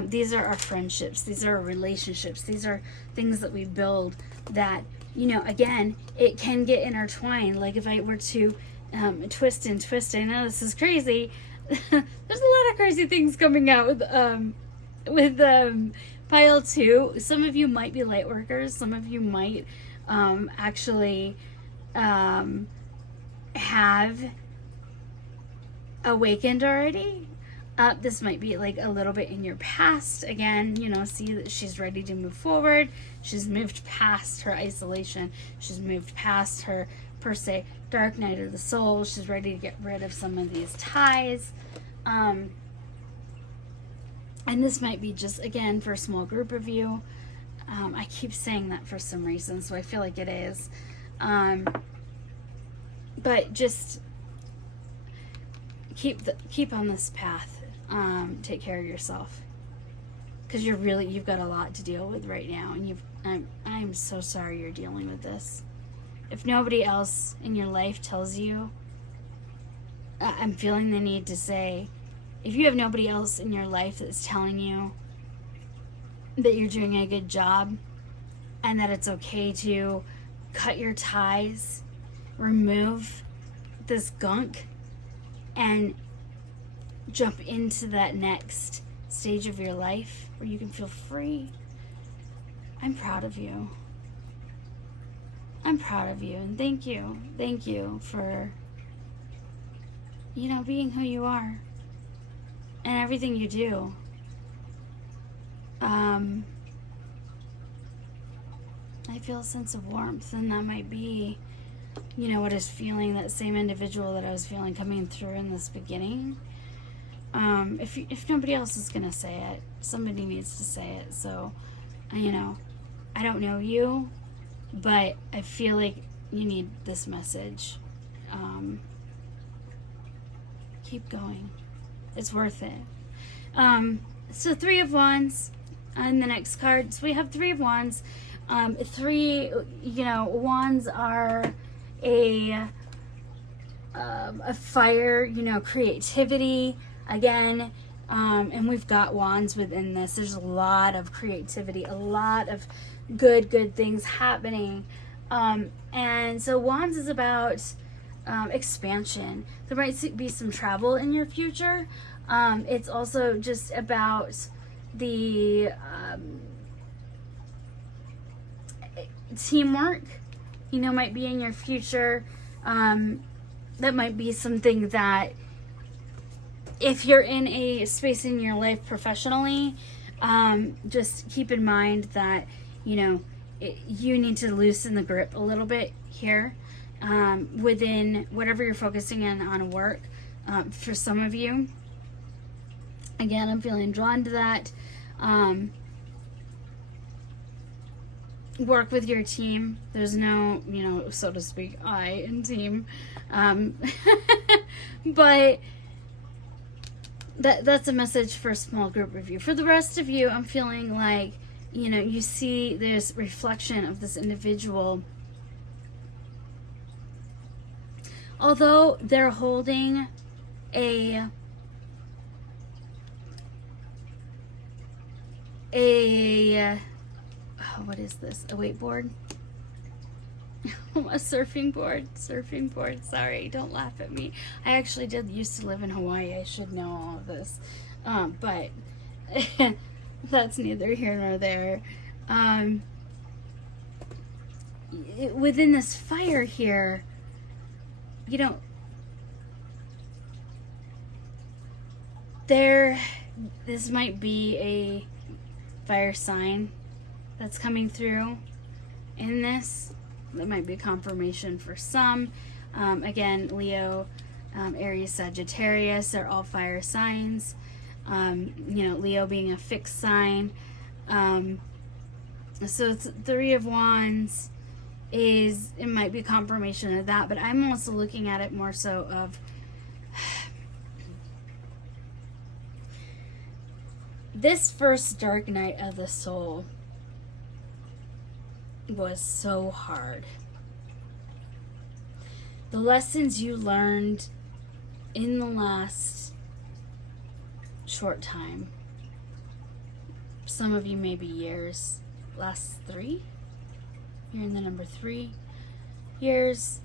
These are our friendships. These are our relationships. These are things that we build that, again, it can get intertwined. Like if I were to twist and twist, I know this is crazy. There's a lot of crazy things coming out with pile 2. Some of you might be light workers. Some of you might actually have awakened already. This might be like a little bit in your past. Again, see that she's ready to move forward. She's moved past her isolation. She's moved past her, per se, dark night of the soul. She's ready to get rid of some of these ties. And this might be just, again, for a small group of you. I keep saying that for some reason, so I feel like it is. But just keep on this path. Take care of yourself, because you've got a lot to deal with right now, and I'm so sorry you're dealing with this. If nobody else in your life tells you, I'm feeling the need to say, if you have nobody else in your life that's telling you that you're doing a good job and that it's okay to cut your ties, remove this gunk, and jump into that next stage of your life where you can feel free, I'm proud of you. I'm proud of you, and thank you for being who you are and everything you do. I feel a sense of warmth, and that might be what I was feeling, that same individual that I was feeling coming through in this beginning. If nobody else is gonna say it, somebody needs to say it. So I don't know you, but I feel like you need this message. Keep going. It's worth it. So 3 of Wands on the next card. So we have 3 of Wands. 3, wands are a fire, creativity again. And we've got wands within this. There's a lot of creativity, a lot of good things happening. And so wands is about expansion. There might be some travel in your future. It's also just about the teamwork, might be in your future. That might be something that, if you're in a space in your life professionally, just keep in mind that, you need to loosen the grip a little bit here within whatever you're focusing on work. For some of you, again, I'm feeling drawn to that. Work with your team. There's no, so to speak, I in team. But that's a message for a small group of you. For the rest of you, I'm feeling like, you see this reflection of this individual. Although they're holding what is this? A wakeboard? A surfing board. Sorry, don't laugh at me. I actually used to live in Hawaii. I should know all of this. But that's neither here nor there. Within this fire here, this might be a fire sign that's coming through in this. That might be confirmation for some. Again, Leo, Aries, Sagittarius are all fire signs. Leo being a fixed sign. So Three of Wands it might be confirmation of that, but I'm also looking at it more so of this first dark night of the soul was so hard. The lessons you learned in the last short time, some of you maybe years, last 3, you're in the number 3 years.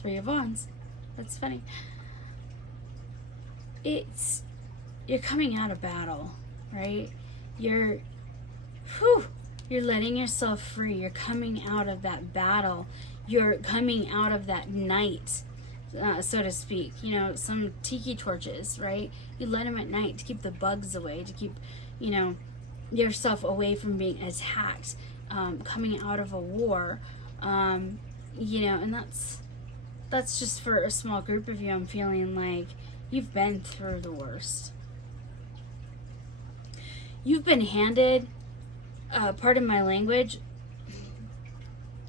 Three of Wands, that's funny. You're coming out of battle, right? You're letting yourself free. You're coming out of that battle. You're coming out of that night, so to speak. Some tiki torches, right? You light them at night to keep the bugs away, to keep, yourself away from being attacked, coming out of a war, and that's just for a small group of you. I'm feeling like you've been through the worst. You've been handed, pardon my language,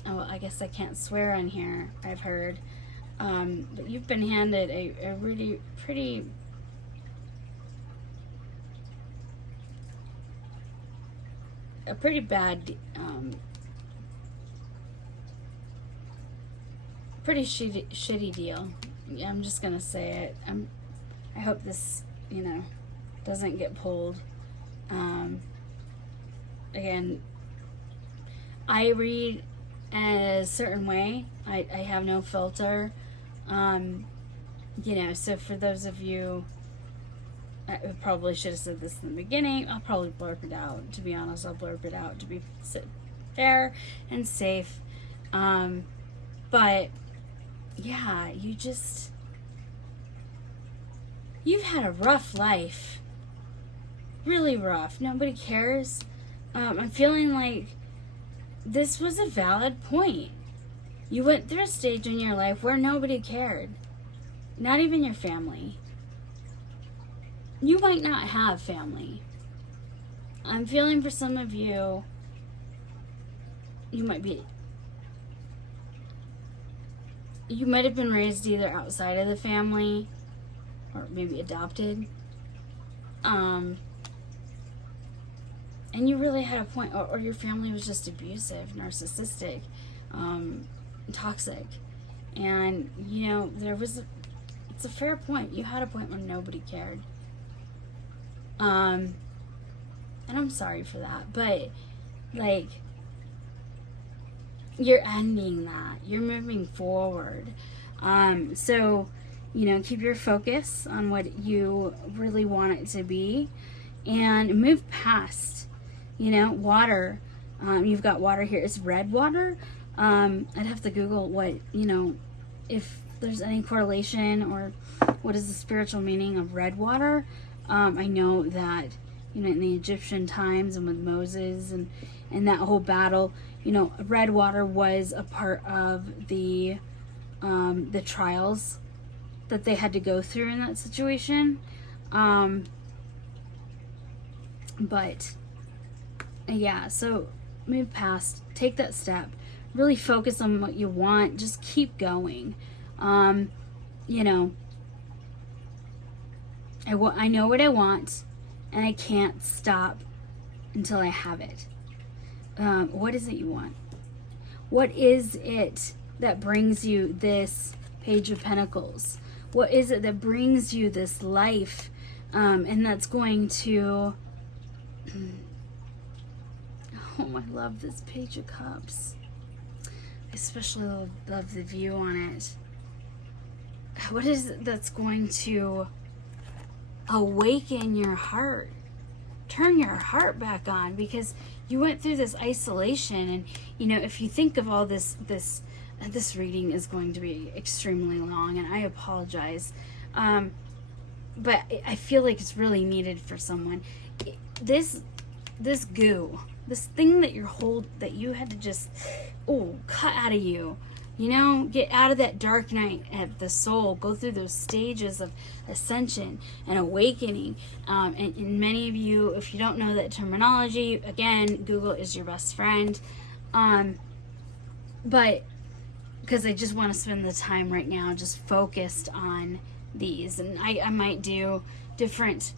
I guess I can't swear on here, I've heard, but you've been handed a really pretty bad, pretty shitty deal. Yeah, I'm just gonna say it. I hope this, doesn't get pulled. Again, I read a certain way. I have no filter. So for those of you, I probably should have said this in the beginning. I'll probably blurb it out. To be honest, I'll blurb it out to be fair and safe. But yeah, you've had a rough life. Really rough. Nobody cares. I'm feeling like this was a valid point. You went through a stage in your life where nobody cared. Not even your family. You might not have family. I'm feeling for some of you, you might have been raised either outside of the family or maybe adopted. And you really had a point, or your family was just abusive, narcissistic, toxic. And, it's a fair point. You had a point when nobody cared. And I'm sorry for that, but, you're ending that. You're moving forward. So, keep your focus on what you really want it to be and move past. Water. You've got water here. It's red water. I'd have to Google what, if there's any correlation or what is the spiritual meaning of red water. I know that, in the Egyptian times and with Moses and that whole battle, red water was a part of the trials that they had to go through in that situation. But yeah, so move past, take that step, really focus on what you want, just keep going. I know what I want, and I can't stop until I have it. What is it you want? What is it that brings you this Page of Pentacles? What is it that brings you this life, and that's going to... Oh, I love this Page of Cups. I especially love the view on it. What is it that's going to awaken your heart? Turn your heart back on, because you went through this isolation, and if you think of all this this reading is going to be extremely long, and I apologize. But I feel like it's really needed for someone. This goo, this thing that that you had to just, cut out of you. You know, get out of that dark night of the soul. Go through those stages of ascension and awakening. And many of you, if you don't know that terminology, again, Google is your best friend. But because I just want to spend the time right now just focused on these. And I might do different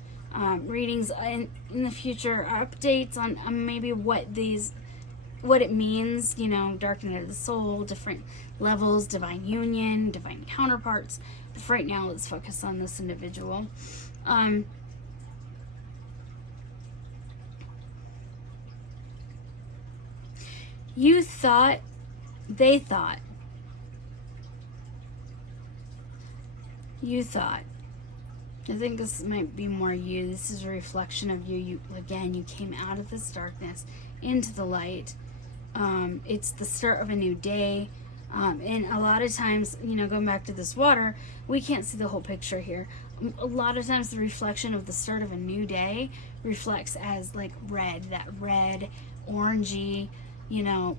readings in the future, updates on maybe what it means, you know, dark night of the soul, different levels, divine union, divine counterparts. But for right now, let's focus on this individual. You thought, they thought. You thought. I think this might be more you. This is a reflection of you. You came out of this darkness into the light. It's the start of a new day. And a lot of times, you know, going back to this water, we can't see the whole picture here. A lot of times the reflection of the start of a new day reflects as like red, that red, orangey, you know,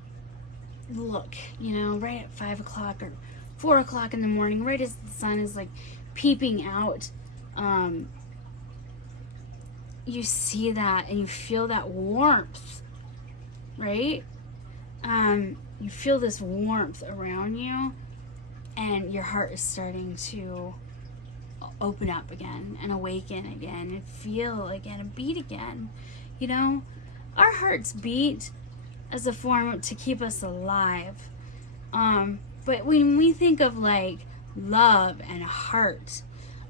look, you know, right at 5 o'clock or 4 o'clock in the morning, right as the sun is like peeping out. You see that and you feel that warmth, right? You feel this warmth around you, and your heart is starting to open up again and awaken again and feel again and beat again. You know, our hearts beat as a form to keep us alive. But when we think of like love and heart,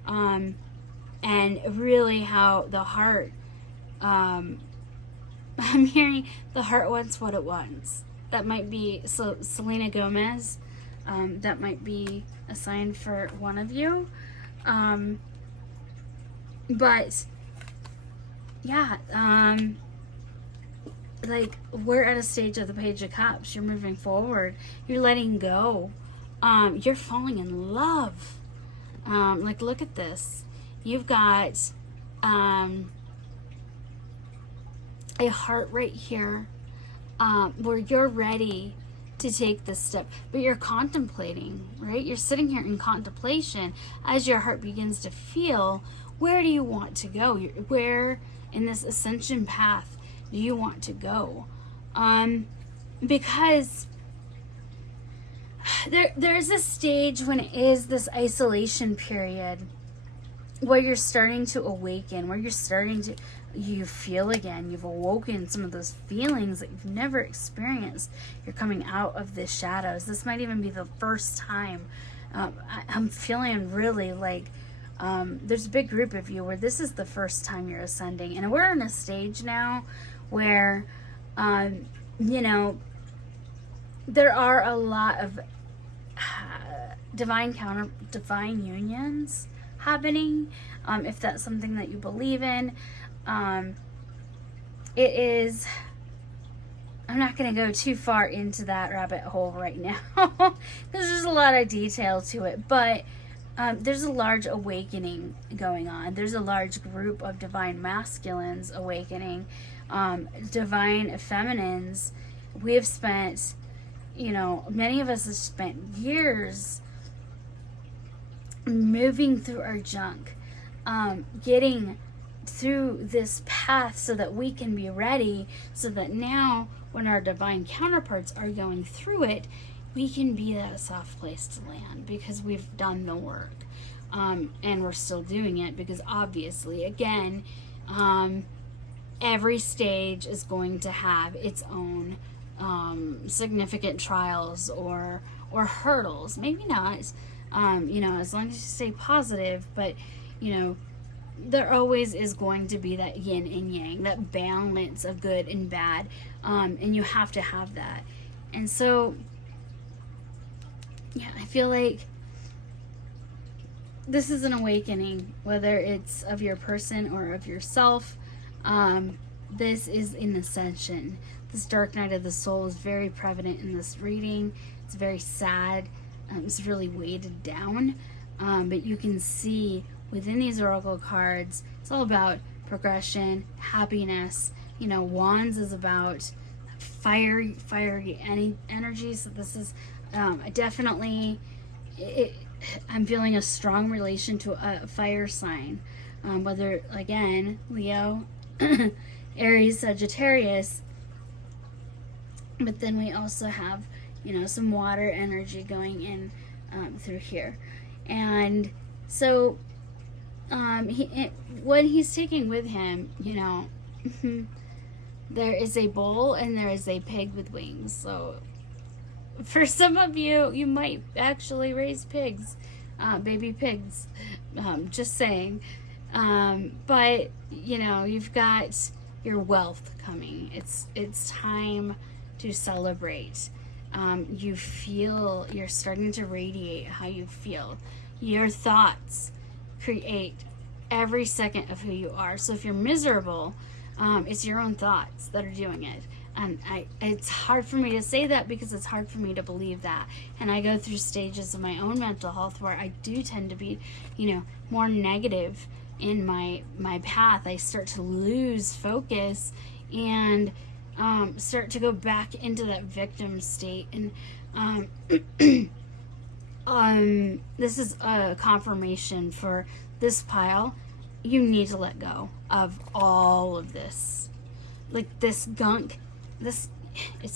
and really how the heart, I'm hearing the heart wants what it wants. That might be, so Selena Gomez, that might be a sign for one of you. But yeah, like we're at a stage of the Page of Cups. You're moving forward. You're letting go. You're falling in love. Like look at this. You've got a heart right here, where you're ready to take this step, but you're contemplating, right? You're sitting here in contemplation as your heart begins to feel, where do you want to go? Where in this ascension path do you want to go? Because there's a stage when it is this isolation period where you're starting to awaken, where you feel again, you've awoken some of those feelings that you've never experienced. You're coming out of the shadows. This might even be the first time. I'm feeling really like there's a big group of you where this is the first time you're ascending. And we're in a stage now where, you know, there are a lot of divine unions happening. If that's something that you believe in. It is, I'm not going to go too far into that rabbit hole right now because there's a lot of detail to it, but there's a large awakening going on. There's a large group of divine masculines awakening, divine feminines. We have spent, you know, many of us have spent years moving through our junk, getting through this path so that we can be ready, so that now when our divine counterparts are going through it, we can be that soft place to land because we've done the work, and we're still doing it because obviously again, every stage is going to have its own significant trials or hurdles. Maybe not, you know, as long as you stay positive, but you know, there always is going to be that yin and yang, that balance of good and bad, and you have to have that. And so yeah, I feel like this is an awakening, whether it's of your person or of yourself. This is an ascension. this dark night of the soul is very prevalent in this reading. It's very sad. It's really weighted down. But you can see within these oracle cards, it's all about progression, happiness. You know, Wands is about fiery energy. So this is definitely, I'm feeling a strong relation to a fire sign. Whether, again, Leo, Aries, Sagittarius. But then we also have, you know, some water energy going in through here. And so what he's taking with him, you know, there is a bull and there is a pig with wings. So for some of you, you might actually raise pigs, baby pigs, just saying. But, you know, you've got your wealth coming. It's time to celebrate. You feel, you're starting to radiate how you feel. Your thoughts create every second of who you are. So if you're miserable, it's your own thoughts that are doing it. And it's hard for me to say that because it's hard for me to believe that. And I go through stages of my own mental health where I do tend to be, you know, more negative in my path. I start to lose focus and start to go back into that victim state. And this is a confirmation for this pile. You need to let go of all of this. Like this gunk, it's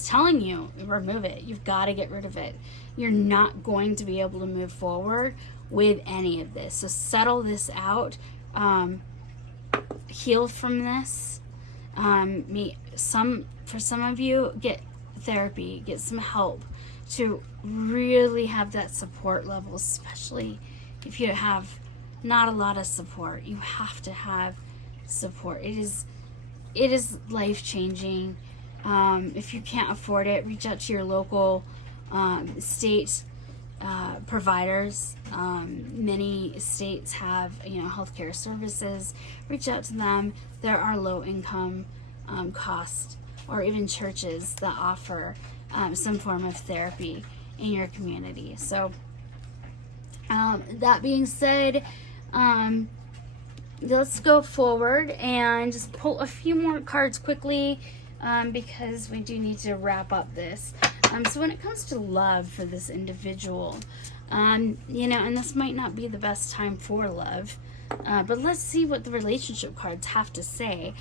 telling you, remove it. You've got to get rid of it. You're not going to be able to move forward with any of this. So settle this out. Heal from this. For some of you, get therapy, get some help to really have that support level, especially if you have not a lot of support. You have to have support. It is life-changing. If you can't afford it, reach out to your local state providers. Many states have, you know, healthcare services. Reach out to them. There are low-income cost, or even churches that offer some form of therapy in your community. So that being said, let's go forward and just pull a few more cards quickly, because we do need to wrap up this. So when it comes to love for this individual, you know, and this might not be the best time for love, but let's see what the relationship cards have to say.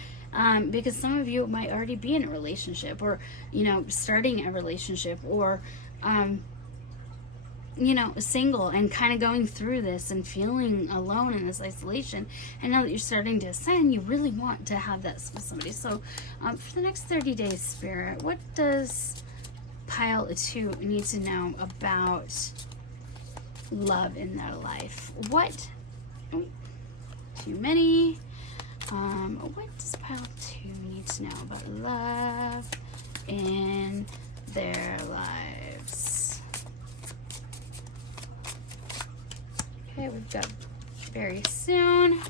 Because some of you might already be in a relationship, or, you know, starting a relationship, or, you know, single and kind of going through this and feeling alone in this isolation. And now that you're starting to ascend, you really want to have that with somebody. So for the next 30 days, Spirit, what does pile 2 need to know about love in their life? What? Oh, too many. What does pile 2 need to know about love in their lives? Okay, we've got very soon.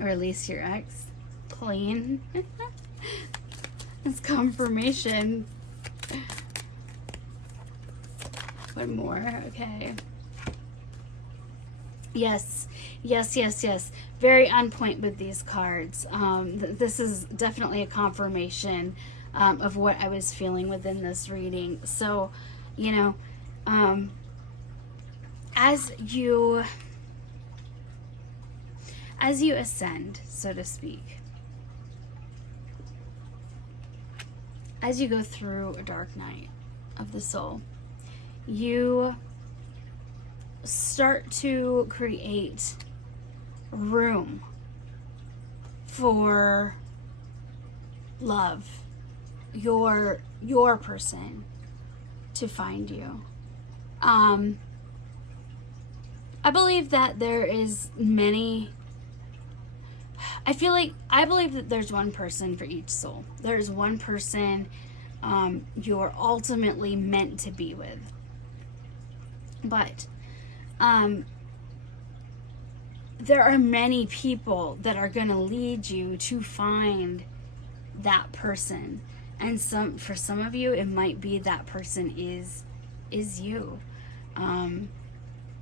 Release your ex. Clean. It's confirmation. One more. Okay. Yes. Very on point with these cards. This is definitely a confirmation of what I was feeling within this reading. So, you know, as you ascend, so to speak, as you go through a dark night of the soul, you start to create room for love, your person to find you. I believe that there is many. I believe that there's one person for each soul. There's one person you're ultimately meant to be with. But there are many people that are going to lead you to find that person. And for some of you, it might be that person is you.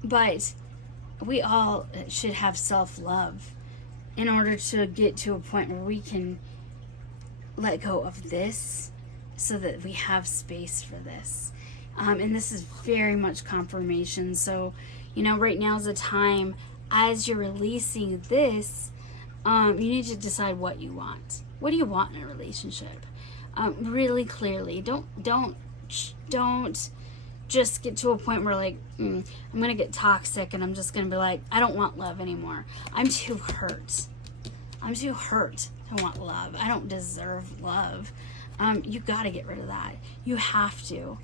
But we all should have self-love in order to get to a point where we can let go of this so that we have space for this. And this is very much confirmation. So, right now is a time, as you're releasing this, you need to decide what you want. What do you want in a relationship? Really clearly. Don't just get to a point where like, I'm going to get toxic and I'm just going to be like, I don't want love anymore. I'm too hurt. I'm too hurt to want love. I don't deserve love. You got to get rid of that. You have to.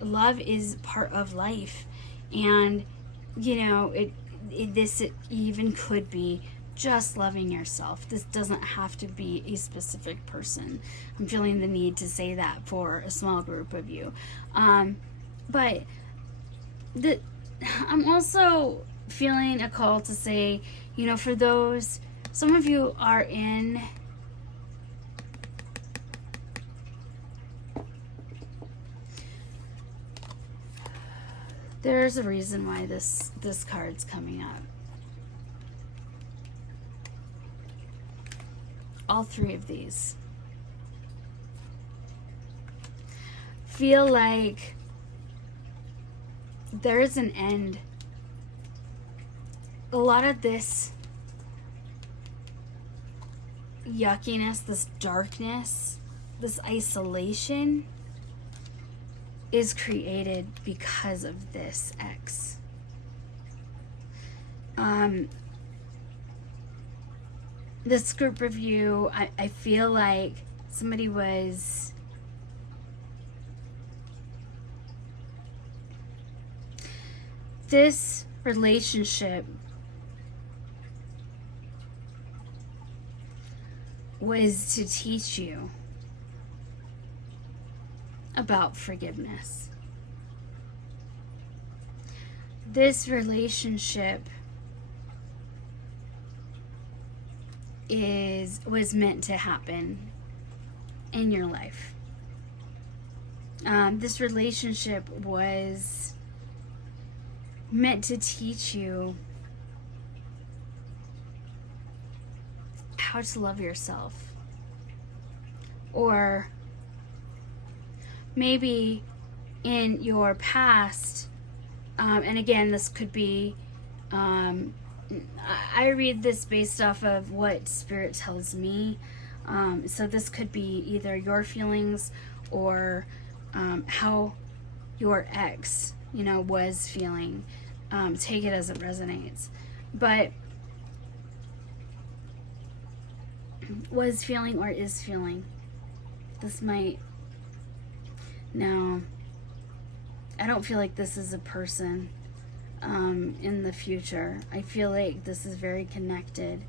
Love is part of life. And, this even could be just loving yourself. This doesn't have to be a specific person. I'm feeling the need to say that for a small group of you. But I'm also feeling a call to say, for those, some of you are in there's a reason why this card's coming up. All three of these feel like there's an end. A lot of this yuckiness, this darkness, this isolation is created because of this X. This group of you, I feel like somebody was this relationship was to teach you about forgiveness. This relationship was meant to happen in your life. This relationship was meant to teach you how to love yourself. Or maybe in your past, and again, this could be, I read this based off of what Spirit tells me. So this could be either your feelings or how your ex, was feeling. Take it as it resonates. But was feeling or is feeling. This might... No, I don't feel like this is a person in the future. I feel like this is very connected.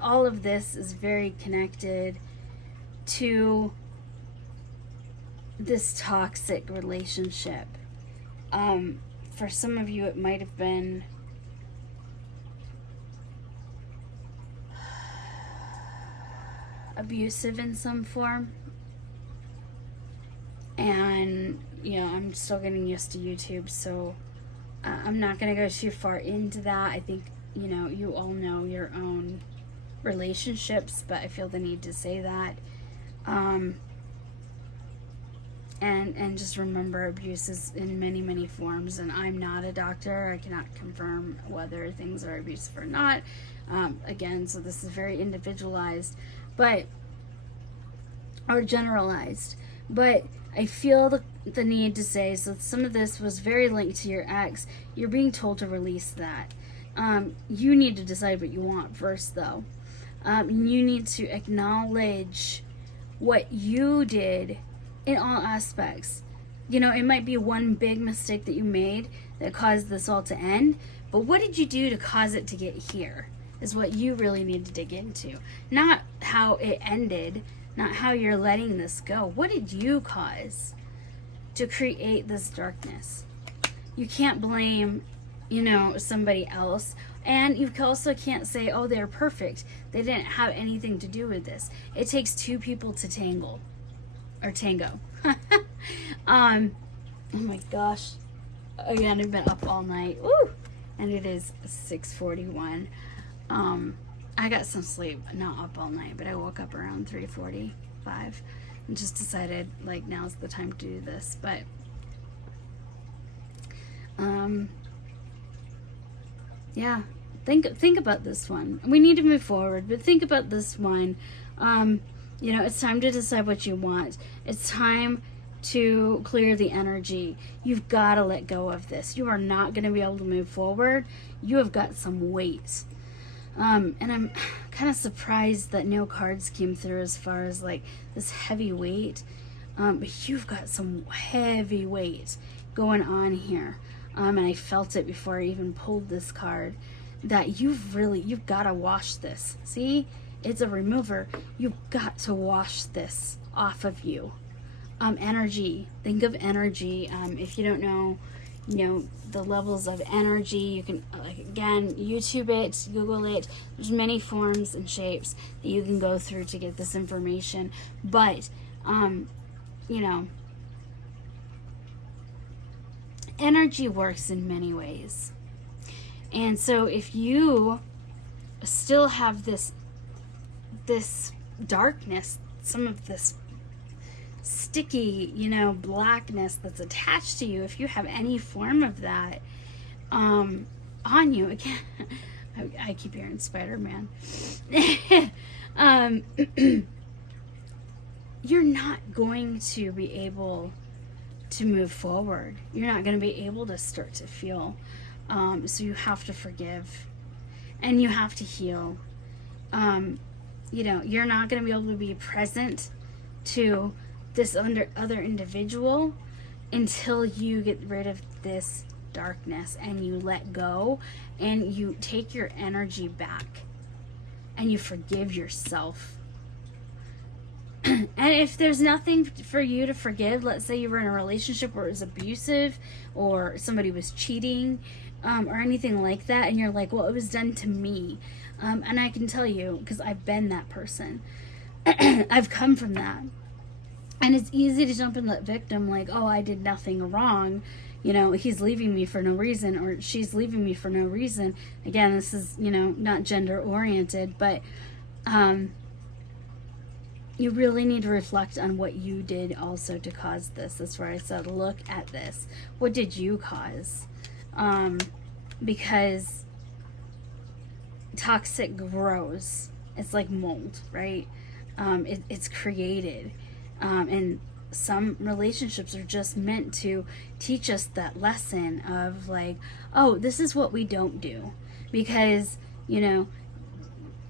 All of this is very connected to this toxic relationship. For some of you, it might have been abusive in some form. And, I'm still getting used to YouTube, so I'm not going to go too far into that. I think, you all know your own relationships, but I feel the need to say that. And just remember, abuse is in many, many forms, and I'm not a doctor. I cannot confirm whether things are abusive or not. Again, so this is very individualized, or generalized. But I feel the need to say, so some of this was very linked to your ex. You're being told to release that. You need to decide what you want first, though. You need to acknowledge what you did in all aspects. It might be one big mistake that you made that caused this all to end, but what did you do to cause it to get here is what you really need to dig into. Not how it ended, not how you're letting this go. What did you cause to create this darkness? You can't blame you know, somebody else. And you also can't say, oh, they're perfect. They didn't have anything to do with this. It takes two people to tango. Oh my gosh. Again, I've been up all night. Woo! And it is 6:41. I got some sleep, not up all night, but I woke up around 3:45 and just decided, like, now's the time to do this. But yeah, think about this one. We need to move forward, but think about this one. You know, it's time to decide what you want. It's time to clear the energy. You've got to let go of this. You are not going to be able to move forward. You have got some weight. And I'm kind of surprised that no cards came through as far as like this heavy weight. But you've got some heavy weight going on here. And I felt it before I even pulled this card, that you've got to wash this. See, it's a remover. You've got to wash this off of you. Energy. Think of energy. If you don't know, you know, the levels of energy, you can, like, again, YouTube it, Google it. There's many forms and shapes that you can go through to get this information. But, you know, energy works in many ways. And so if you still have this darkness, some of this sticky, you know, blackness that's attached to you, if you have any form of that on you, again, I keep hearing Spider-Man, you're not going to be able to move forward. You're not going to be able to start to feel. So you have to forgive and you have to heal. You know, you're not going to be able to be present to this other individual until you get rid of this darkness and you let go and you take your energy back and you forgive yourself. And if there's nothing for you to forgive, let's say you were in a relationship where it was abusive or somebody was cheating, or anything like that, and you're like, well, it was done to me. And I can tell you, because I've been that person. I've come from that. And it's easy to jump in that victim, like, oh, I did nothing wrong. You know, he's leaving me for no reason, or she's leaving me for no reason. Again, this is, you know, not gender oriented, but you really need to reflect on what you did also to cause this. That's where I said, look at this. What did you cause? Because toxic grows. It's like mold, right? It's created. And some relationships are just meant to teach us that lesson of like, oh, this is what we don't do. Because, you know,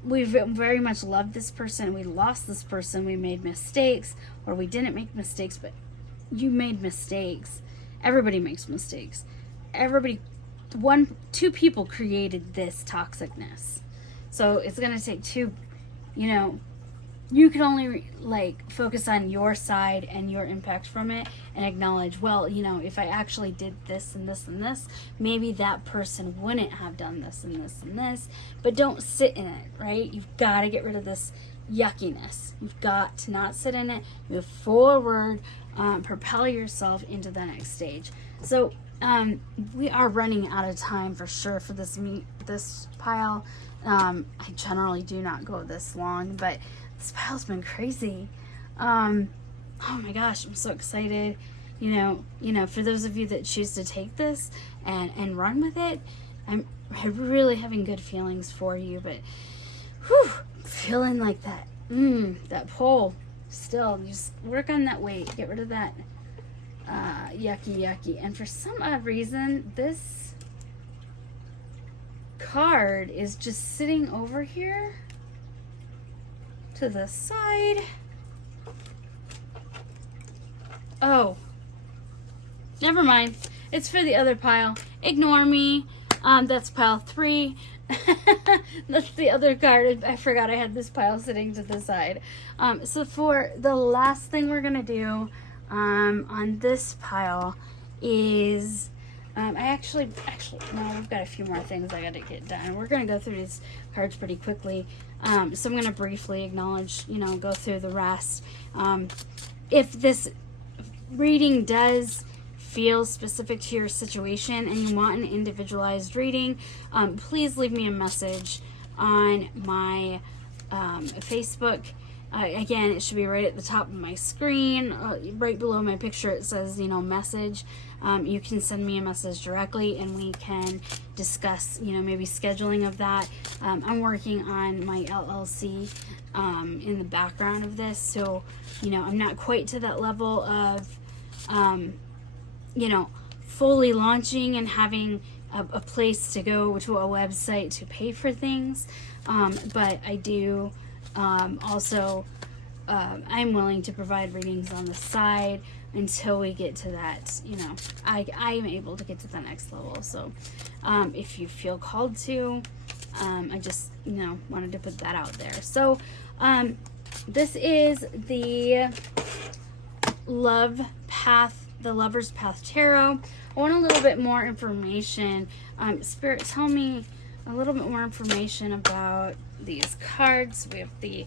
we very much loved this person, we lost this person, we made mistakes, or we didn't make mistakes, but you made mistakes. Everybody makes mistakes. Two people created this toxicness. So it's going to take two, you know, you can only like focus on your side and your impact from it and acknowledge, well, you know, if I actually did this and this and this, maybe that person wouldn't have done this and this and this. But don't sit in it, right? You've got to get rid of this yuckiness. You've got to not sit in it. Move forward. Propel yourself into the next stage. So we are running out of time for sure for this pile. I generally do not go this long, but this pile's been crazy. Oh my gosh, I'm so excited. You know, for those of you that choose to take this and run with it, I'm really having good feelings for you, but whew, feeling like that pull still. Just work on that weight, get rid of that yucky. And for some odd reason, this card is just sitting over here to the side. Oh, never mind. It's for the other pile. Ignore me. That's pile 3. That's the other card. I forgot I had this pile sitting to the side. So for the last thing we're gonna do on this pile is I actually, no, we've got a few more things I got to get done. We're going to go through these cards pretty quickly. So I'm going to briefly acknowledge, go through the rest. If this reading does feel specific to your situation and you want an individualized reading, please leave me a message on my Facebook. Again, it should be right at the top of my screen, right below my picture. It says, message. You can send me a message directly and we can discuss, maybe scheduling of that. I'm working on my LLC in the background of this. So, I'm not quite to that level of, fully launching and having a place to go to a website to pay for things. But I do also, I'm willing to provide readings on the side until we get to that, I'm able to get to the next level. So if you feel called to, I just, wanted to put that out there. So this is the Love Path, the Lover's Path Tarot. I want a little bit more information. Spirit, tell me a little bit more information about these cards. We have the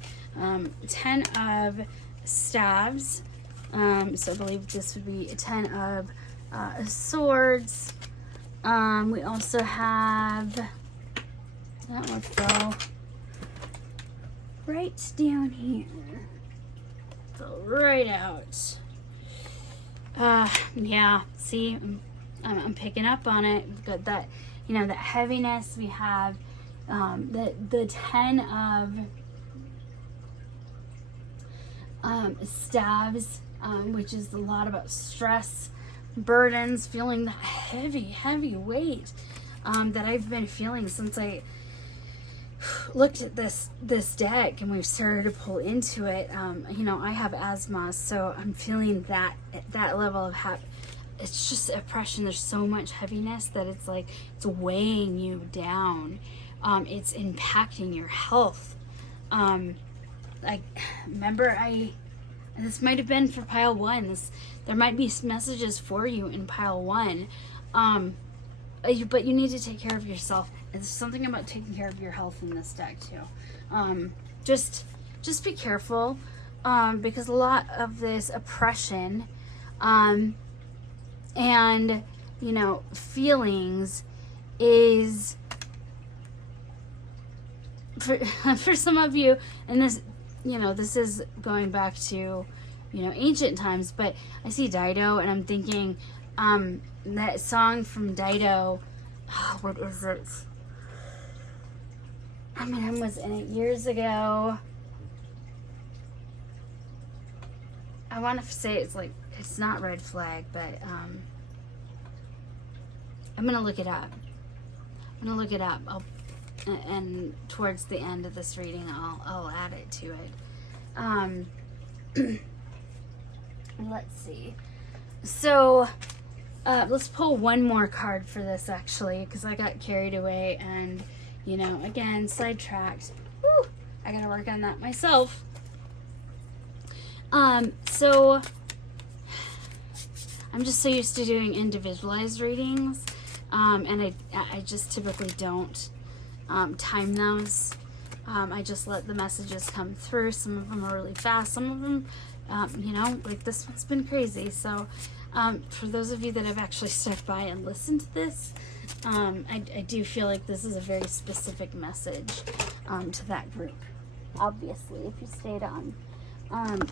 10 of Staves. So I believe this would be a 10 of Swords. We also have, that would go right down here. Go right out. Yeah, see, I'm picking up on it. We've got that, that heaviness. We have the 10 of Staves, which is a lot about stress, burdens, feeling that heavy weight that I've been feeling since I looked at this deck and we've started to pull into it. I have asthma, so I'm feeling that level of it's just oppression. There's so much heaviness that it's like it's weighing you down. It's impacting your health. I remember this might have been for pile 1. There might be messages for you in pile 1. But you need to take care of yourself. There's something about taking care of your health in this deck too. Just be careful, because a lot of this oppression, and feelings is for some of you, and this this is going back to ancient times, but I see Dido and I'm thinking that song from Dido, what is it? I was in it years ago. I want to say it's not Red Flag, but I'm gonna look it up. And towards the end of this reading, I'll add it to it. Let's see. So let's pull one more card for this, actually, because I got carried away and again, sidetracked. Woo! I gotta work on that myself. So I'm just so used to doing individualized readings, and I just typically don't time those. I just let the messages come through. Some of them are really fast. Some of them, like this one's been crazy. So for those of you that have actually stuck by and listened to this, I do feel like this is a very specific message to that group, obviously, if you stayed on.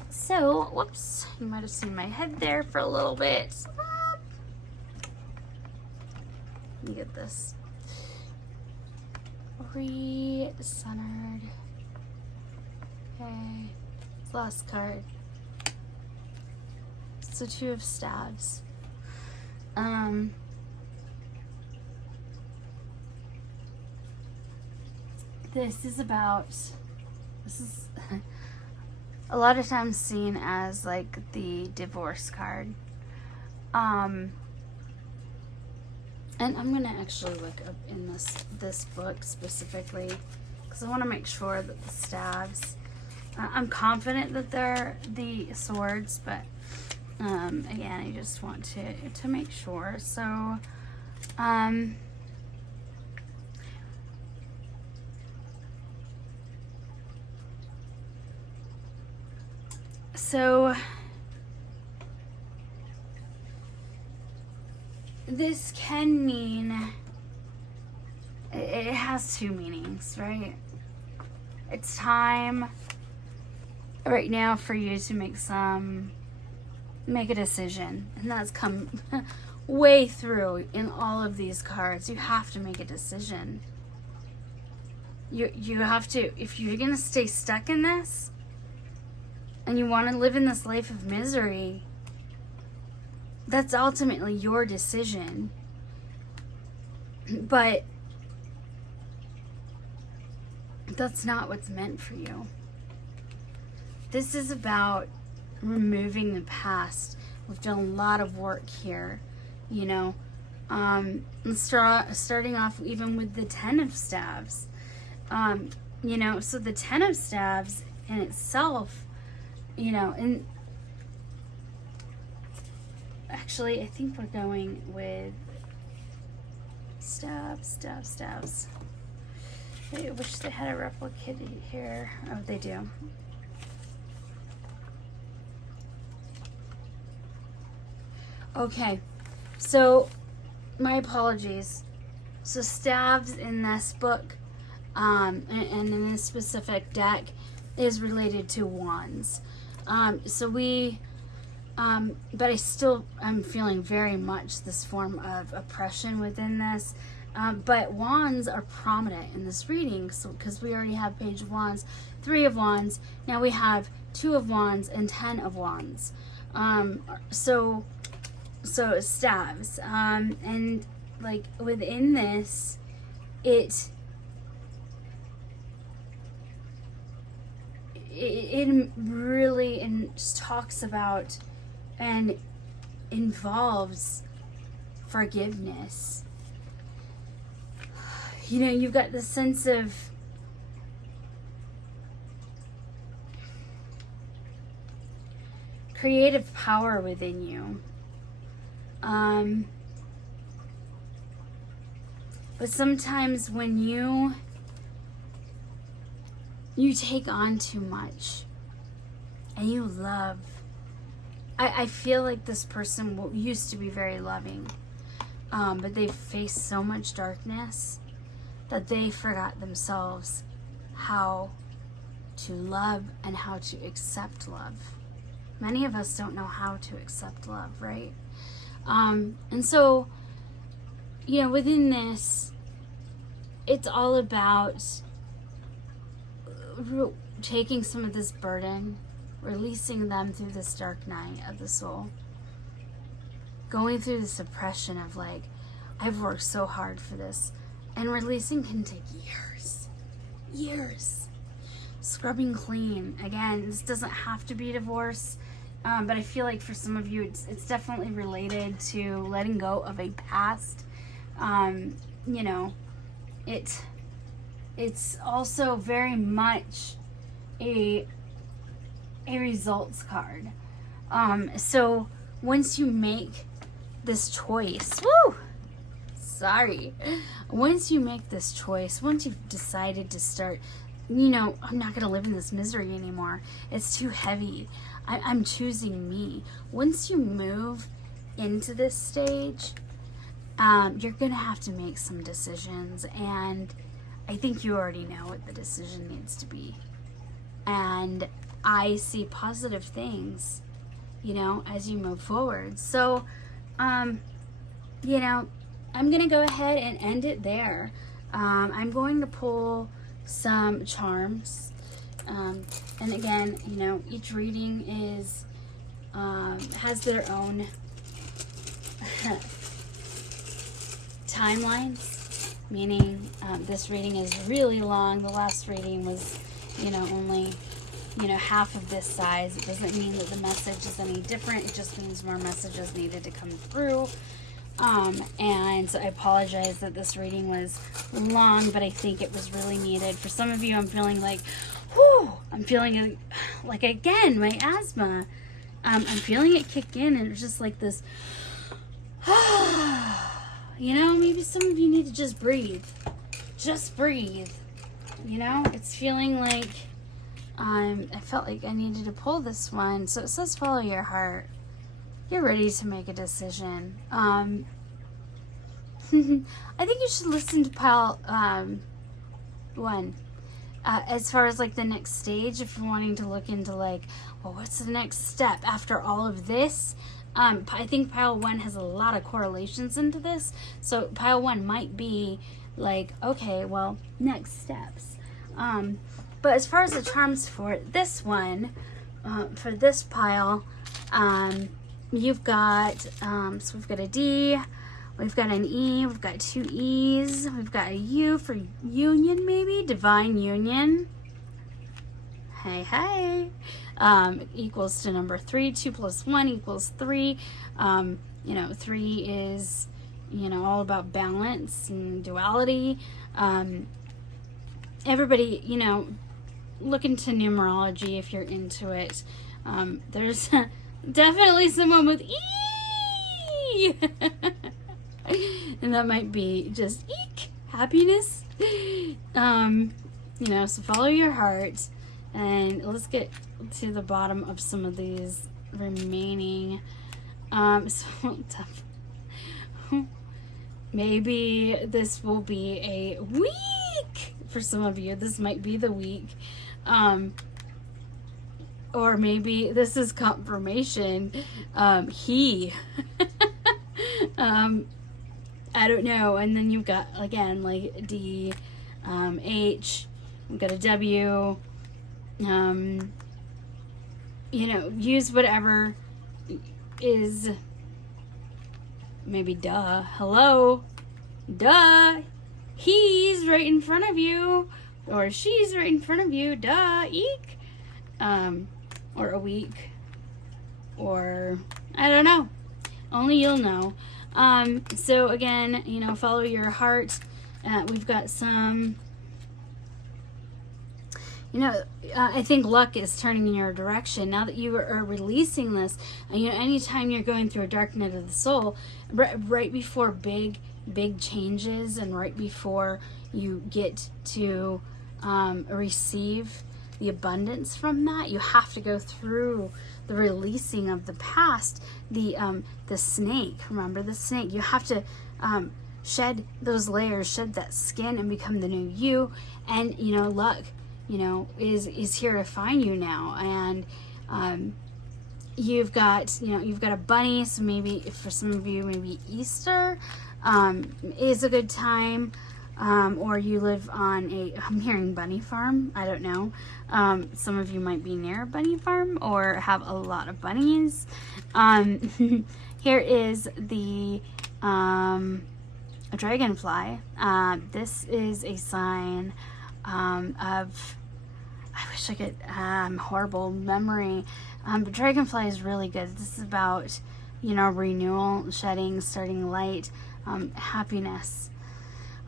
So, whoops, you might have seen my head there for a little bit. Let me get this re-centered. Okay, last card. So 2 of Staves. This is a lot of times seen as like the divorce card. And I'm gonna actually look up in this book specifically because I want to make sure that the Staves, I'm confident that they're the Swords, but again, I just want to make sure. So So this can mean, it has two meanings, right? It's time right now for you to make a decision, and that's come way through in all of these cards. You have to make a decision. You have to, if you're gonna stay stuck in this and you want to live in this life of misery, that's ultimately your decision. But that's not what's meant for you. This is about removing the past. We've done a lot of work here, you know. Starting off even with the Ten of Staves. You know, so the Ten of Staves in itself, you know, and actually I think we're going with staves. I wish they had a replicate here. Oh, they do. Okay, so my apologies. So staves in this book, and in this specific deck, is related to wands. But I still am feeling very much this form of oppression within this. But wands are prominent in this reading, so because we already have Page of Wands, 3 of Wands, now we have 2 of Wands and 10 of Wands. So staves, and like within this, it really talks about and involves forgiveness. You know, you've got the sense of creative power within you. But sometimes when you take on too much and you love, I feel like this person used to be very loving, but they've faced so much darkness that they forgot themselves how to love and how to accept love. Many of us don't know how to accept love, right? And so, you know, within this, it's all about taking some of this burden, releasing them through this dark night of the soul, going through this oppression of like, I've worked so hard for this, and releasing can take years. Scrubbing clean. Again, this doesn't have to be divorce, but I feel like for some of you, it's definitely related to letting go of a past. You know, it's also very much a results card. So once you make this choice, once you make this choice, once you've decided to start, you know, I'm not going to live in this misery anymore. It's too heavy. I'm choosing me. Once you move into this stage, you're going to have to make some decisions. And I think you already know what the decision needs to be. And I see positive things, you know, as you move forward. So, you know, I'm going to go ahead and end it there. I'm going to pull some charms. And again, you know, each reading is has their own timelines, meaning this reading is really long. The last reading was, you know, only, you know, half of this size. It doesn't mean that the message is any different. It just means more messages needed to come through. And so I apologize that this reading was long, but I think it was really needed. For some of you, I'm feeling like, whew, I'm feeling like, again, my asthma. I'm feeling it kick in, and it's just like this, You know, maybe some of you need to just breathe. Just breathe. You know, it's feeling like I felt like I needed to pull this one. So it says follow your heart. You're ready to make a decision. I think you should listen to pile 1. As far as like the next stage, if you're wanting to look into like, well, what's the next step after all of this? I think pile 1 has a lot of correlations into this. So pile 1 might be like, okay, well, next steps. But as far as the charms for this one, for this pile, you've got, so we've got a D, we've got an E, we've got 2 E's, we've got a U for union, maybe, divine union. Hey, hey. Equals to number 3. 2 plus 1 equals 3. You know, 3 is, you know, all about balance and duality. Everybody, you know, look into numerology if you're into it. There's definitely someone with E! And that might be just eek, happiness. You know, so follow your heart. And let's get to the bottom of some of these remaining. So maybe this will be a week for some of you. This might be the week. Or maybe this is confirmation. He. I don't know. And then you've got, again, like D, H, we've got a W. You know, use whatever is, maybe duh, hello, duh, he's right in front of you, or she's right in front of you, duh, eek, or a week, or, I don't know, only you'll know. So again, you know, follow your heart. We've got some, you know, I think luck is turning in your direction now that you are releasing this. You know, anytime you're going through a dark night of the soul, right before big changes, and right before you get to receive the abundance from that, you have to go through the releasing of the past. The snake, remember the snake? You have to shed those layers, shed that skin, and become the new you. And you know, luck, you know, is here to find you now. And you've got, you know, you've got a bunny. So maybe for some of you, maybe Easter is a good time. Or you live on I'm hearing bunny farm. I don't know. Some of you might be near a bunny farm or have a lot of bunnies. Here is the a dragonfly. This is a sign of, I wish I could, horrible memory. But dragonfly is really good. This is about, you know, renewal, shedding, starting light, happiness.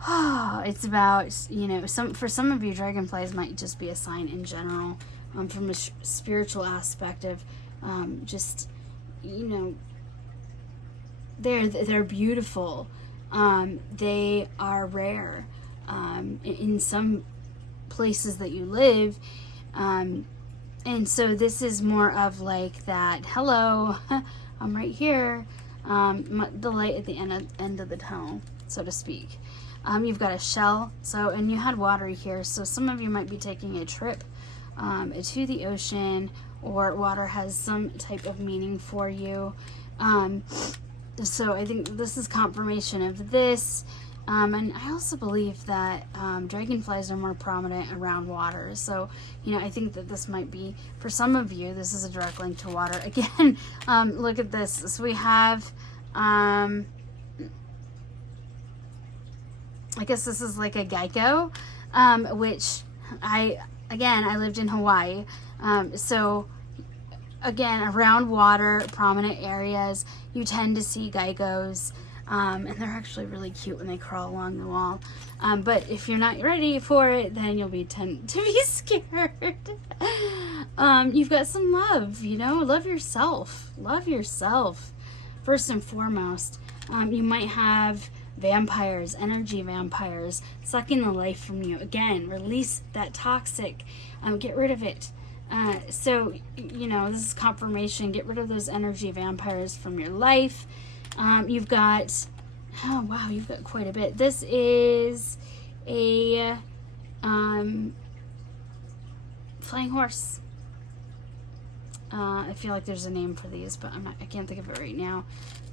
Oh, it's about, you know, for some of you, dragonflies might just be a sign in general, from a spiritual aspect of, just, you know, they're beautiful. They are rare. In some places that you live, and so this is more of like that, hello, I'm right here, the light at the end of the tunnel, so to speak. You've got a shell, so, and you had water here, so some of you might be taking a trip to the ocean, or water has some type of meaning for you. So I think this is confirmation of this. And I also believe that dragonflies are more prominent around water. So, you know, I think that this might be, for some of you, this is a direct link to water. Again, look at this. So we have, I guess this is like a gecko, which I lived in Hawaii. So again, around water, prominent areas, you tend to see geckos. And they're actually really cute when they crawl along the wall. But if you're not ready for it, then you'll tend to be scared. You've got some love, you know, love yourself. Love yourself, first and foremost. You might have vampires, energy vampires, sucking the life from you. Again, release that toxic, get rid of it. So, this is confirmation. Get rid of those energy vampires from your life. You've got, oh wow, you've got quite a bit. This is a flying horse. I feel like there's a name for these, but I can't think of it right now.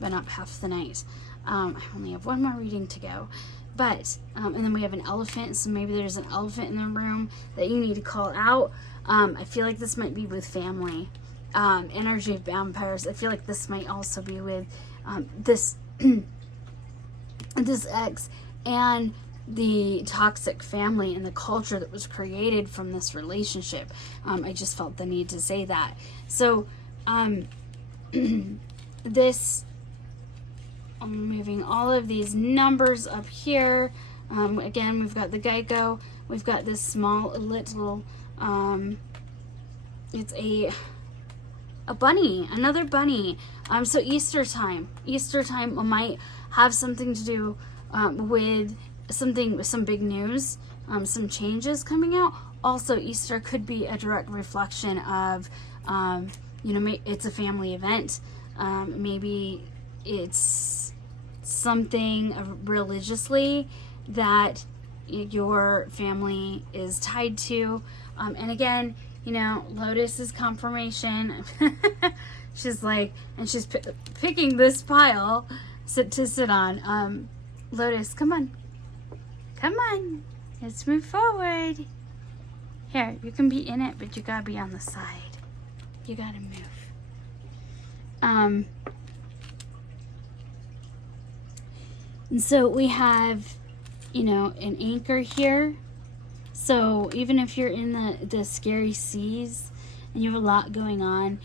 Been up half the night. I only have one more reading to go. But, and then we have an elephant, so maybe there's an elephant in the room that you need to call out. I feel like this might be with family. Energy of vampires. I feel like this might also be with this this ex and the toxic family and the culture that was created from this relationship. I just felt the need to say that. So, this, I'm moving all of these numbers up here. Again, we've got the Geico. We've got this small little, it's a bunny, another bunny. So Easter time might have something to do with some big news, some changes coming out. Also, Easter could be a direct reflection of, it's a family event. Maybe it's something religiously that your family is tied to. And again, Lotus is confirmation. She's like, and she's picking this pile to sit on. Lotus, come on. Come on. Let's move forward. Here, you can be in it, but you gotta be on the side. You gotta move. And so we have, an anchor here. So even if you're in the scary seas and you have a lot going on,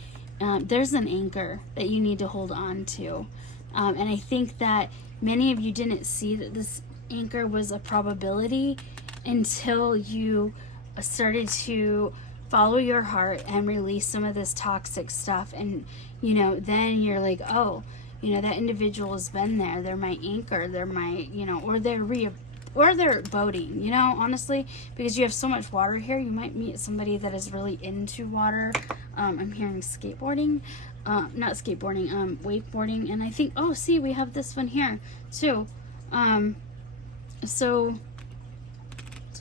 there's an anchor that you need to hold on to. And I think that many of you didn't see that this anchor was a probability until you started to follow your heart and release some of this toxic stuff. And, then you're like, oh, that individual has been there. They're my anchor. They're my, or they're boating, honestly, because you have so much water here. You might meet somebody that is really into water. I'm hearing skateboarding, not skateboarding, wakeboarding. And I think, oh, see, we have this one here too. So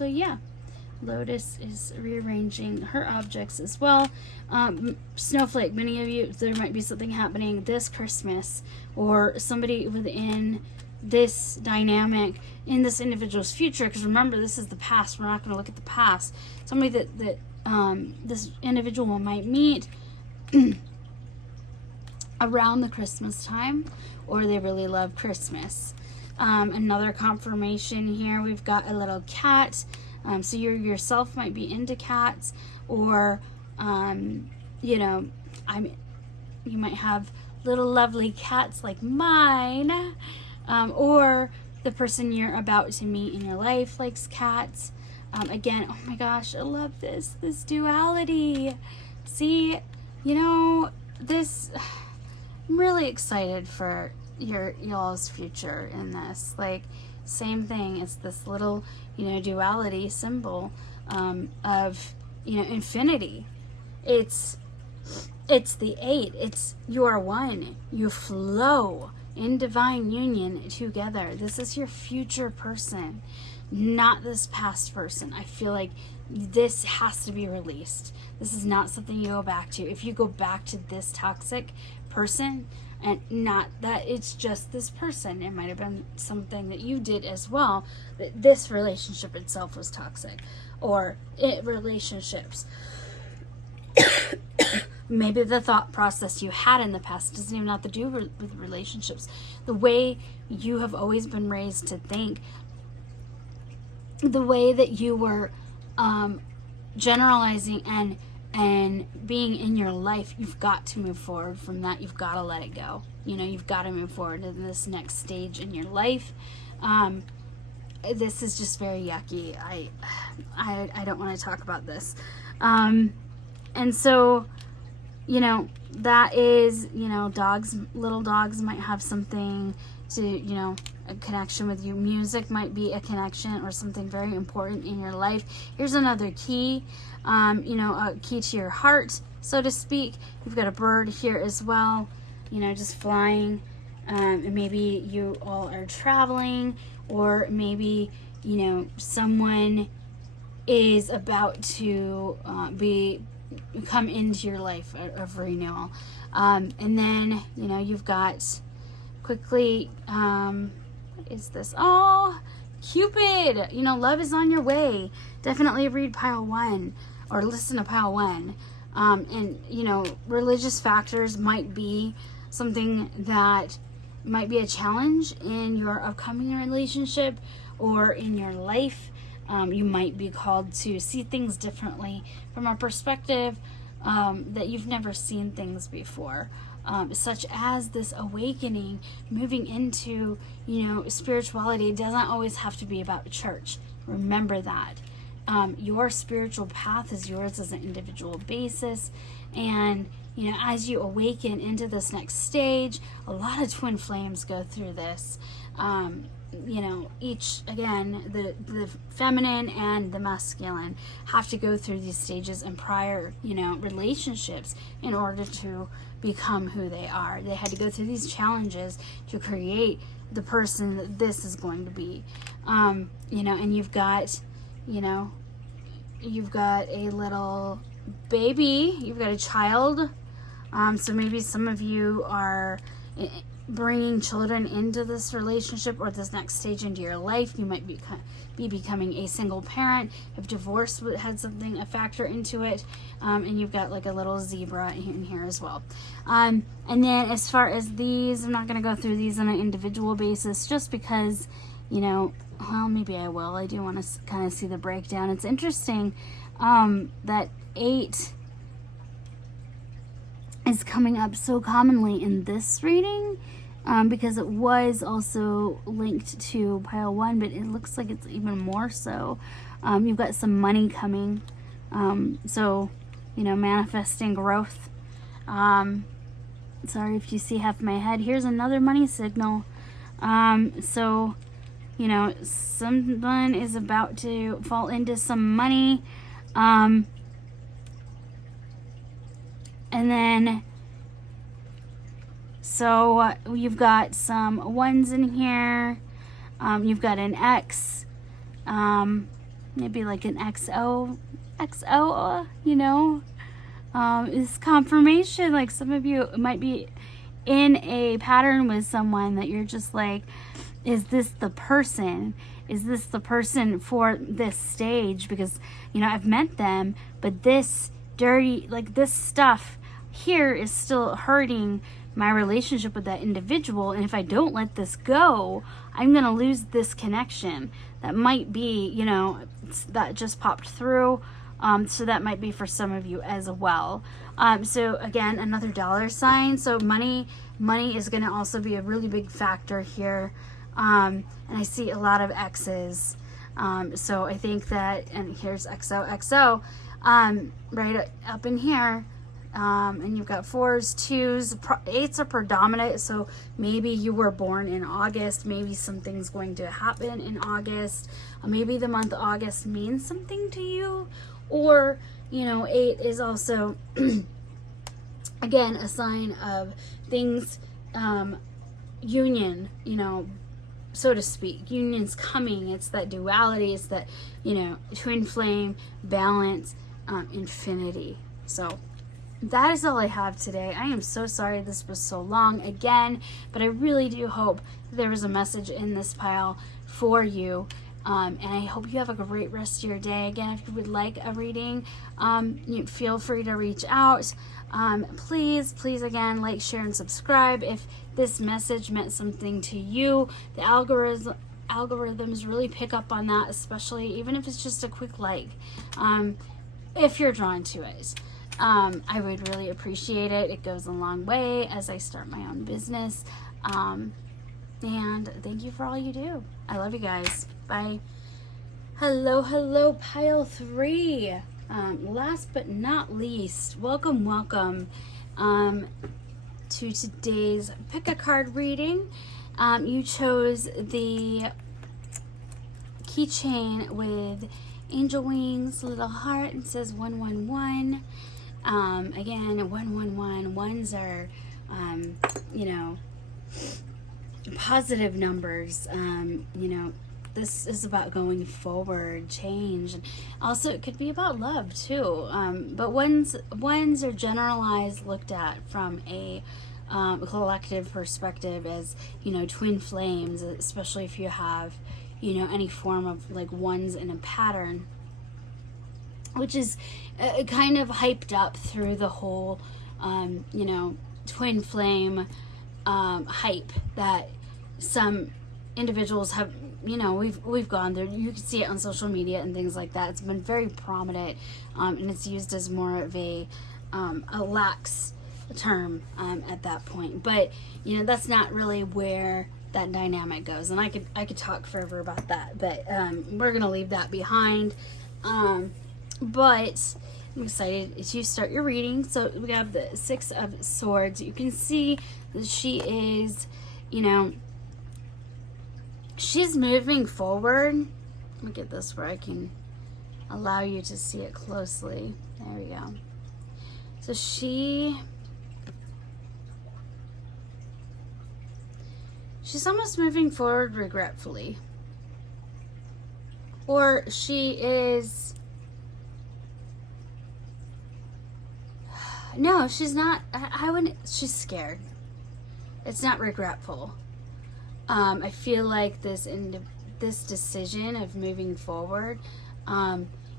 yeah, Lotus is rearranging her objects as well. Snowflake, many of you, there might be something happening this Christmas, or somebody within this dynamic in this individual's future, because remember, this is the past. We're not going to look at the past. Somebody that this individual might meet around the Christmas time, or they really love Christmas. Another confirmation here, we've got a little cat. So you yourself might be into cats, or you might have little lovely cats like mine. Or the person you're about to meet in your life likes cats. Again, oh my gosh, I love this duality. See, this, I'm really excited for y'all's future in this. Like, same thing, it's this little, duality symbol of, infinity. It's the 8. It's you are one. You flow in divine union together. This is your future person, not this past person. I feel like this has to be released. This is not something you go back to. If you go back to this toxic person, and not that it's just this person, it might have been something that you did as well, that this relationship itself was toxic, or relationships. Maybe the thought process you had in the past doesn't even have to do with relationships. The way you have always been raised to think, the way that you were generalizing and being in your life, you've got to move forward from that. You've got to let it go. You've got to move forward to this next stage in your life. This is just very yucky. I don't want to talk about this. And so, that is, dogs, little dogs might have something to, a connection with you. Music might be a connection or something very important in your life. Here's another key, a key to your heart, so to speak. You've got a bird here as well, just flying. And maybe you all are traveling, or maybe, someone is about to come into your life of renewal. And then, you've got quickly, what is this? Oh, Cupid, love is on your way. Definitely read pile 1 or listen to pile 1. And, religious factors might be something that might be a challenge in your upcoming relationship or in your life. You might be called to see things differently from a perspective that you've never seen things before, such as this awakening, moving into, spirituality. It doesn't always have to be about church. Remember that. Your spiritual path is yours as an individual basis. And, as you awaken into this next stage, a lot of twin flames go through this. Each, again, the feminine and the masculine have to go through these stages in prior, relationships in order to become who they are. They had to go through these challenges to create the person that this is going to be. And you've got, you've got a little baby, you've got a child. So maybe some of you are bringing children into this relationship or this next stage into your life. You might be becoming a single parent. If divorce had a factor into it, and you've got like a little zebra in here as well. And then as far as these, I'm not going to go through these on an individual basis just because, well, maybe I will. I do want to kind of see the breakdown. It's interesting that 8 is coming up so commonly in this reading, because it was also linked to pile 1, but it looks like it's even more so. You've got some money coming, so manifesting growth. Sorry if you see half my head. Here's another money signal. So someone is about to fall into some money. And then, so you've got some 1s in here. You've got an X, maybe like an XO, is confirmation. Like some of you might be in a pattern with someone that you're just like, is this the person? Is this the person for this stage? Because, I've met them, but this dirty, like this stuff here is still hurting my relationship with that individual. And if I don't let this go, I'm going to lose this connection. That might be, that just popped through. So that might be for some of you as well. So again, another dollar sign. So money is going to also be a really big factor here. And I see a lot of X's. So I think that, and here's XOXO, right up in here. And you've got 4s, 2s, 8s are predominant. So maybe you were born in August. Maybe something's going to happen in August. Maybe the month August means something to you. Or, 8 is also, again, a sign of things, union, so to speak. Union's coming. It's that duality. It's that, twin flame, balance, infinity. So that is all I have today. I am so sorry this was so long again, but I really do hope there was a message in this pile for you. And I hope you have a great rest of your day. Again, if you would like a reading, feel free to reach out. Please, again, like, share, and subscribe. If this message meant something to you, the algorithms really pick up on that, especially even if it's just a quick like, if you're drawn to it. I would really appreciate it. It goes a long way as I start my own business. And thank you for all you do. I love you guys. Bye. Hello, pile 3. Last but not least, welcome to today's pick a card reading. You chose the keychain with angel wings, little heart, and says 111. Again, 111. Ones are, you know, positive numbers. You know, this is about going forward, change. And also, it could be about love too. But ones are generalized, looked at from a collective perspective as, you know, twin flames, especially if you have, you know, any form of like ones in a pattern, which is kind of hyped up through the whole, you know, twin flame hype that some individuals have, you know, we've gone there. You can see it on social media and things like that. It's been very prominent, and it's used as more of a lax term at that point. But, you know, that's not really where that dynamic goes. And I could talk forever about that, but we're gonna leave that behind. But I'm excited to start your reading. So we have the Six of Swords. You can see that she is, you know, she's moving forward. Let me get this where I can allow you to see it closely. There we go. So she's almost moving forward regretfully. Or she is... No, she's not. I wouldn't... She's scared. It's not regretful. I feel like this decision of moving forward,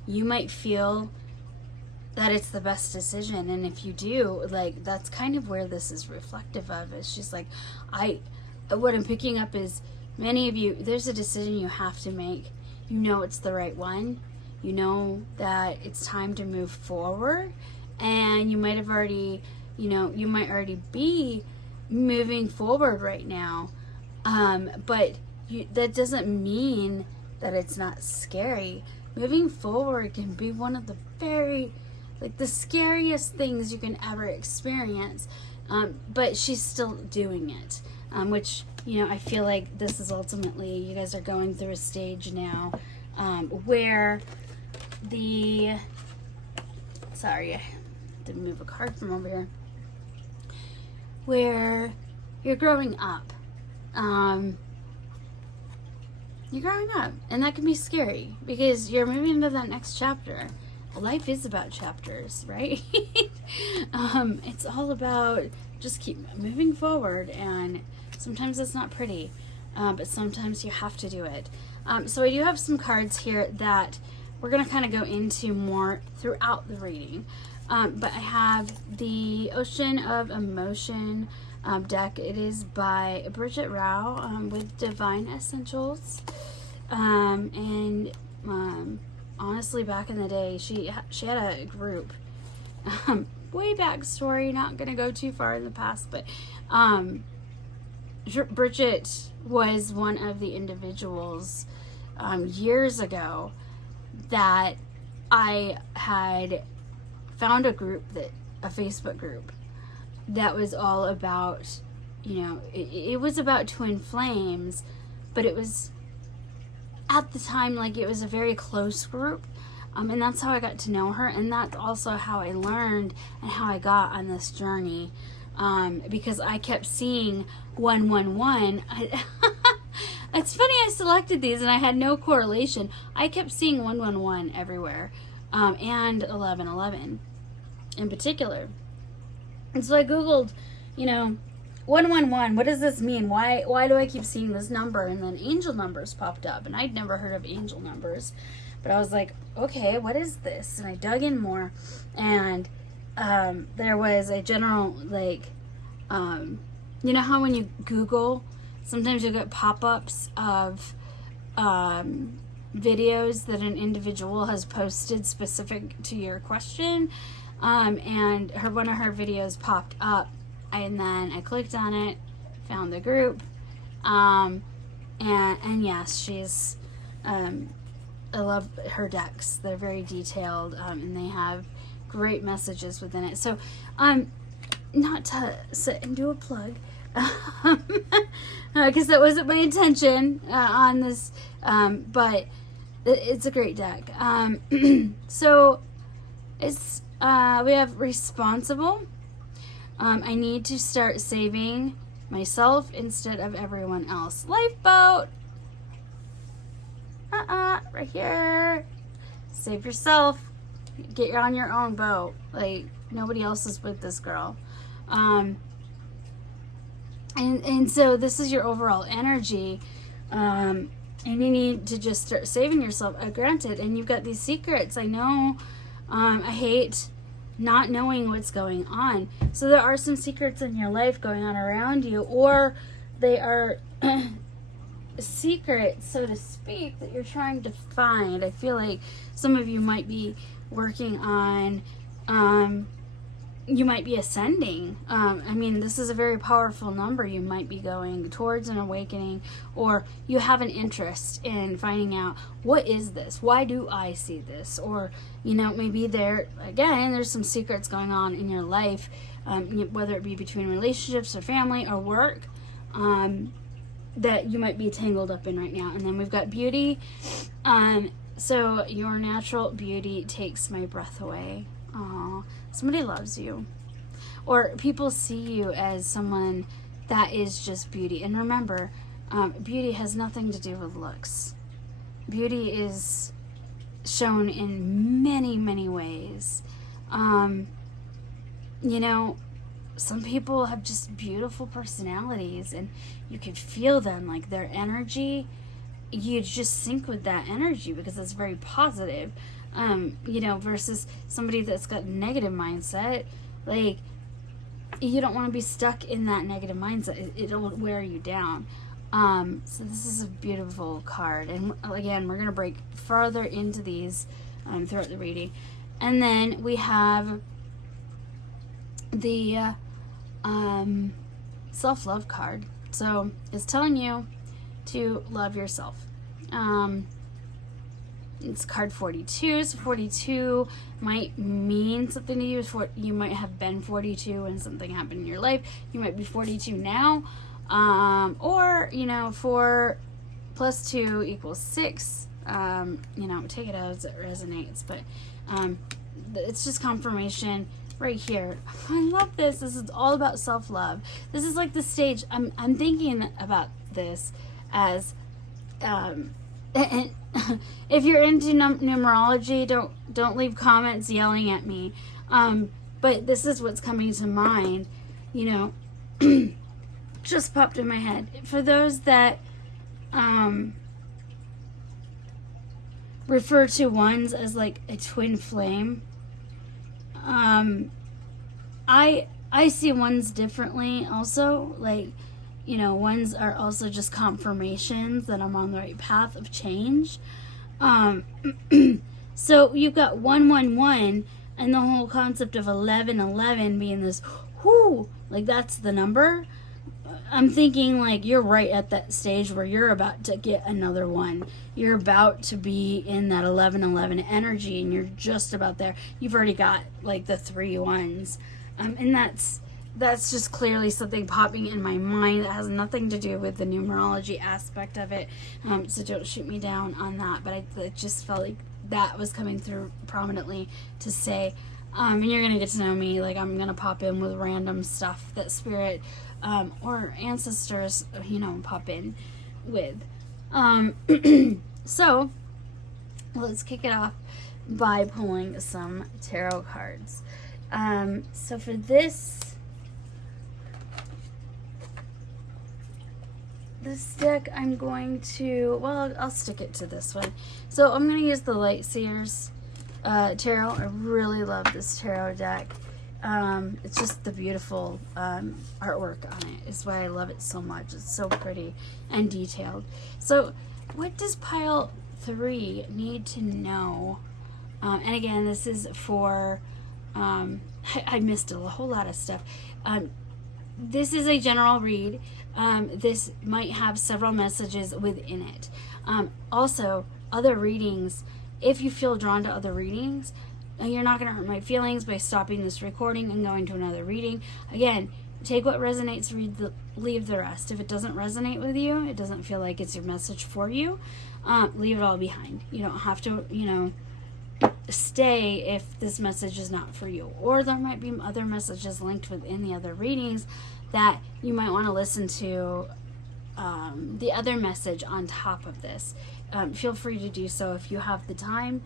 you might feel that it's the best decision. And if you do, like, that's kind of where this is reflective of. It's just like, what I'm picking up is many of you, there's a decision you have to make. You know it's the right one. You know that it's time to move forward. And you might have already, you know, you might already be moving forward right now. But that doesn't mean that it's not scary. Moving forward can be one of the very, like, the scariest things you can ever experience. But she's still doing it. Which, you know, I feel like this is ultimately, you guys are going through a stage now where sorry, I didn't move a card from over here, where you're growing up. You're growing up, and that can be scary because you're moving into that next chapter. Life is about chapters, right? It's all about just keep moving forward, and sometimes it's not pretty, but sometimes you have to do it. So I do have some cards here that we're going to kind of go into more throughout the reading. But I have the Ocean of Emotion deck. It is by Bridget Rao with Divine Essentials. And honestly, back in the day, she had a group. Way back story, not going to go too far in the past, but Bridget was one of the individuals years ago that I had found a Facebook group that was all about, you know, it was about twin flames, but it was at the time, like, it was a very close group. And that's how I got to know her, and that's also how I learned and how I got on this journey. Because I kept seeing 111. It's funny, I selected these and I had no correlation. I kept seeing 111 everywhere, and 1111 in particular. And so I Googled, you know, 111, what does this mean? Why do I keep seeing this number? And then angel numbers popped up, and I'd never heard of angel numbers. But I was like, okay, what is this? And I dug in more, and there was a general, like, you know how when you Google, sometimes you'll get pop-ups of videos that an individual has posted specific to your question, and one of her videos popped up, and then I clicked on it, found the group, and yes, she's, I love her decks. They're very detailed, and they have great messages within it. So, not to sit and do a plug, because that wasn't my intention on this, but it's a great deck. So it's we have responsible. I need to start saving myself instead of everyone else. Lifeboat. Right here. Save yourself. Get on your own boat. Like, nobody else is with this girl. And so this is your overall energy. And you need to just start saving yourself. Granted, and you've got these secrets. I know. I hate not knowing what's going on. So there are some secrets in your life going on around you, or they are secrets, so to speak, that you're trying to find. I feel like some of you might be working on, you might be ascending. I mean, this is a very powerful number. You might be going towards an awakening, or you have an interest in finding out, what is this? Why do I see this? Or, you know, maybe there's some secrets going on in your life, whether it be between relationships or family or work, that you might be tangled up in right now. And then we've got beauty. So your natural beauty takes my breath away. Aww. Somebody loves you, or people see you as someone that is just beauty. And remember, beauty has nothing to do with looks. Beauty is shown in many, many ways. You know, some people have just beautiful personalities, and you can feel them, like their energy. You just sync with that energy because it's very positive. You know, versus somebody that's got negative mindset. Like, you don't want to be stuck in that negative mindset. It'll wear you down. So this is a beautiful card. And again, we're going to break farther into these throughout the reading. And then we have the self-love card. So it's telling you to love yourself. It's card 42. So 42 might mean something to you. You might have been 42 and something happened in your life. You might be 42 now. Or, you know, 4 plus 2 equals 6. You know, take it as it resonates. But it's just confirmation right here. I love this. This is all about self-love. This is like the stage. I'm thinking about this as... and if you're into numerology, don't leave comments yelling at me. But this is what's coming to mind, you know, just popped in my head. For those that refer to ones as like a twin flame, I see ones differently also. Like, you know, ones are also just confirmations that I'm on the right path of change. So you've got 111, and the whole concept of 1111 being this, like that's the number. I'm thinking like you're right at that stage where you're about to get another one. You're about to be in that 1111 energy, and you're just about there. You've already got like the 3 ones, and that's just clearly something popping in my mind that has nothing to do with the numerology aspect of it. So don't shoot me down on that. But I just felt like that was coming through prominently to say. And you're going to get to know me. Like, I'm going to pop in with random stuff that spirit or ancestors, you know, pop in with. So let's kick it off by pulling some tarot cards. So for this deck, I'm going to, well, I'll stick it to this one. So I'm going to use the Light Seers tarot. I really love this tarot deck. It's just the beautiful artwork on it is why I love it so much. It's so pretty and detailed. So what does pile 3 need to know? And again, this is for, I missed a whole lot of stuff. This is a general read. This might have several messages within it. Also, other readings, if you feel drawn to other readings, you're not going to hurt my feelings by stopping this recording and going to another reading. Again, Take what resonates, leave the rest. If it doesn't resonate with you, it doesn't feel like it's your message for you, leave it all behind. You don't have to, stay if this message is not for you. Or there might be other messages linked within the other readings that you might want to listen to the other message on top of this. Feel free to do so if you have the time.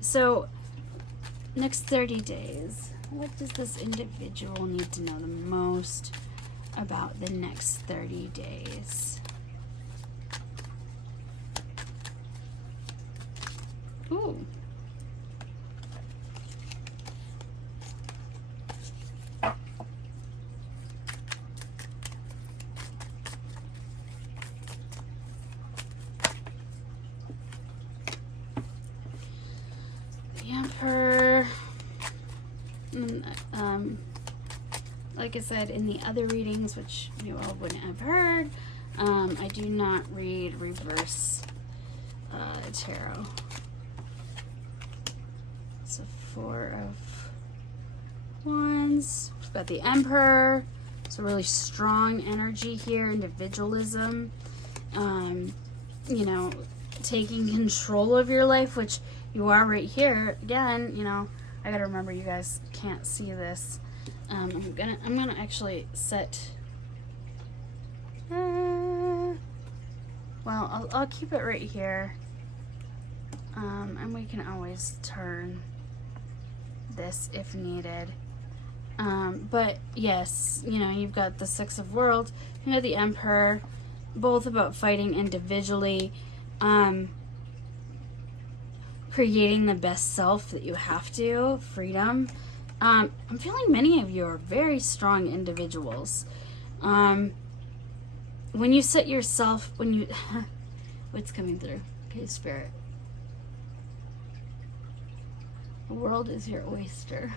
So, next 30 days. What does this individual need to know the most about the next 30 days? Ooh. The Emperor. Like I said in the other readings, which you all wouldn't have heard, I do not read reverse tarot. So 4 of Wands. We've got the Emperor. So really strong energy here, individualism. Taking control of your life, which you are right here. Again, I gotta remember you guys can't see this. I'm gonna actually set. Well, I'll keep it right here. And we can always turn this if needed. But yes, you've got the Six of Worlds, you got the Emperor, both about fighting individually, creating the best self that you have to, freedom. I'm feeling many of you are very strong individuals. When you set yourself, what's coming through? Okay, Spirit. The world is your oyster.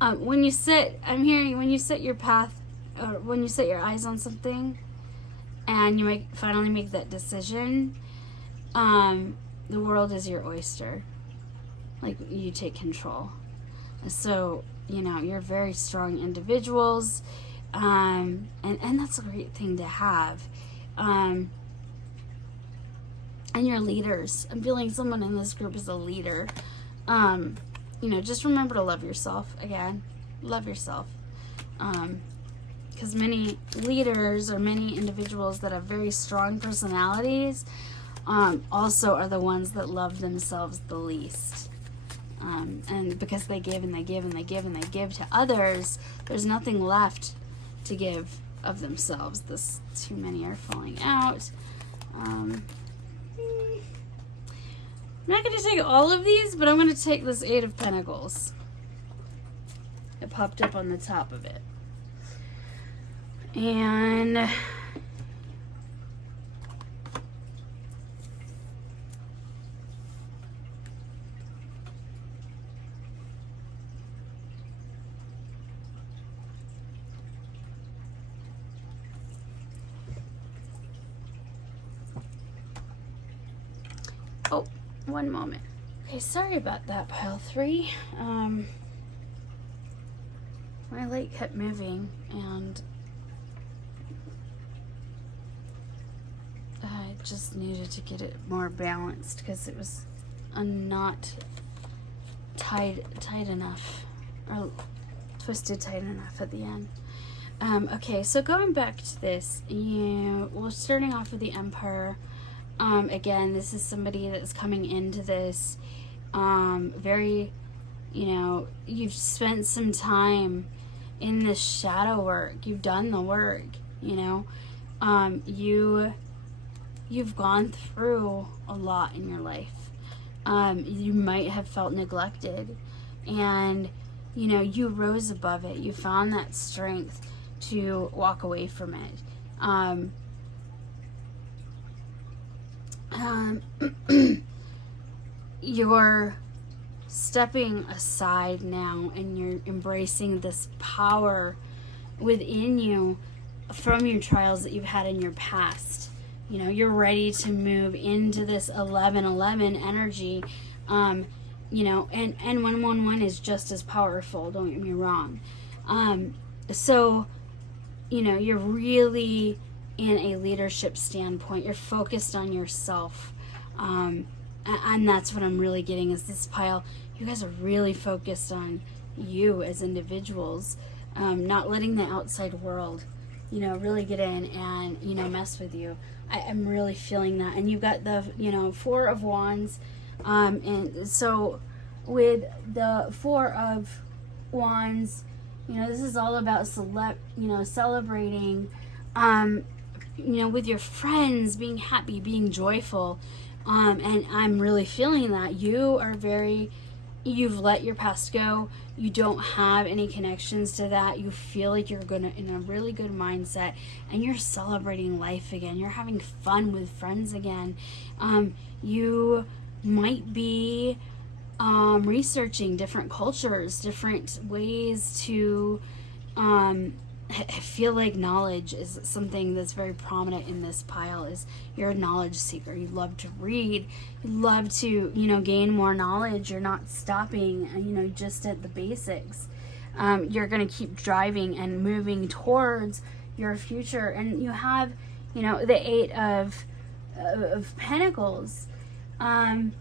When you set your path, or when you set your eyes on something, and you finally make that decision, the world is your oyster. Like, you take control. So, you're very strong individuals, and that's a great thing to have. And you're leaders. I'm feeling someone in this group is a leader. Just remember to love yourself. Again, love yourself. Because many leaders or many individuals that have very strong personalities also are the ones that love themselves the least. And because they give and they give and they give and they give to others, there's nothing left to give of themselves. Too many are falling out. I'm not going to take all of these, but I'm going to take this 8 of Pentacles. It popped up on the top of it. And oh, one moment. Okay, sorry about that, pile 3. My light kept moving, and I just needed to get it more balanced because it was not tied enough, or twisted tight enough at the end. Okay, so going back to this, we're starting off with the Emperor. Again, this is somebody that's coming into this very, you've spent some time in this shadow work. You've done the work, you've gone through a lot in your life. You might have felt neglected, and you rose above it. You found that strength to walk away from it. You're stepping aside now, and you're embracing this power within you from your trials that you've had in your past. You're ready to move into this 11-11 energy, and 111 is just as powerful, don't get me wrong. So, you know, you're really in a leadership standpoint. You're focused on yourself. And that's what I'm really getting is this pile. You guys are really focused on you as individuals, not letting the outside world, you know, really get in and, you know, mess with you. I'm really feeling that. And you've got the, you know, Four of Wands. And so with the Four of Wands, you know, this is all about celebrating, you know, with your friends, being happy, being joyful. And I'm really feeling that you've let your past go. You don't have any connections to that. You feel like you're in a really good mindset, and you're celebrating life again. You're having fun with friends again. You might be researching different cultures, different ways to I feel like knowledge is something that's very prominent in this pile. Is you're a knowledge seeker. You love to read. You love to, you know, gain more knowledge. You're not stopping, you know, just at the basics. You're going to keep driving and moving towards your future. And you have, you know, the Eight of Pentacles. And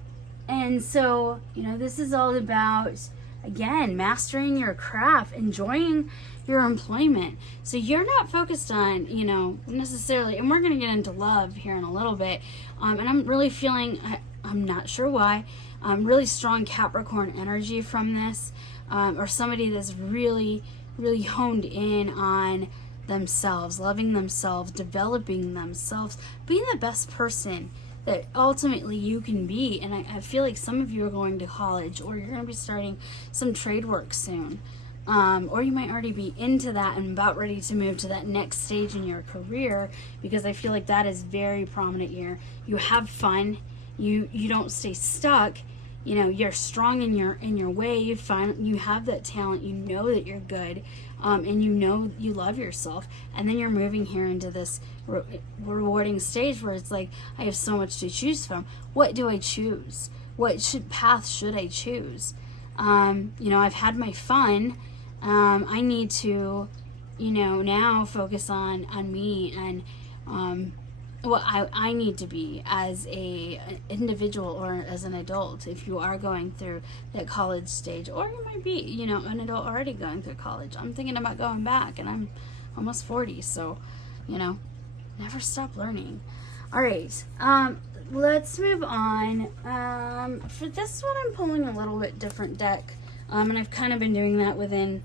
so, you know, this is all about, again, mastering your craft, enjoying your employment. So you're not focused on, you know, necessarily, and we're going to get into love here in a little bit. And I'm really feeling, I'm not sure why, really strong Capricorn energy from this, or somebody that's really, really honed in on themselves, loving themselves, developing themselves, being the best person that ultimately you can be. And I feel like some of you are going to college, or you're going to be starting some trade work soon. Or you might already be into that and about ready to move to that next stage in your career, because I feel like that is very prominent here. You have fun. You don't stay stuck. You know, you're strong in your way. You have that talent. You know that you're good, and you know you love yourself. And then you're moving here into this rewarding stage where it's like, I have so much to choose from. What do I choose? What path should I choose? You know, I've had my fun. I need to, you know, now focus on me and what I need to be as an individual or as an adult. If you are going through that college stage, or you might be, you know, an adult already going through college. I'm thinking about going back, and I'm almost 40, so, you know, never stop learning. All right, let's move on. For this one, I'm pulling a little bit different deck. And I've kind of been doing that within,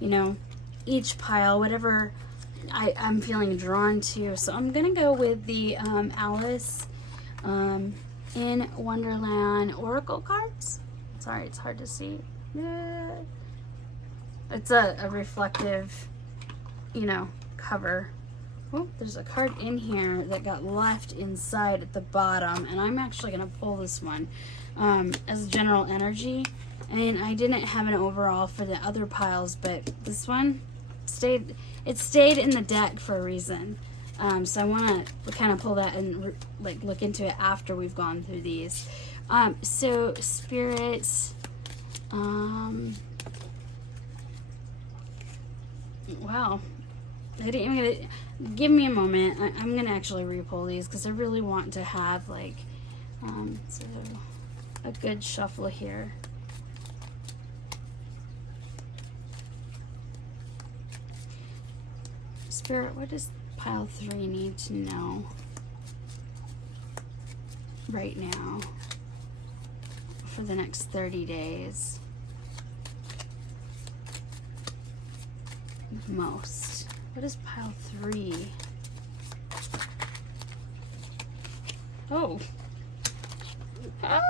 you know, each pile, whatever I'm feeling drawn to. So I'm going to go with the Alice in Wonderland Oracle cards. Sorry, it's hard to see. It's a reflective, you know, cover. Oh, there's a card in here that got left inside at the bottom, and I'm actually going to pull this one as general energy. And I didn't have an overall for the other piles, but this one stayed in the deck for a reason. So I want to kind of pull that and like look into it after we've gone through these. So spirits, wow, I didn't even get it. Give me a moment. I'm gonna actually re-pull these because I really want to have like so a good shuffle here. Spirit, what does pile 3 need to know right now for the next 30 days? Most. What is pile 3? Oh. Ah!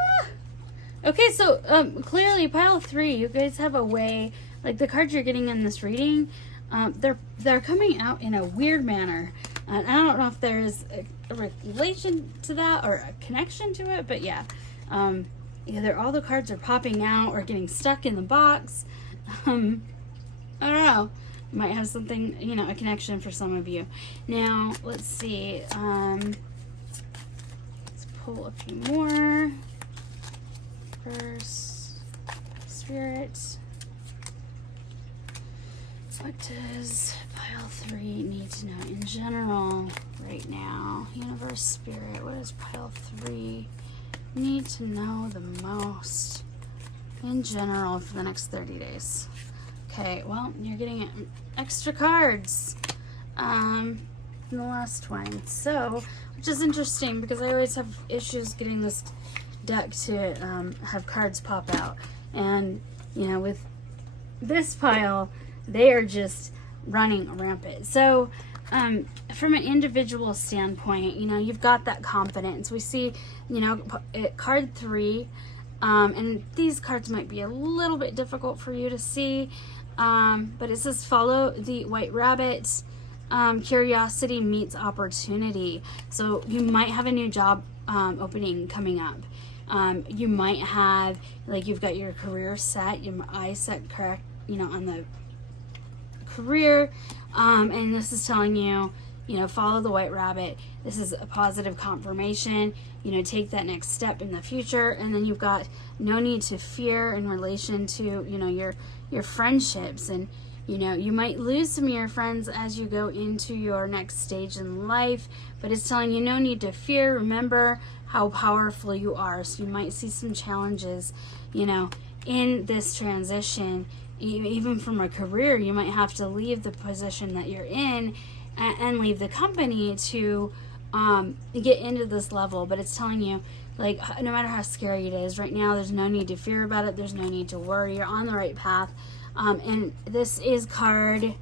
Okay, so clearly pile 3, you guys have a way, like the cards you're getting in this reading, they're coming out in a weird manner. I don't know if there's a relation to that or a connection to it, but yeah. Either all the cards are popping out or getting stuck in the box. I don't know. Might have something, you know, a connection for some of you. Now, let's see. Let's pull a few more. First, Spirit. What does pile 3 need to know in general right now? Universe, Spirit, what does pile 3 need to know the most in general for the next 30 days? Okay, well, you're getting extra cards in the last one. So, which is interesting because I always have issues getting this deck to have cards pop out. And, you know, with this pile, they are just running rampant. So, from an individual standpoint, you know, you've got that confidence. We see, you know, card 3, and these cards might be a little bit difficult for you to see, but it says follow the white rabbit. Curiosity meets opportunity. So you might have a new job opening coming up. You might have, like, you've got your career set, your eyes set correct, you know, on the career, and this is telling you, you know, follow the white rabbit. This is a positive confirmation, you know, take that next step in the future. And then you've got no need to fear in relation to, you know, your friendships. And, you know, you might lose some of your friends as you go into your next stage in life, but it's telling you no need to fear. Remember how powerful you are. So you might see some challenges, you know, in this transition. Even from a career, you might have to leave the position that you're in and leave the company to get into this level. But it's telling you, like, no matter how scary it is right now, there's no need to fear about it. There's no need to worry. You're on the right path. And this is card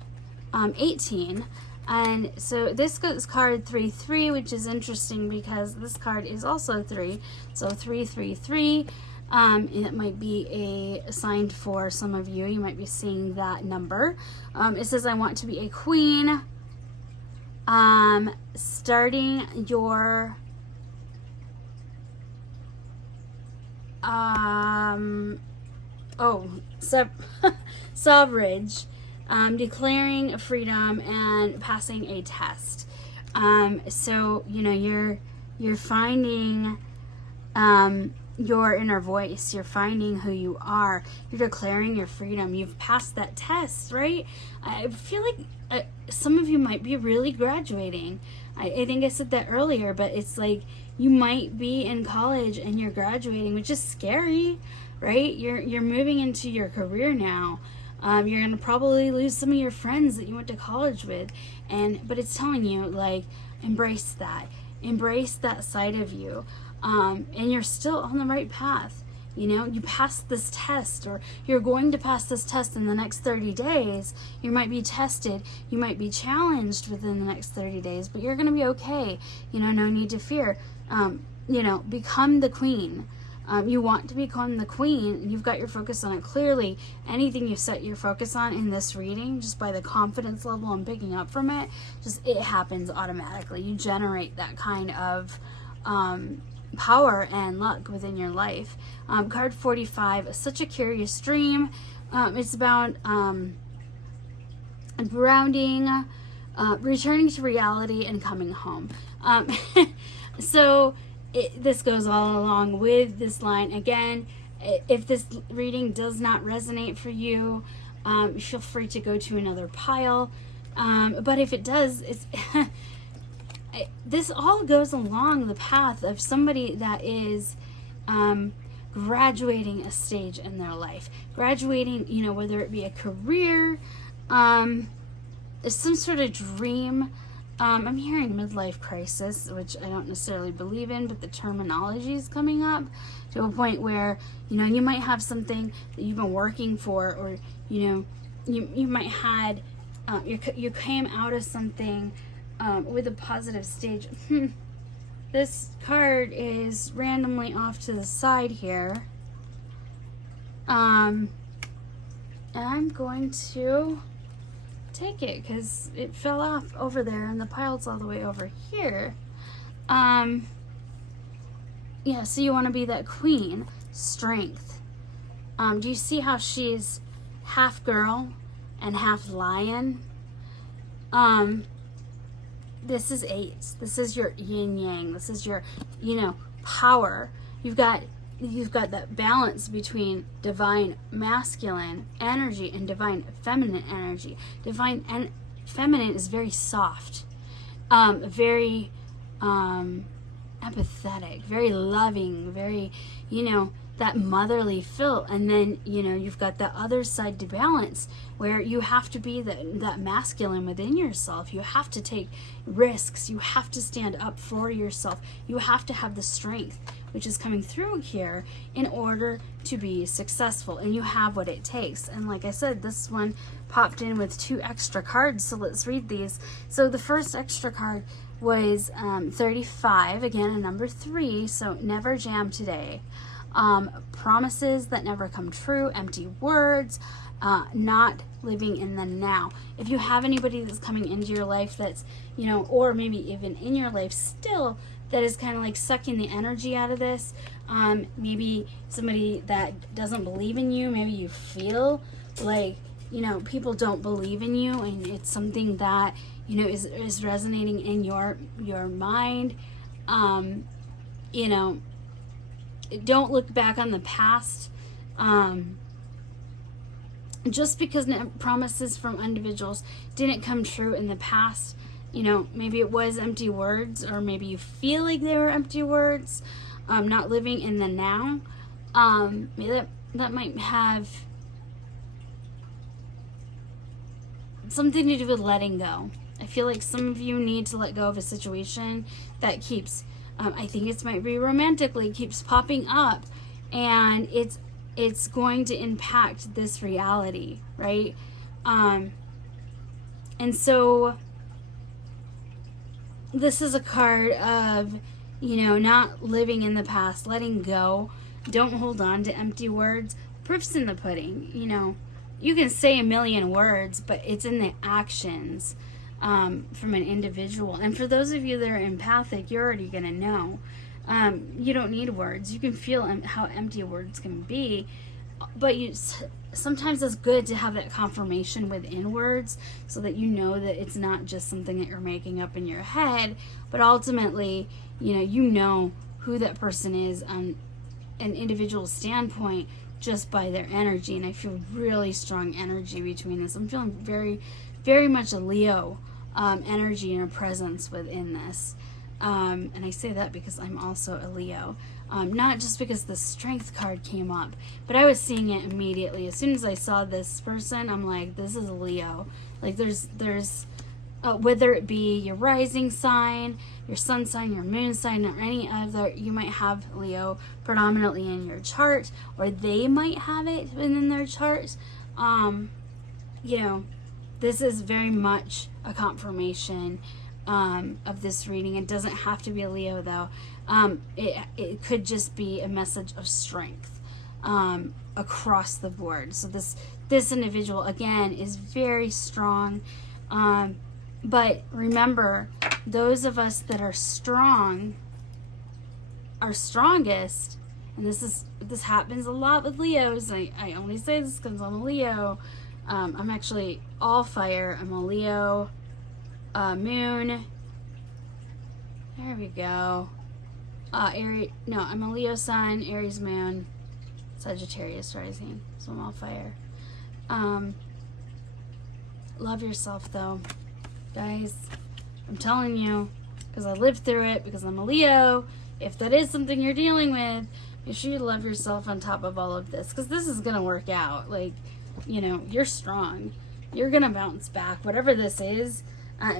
18. And so this goes card 3-3, which is interesting because this card is also 3. So 3-3-3. It might be a sign for some of you. You might be seeing that number. It says, I want to be a queen. Starting your suffrage, declaring freedom and passing a test. So, you know, you're finding your inner voice. You're finding who you are. You're declaring your freedom. You've passed that test, right? I feel like some of you might be really graduating. I think I said that earlier, but it's like you might be in college and you're graduating, which is scary, right? You're moving into your career now. You're gonna probably lose some of your friends that you went to college with, but it's telling you, like, embrace that side of you. And you're still on the right path. You know, you passed this test, or you're going to pass this test in the next 30 days. You might be tested. You might be challenged within the next 30 days, but you're going to be okay. You know, no need to fear. You know, become the queen. You want to become the queen. You've got your focus on it clearly. Anything you set your focus on in this reading, just by the confidence level I'm picking up from it, just it happens automatically. You generate that kind of power and luck within your life. Card 45, such a curious dream. It's about grounding, returning to reality, and coming home. So this goes all along with this line. Again, if this reading does not resonate for you, feel free to go to another pile. But if it does, it's this all goes along the path of somebody that is graduating a stage in their life. Graduating, you know, whether it be a career, some sort of dream. I'm hearing midlife crisis, which I don't necessarily believe in, but the terminology is coming up to a point where, you know, you might have something that you've been working for, or, you know, you might had, you came out of something with a positive stage. This card is randomly off to the side here. And I'm going to take it because it fell off over there and the pile's all the way over here. Yeah, so you want to be that queen. Strength. Do you see how she's half girl and half lion? This is 8. This is your yin yang. This is your, you know, power. You've got you've got that balance between divine masculine energy and divine feminine energy. Divine feminine is very soft, very empathetic, very loving, very, that motherly feel. And then, you've got the other side to balance, where you have to be that masculine within yourself. You have to take risks. You have to stand up for yourself. You have to have the strength, which is coming through here, in order to be successful. And you have what it takes. And like I said, this one popped in with 2 extra cards. So let's read these. So the first extra card was 35, again, a number 3. So never jam today. Promises that never come true, empty words, not living in the now. If you have anybody that's coming into your life that's, or maybe even in your life still, that is kind of like sucking the energy out of this, maybe somebody that doesn't believe in you, maybe you feel like, people don't believe in you, and it's something that, is resonating in your mind, don't look back on the past. Just because promises from individuals didn't come true in the past, maybe it was empty words, or maybe you feel like they were empty words, not living in the now. That might have something to do with letting go. I feel like some of you need to let go of a situation that keeps, I think it might be romantically, keeps popping up, and it's going to impact this reality, right? And so this is a card of, not living in the past, letting go. Don't hold on to empty words. Proof's in the pudding. You can say a million words, but it's in the actions from an individual. And for those of you that are empathic, you're already going to know. You don't need words. You can feel how empty words can be, but sometimes it's good to have that confirmation within words, so that you know that it's not just something that you're making up in your head, but ultimately, you know who that person is on an individual standpoint just by their energy. And I feel really strong energy between this. I'm feeling very, very much a Leo energy and a presence within this. And I say that because I'm also a Leo. Not just because the strength card came up, but I was seeing it immediately. As soon as I saw this person, I'm like, this is a Leo. Like there's whether it be your rising sign, your sun sign, your moon sign, or any other, you might have Leo predominantly in your chart, or they might have it within their chart. This is very much a confirmation of this reading. It doesn't have to be a Leo, though. It could just be a message of strength across the board. So this individual, again, is very strong. But remember, those of us that are strong are strongest, and this happens a lot with Leos. I only say this because I'm a Leo. I'm actually all fire. I'm a Leo moon. There we go. I'm a Leo sun, Aries moon, Sagittarius rising. So I'm all fire. Love yourself, though, guys. I'm telling you, because I lived through it, because I'm a Leo. If that is something you're dealing with, make sure you love yourself on top of all of this, because this is going to work out. Like, you're strong. You're going to bounce back. Whatever this is,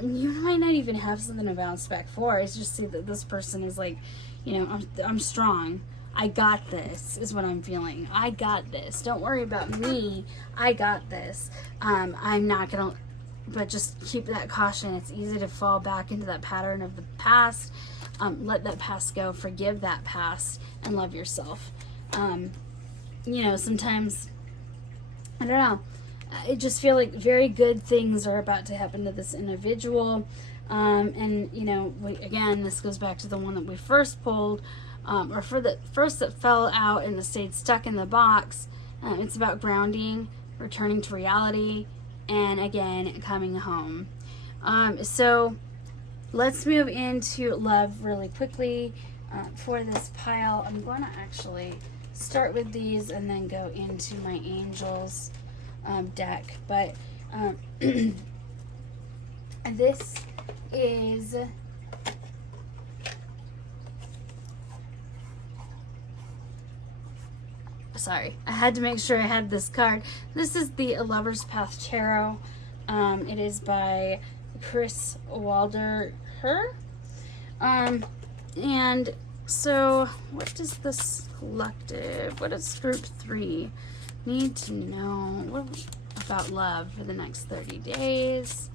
you might not even have something to bounce back for. It's just see that this person is like, I'm strong. I got this, is what I'm feeling. I got this. Don't worry about me. I got this. I'm not going to, but just keep that caution. It's easy to fall back into that pattern of the past. Let that past go. Forgive that past and love yourself. Sometimes, I don't know. I just feel like very good things are about to happen to this individual. Again, this goes back to the one that we first pulled, or for the first that fell out and stayed stuck in the box. It's about grounding, returning to reality, and again, coming home. So let's move into love really quickly. for this pile. I'm going to actually start with these and then go into my angels deck. But this is sorry, I had to make sure I had this card. This is the Lover's Path Tarot. It is by Chris Walder. And so what does this collective, what does group 3 need to know about love for the next 30 days?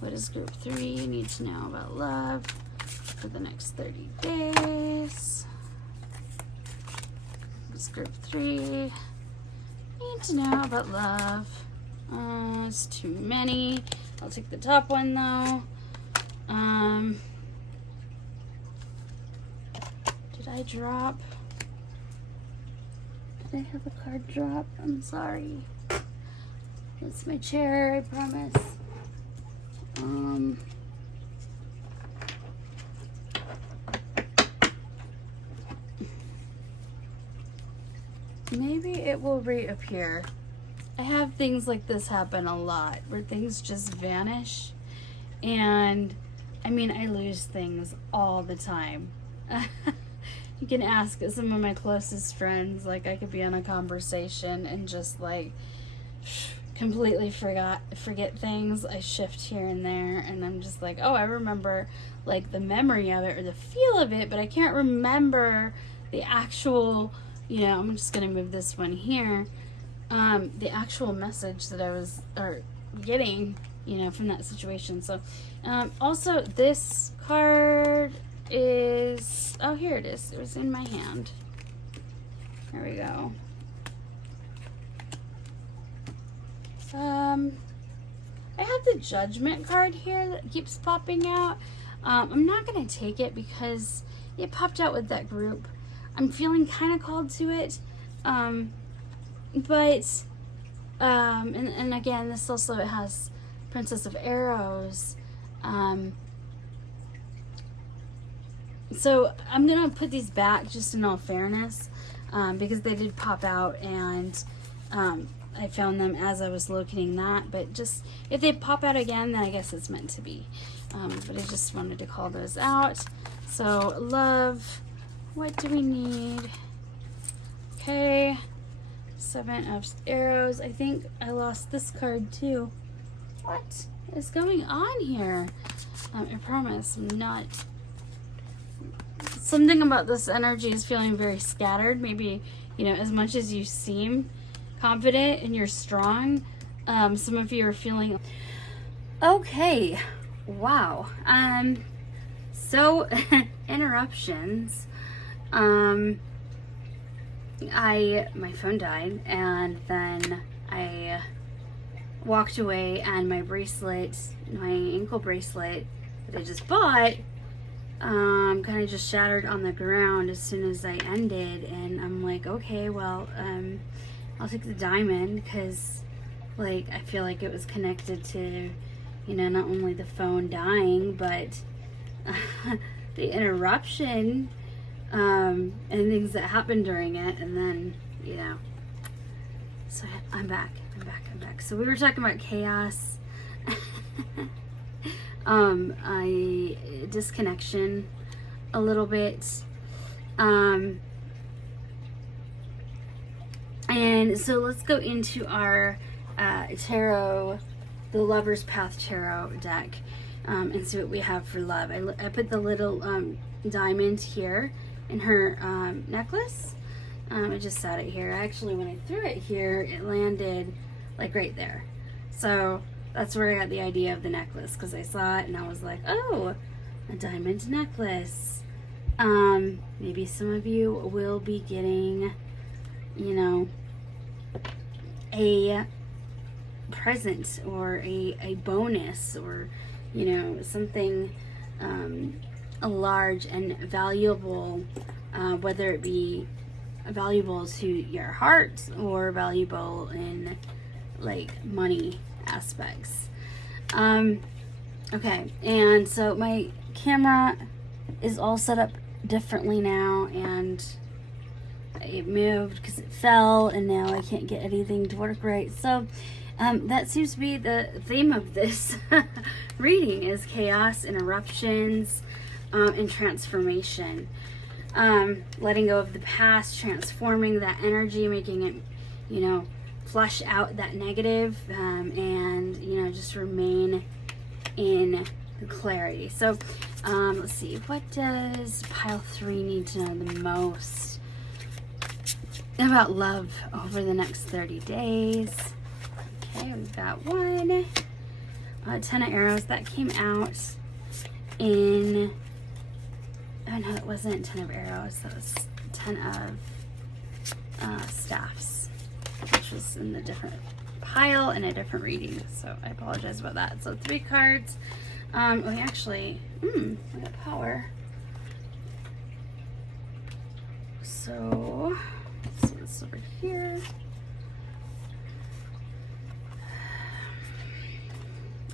What does group 3 need to know about love for the next 30 days? What's group 3 need to know about love? It's too many. I'll take the top one though. Did I drop? Did I have a card drop? I'm sorry. It's my chair, I promise. Maybe it will reappear. I have things like this happen a lot, where things just vanish. And, I mean, I lose things all the time. You can ask some of my closest friends, like I could be on a conversation and just like completely forget things. I shift here and there and I'm just like, oh, I remember like the memory of it or the feel of it, but I can't remember the actual, I'm just gonna move this one here, the actual message that I was getting, from that situation. So also this card is, oh, here it is. It was in my hand. There we go. I have the Judgment card here that keeps popping out. I'm not going to take it because it popped out with that group. I'm feeling kind of called to it. And again, this also has Princess of Arrows. So I'm going to put these back just in all fairness, because they did pop out and I found them as I was locating that. But just if they pop out again, then I guess it's meant to be. But I just wanted to call those out. So love, what do we need? Okay, 7 of Arrows. I think I lost this card too. What is going on here? I promise I'm not. Something about this energy is feeling very scattered. Maybe, as much as you seem confident and you're strong, some of you are feeling. Okay, wow. So interruptions. My phone died, and then I walked away, and my ankle bracelet that I just bought, kind of just shattered on the ground as soon as I ended. And I'm like, okay, well, I'll take the diamond, because like I feel like it was connected to, not only the phone dying, but the interruption, and things that happened during it. And then, so I'm back. So we were talking about chaos. Disconnection a little bit. And so let's go into our tarot, the Lover's Path Tarot deck, and see what we have for love. I put the little diamond here in her necklace. I just sat it here. Actually, when I threw it here, it landed like right there. So that's where I got the idea of the necklace, because I saw it and I was like, oh, a diamond necklace. Maybe some of you will be getting, a present or a bonus, or, something large and valuable, whether it be valuable to your heart or valuable in like money aspects. Okay, and so my camera is all set up differently now, and it moved because it fell, and now I can't get anything to work right. So that seems to be the theme of this reading, is chaos, interruptions, and transformation. Letting go of the past, transforming that energy, making it, you know, flush out that negative, and, you know, just remain in the clarity. So let's see, what does pile 3 need to know the most about love over the next 30 days? Okay, we've got 1. 10 of arrows. That came out in, oh no, it wasn't 10 of arrows. That was 10 of staffs, which was in a different pile in a different reading. So I apologize about that. So 3 cards. We actually, we got power. So let's see this over here.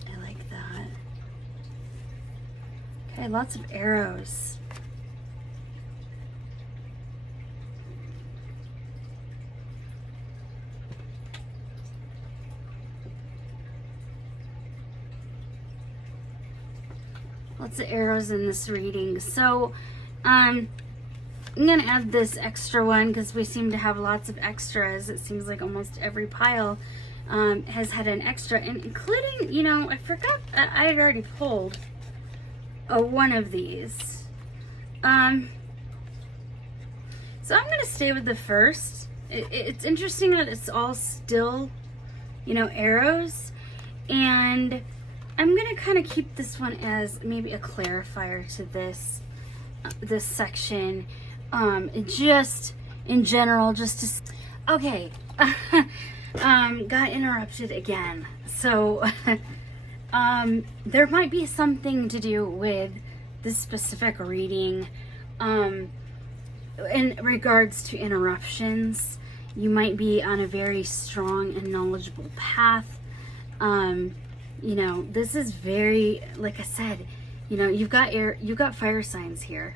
I like that. Okay, lots of arrows. Lots of arrows in this reading. So I'm gonna add this extra one because we seem to have lots of extras. It seems like almost every pile has had an extra, and including, you know, I forgot, I had already pulled one of these. So I'm gonna stay with the first. It's interesting that it's all still, you know, arrows, and I'm gonna kind of keep this one as maybe a clarifier to this this section, just in general, just to, okay. Got interrupted again. So there might be something to do with this specific reading in regards to interruptions. You might be on a very strong and knowledgeable path. You know, this is very, like I said, you know, you've got fire signs here,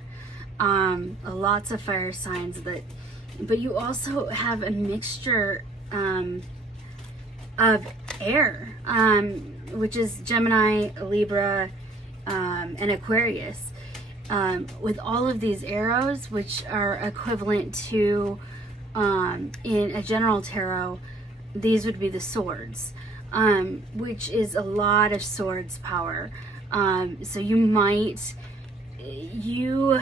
lots of fire signs, but you also have a mixture of air, which is Gemini, Libra, and Aquarius, with all of these arrows, which are equivalent to, in a general tarot, these would be the swords. Which is a lot of swords power. So you might be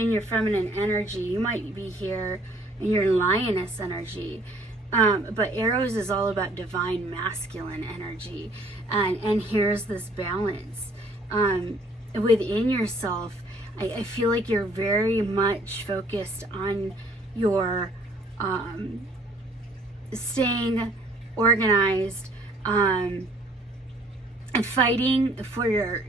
in your feminine energy. You might be here in your lioness energy. But arrows is all about divine masculine energy. And here's this balance. Within yourself, I feel like you're very much focused on your staying organized, and fighting for your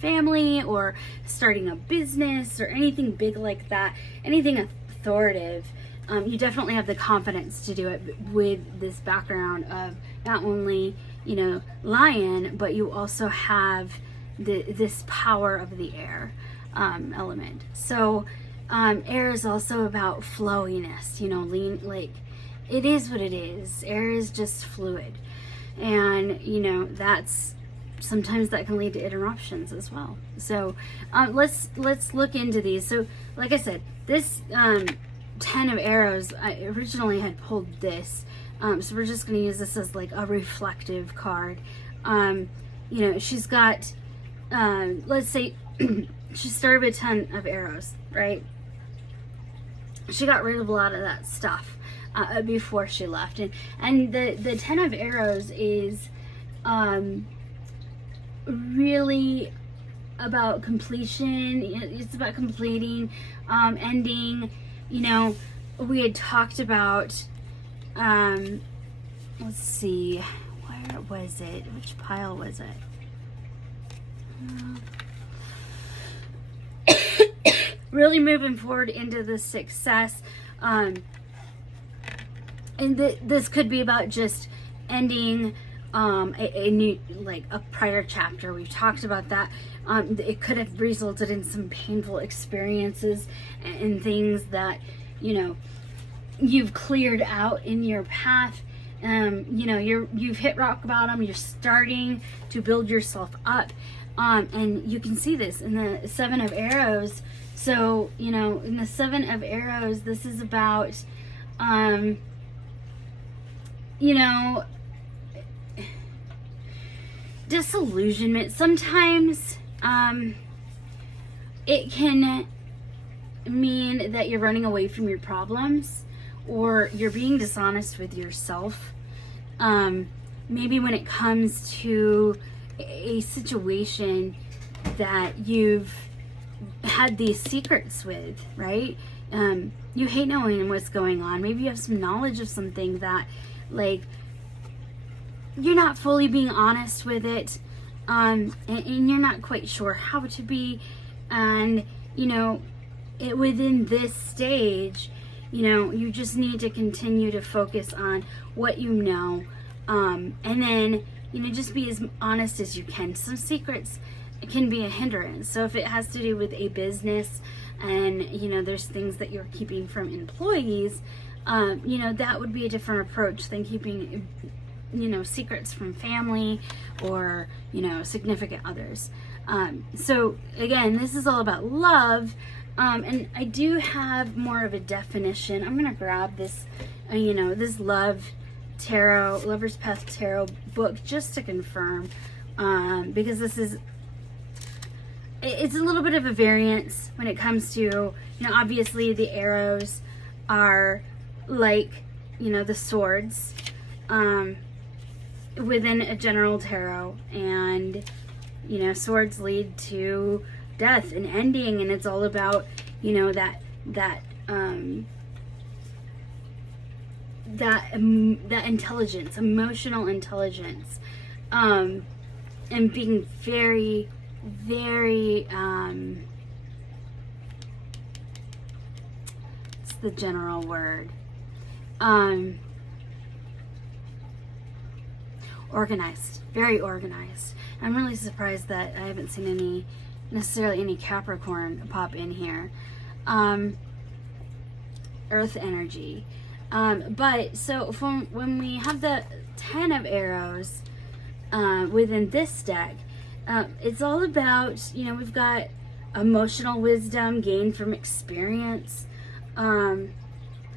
family, or starting a business, or anything big like that, anything authoritative. You definitely have the confidence to do it with this background of not only, you know, lion, but you also have this power of the air element. So air is also about flowiness, you know, like, it is what it is. Air is just fluid. And, you know, sometimes that can lead to interruptions as well. So let's look into these. So like I said, this 10 of arrows, I originally had pulled this. So we're just going to use this as like a reflective card. You know, she's got, let's say, she started with 10 of arrows, right? She got rid of a lot of that stuff before she left, and the 10 of arrows is really about completion. It's about completing, ending. You know, we had talked about, let's see, where was it? Which pile was it? Really moving forward into the success. And this could be about just ending a new, like a prior chapter. We've talked about that. It could have resulted in some painful experiences and things that, you know, you've cleared out in your path. You know, you've hit rock bottom. You're starting to build yourself up. And you can see this in the Seven of Arrows. So, you know, in the Seven of Arrows, this is about, you know, disillusionment. Sometimes it can mean that you're running away from your problems, or you're being dishonest with yourself. Maybe when it comes to a situation that you've had these secrets with, right? You hate knowing what's going on. Maybe you have some knowledge of something that, like, you're not fully being honest with it, and you're not quite sure how to be. And, you know, within this stage, you know, you just need to continue to focus on what you know, and then, you know, just be as honest as you can. Some secrets can be a hindrance. So if it has to do with a business, and, you know, there's things that you're keeping from employees, you know, that would be a different approach than keeping, you know, secrets from family or, you know, significant others. So again, this is all about love. And I do have more of a definition. I'm going to grab this, you know, this Love Tarot, Lover's Path Tarot book, just to confirm, because this is, it's a little bit of a variance when it comes to, you know, obviously the arrows are like, you know, the swords within a general tarot, and, you know, swords lead to death and ending, and it's all about, you know, that intelligence, emotional intelligence, and being very, very, it's the general word, organized, very organized. I'm really surprised that I haven't seen necessarily any Capricorn pop in here. Earth energy. But so from when we have the 10 of Arrows within this deck, it's all about, you know, we've got emotional wisdom gained from experience, you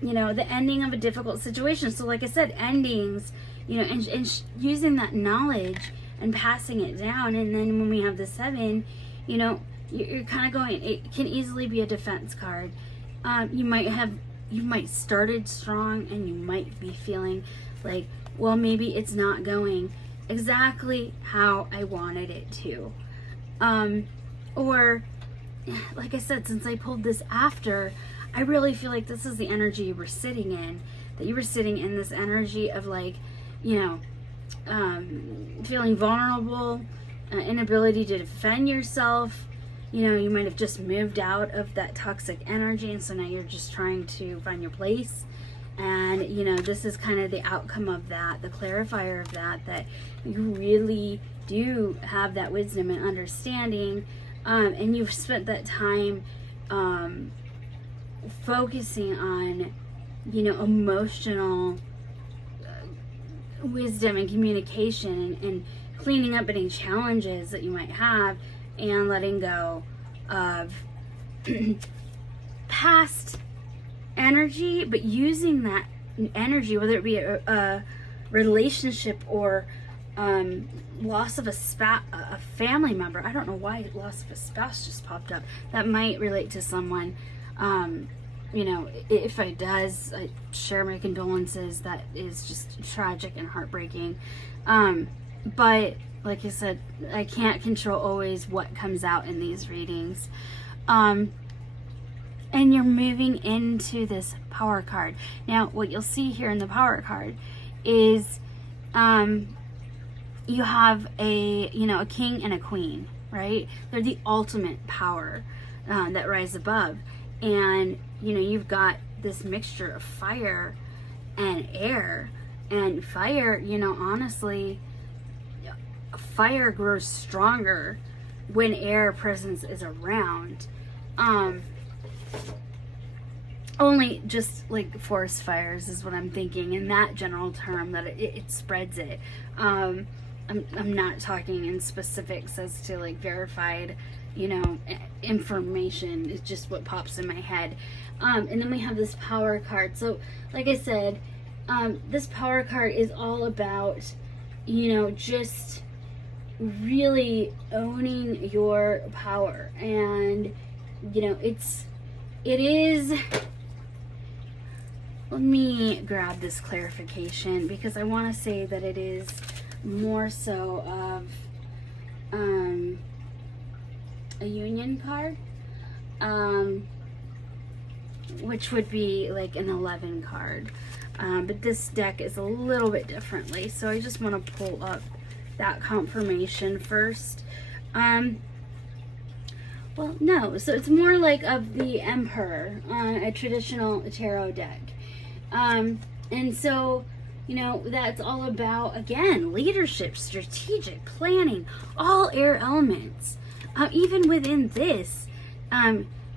know, the ending of a difficult situation. So like I said, endings, you know, and using that knowledge and passing it down. And then when we have the 7, you know, you're kind of going, it can easily be a defense card. You might started strong, and you might be feeling like, well, maybe it's not going exactly how I wanted it to. Or, like I said, since I pulled this after, I really feel like this is the energy you were sitting in, that you were sitting in this energy of, like, you know, feeling vulnerable, inability to defend yourself. You know, you might have just moved out of that toxic energy, and so now you're just trying to find your place. And, you know, this is kind of the outcome of that, the clarifier of that, that you really do have that wisdom and understanding, and you've spent that time focusing on, you know, emotional wisdom and communication, and cleaning up any challenges that you might have, and letting go of past energy, but using that energy, whether it be a relationship or loss of a family member. I don't know why loss of a spouse just popped up. That might relate to someone. You know, if it does, I share my condolences. That is just tragic and heartbreaking. But like I said, I can't control always what comes out in these readings. And you're moving into this power card. Now, what you'll see here in the power card is you have a king and a queen, right? They're the ultimate power that rise above. And, you know, you've got this mixture of fire and air. And fire, you know, honestly, fire grows stronger when air presence is around. Only just like forest fires is what I'm thinking in that general term, that it spreads it. I'm not talking in specifics as to like verified, information. It's just what pops in my head. And then we have this power card. So like I said, this power card is all about, just really owning your power. And, it is, let me grab this clarification, because I want to say that it is more so of a union card, which would be like an 11 card. But this deck is a little bit differently, so I just want to pull up that confirmation first. Well, no, so it's more like of the Emperor, a traditional tarot deck. And so, that's all about, again, leadership, strategic planning, all air elements. Even within this,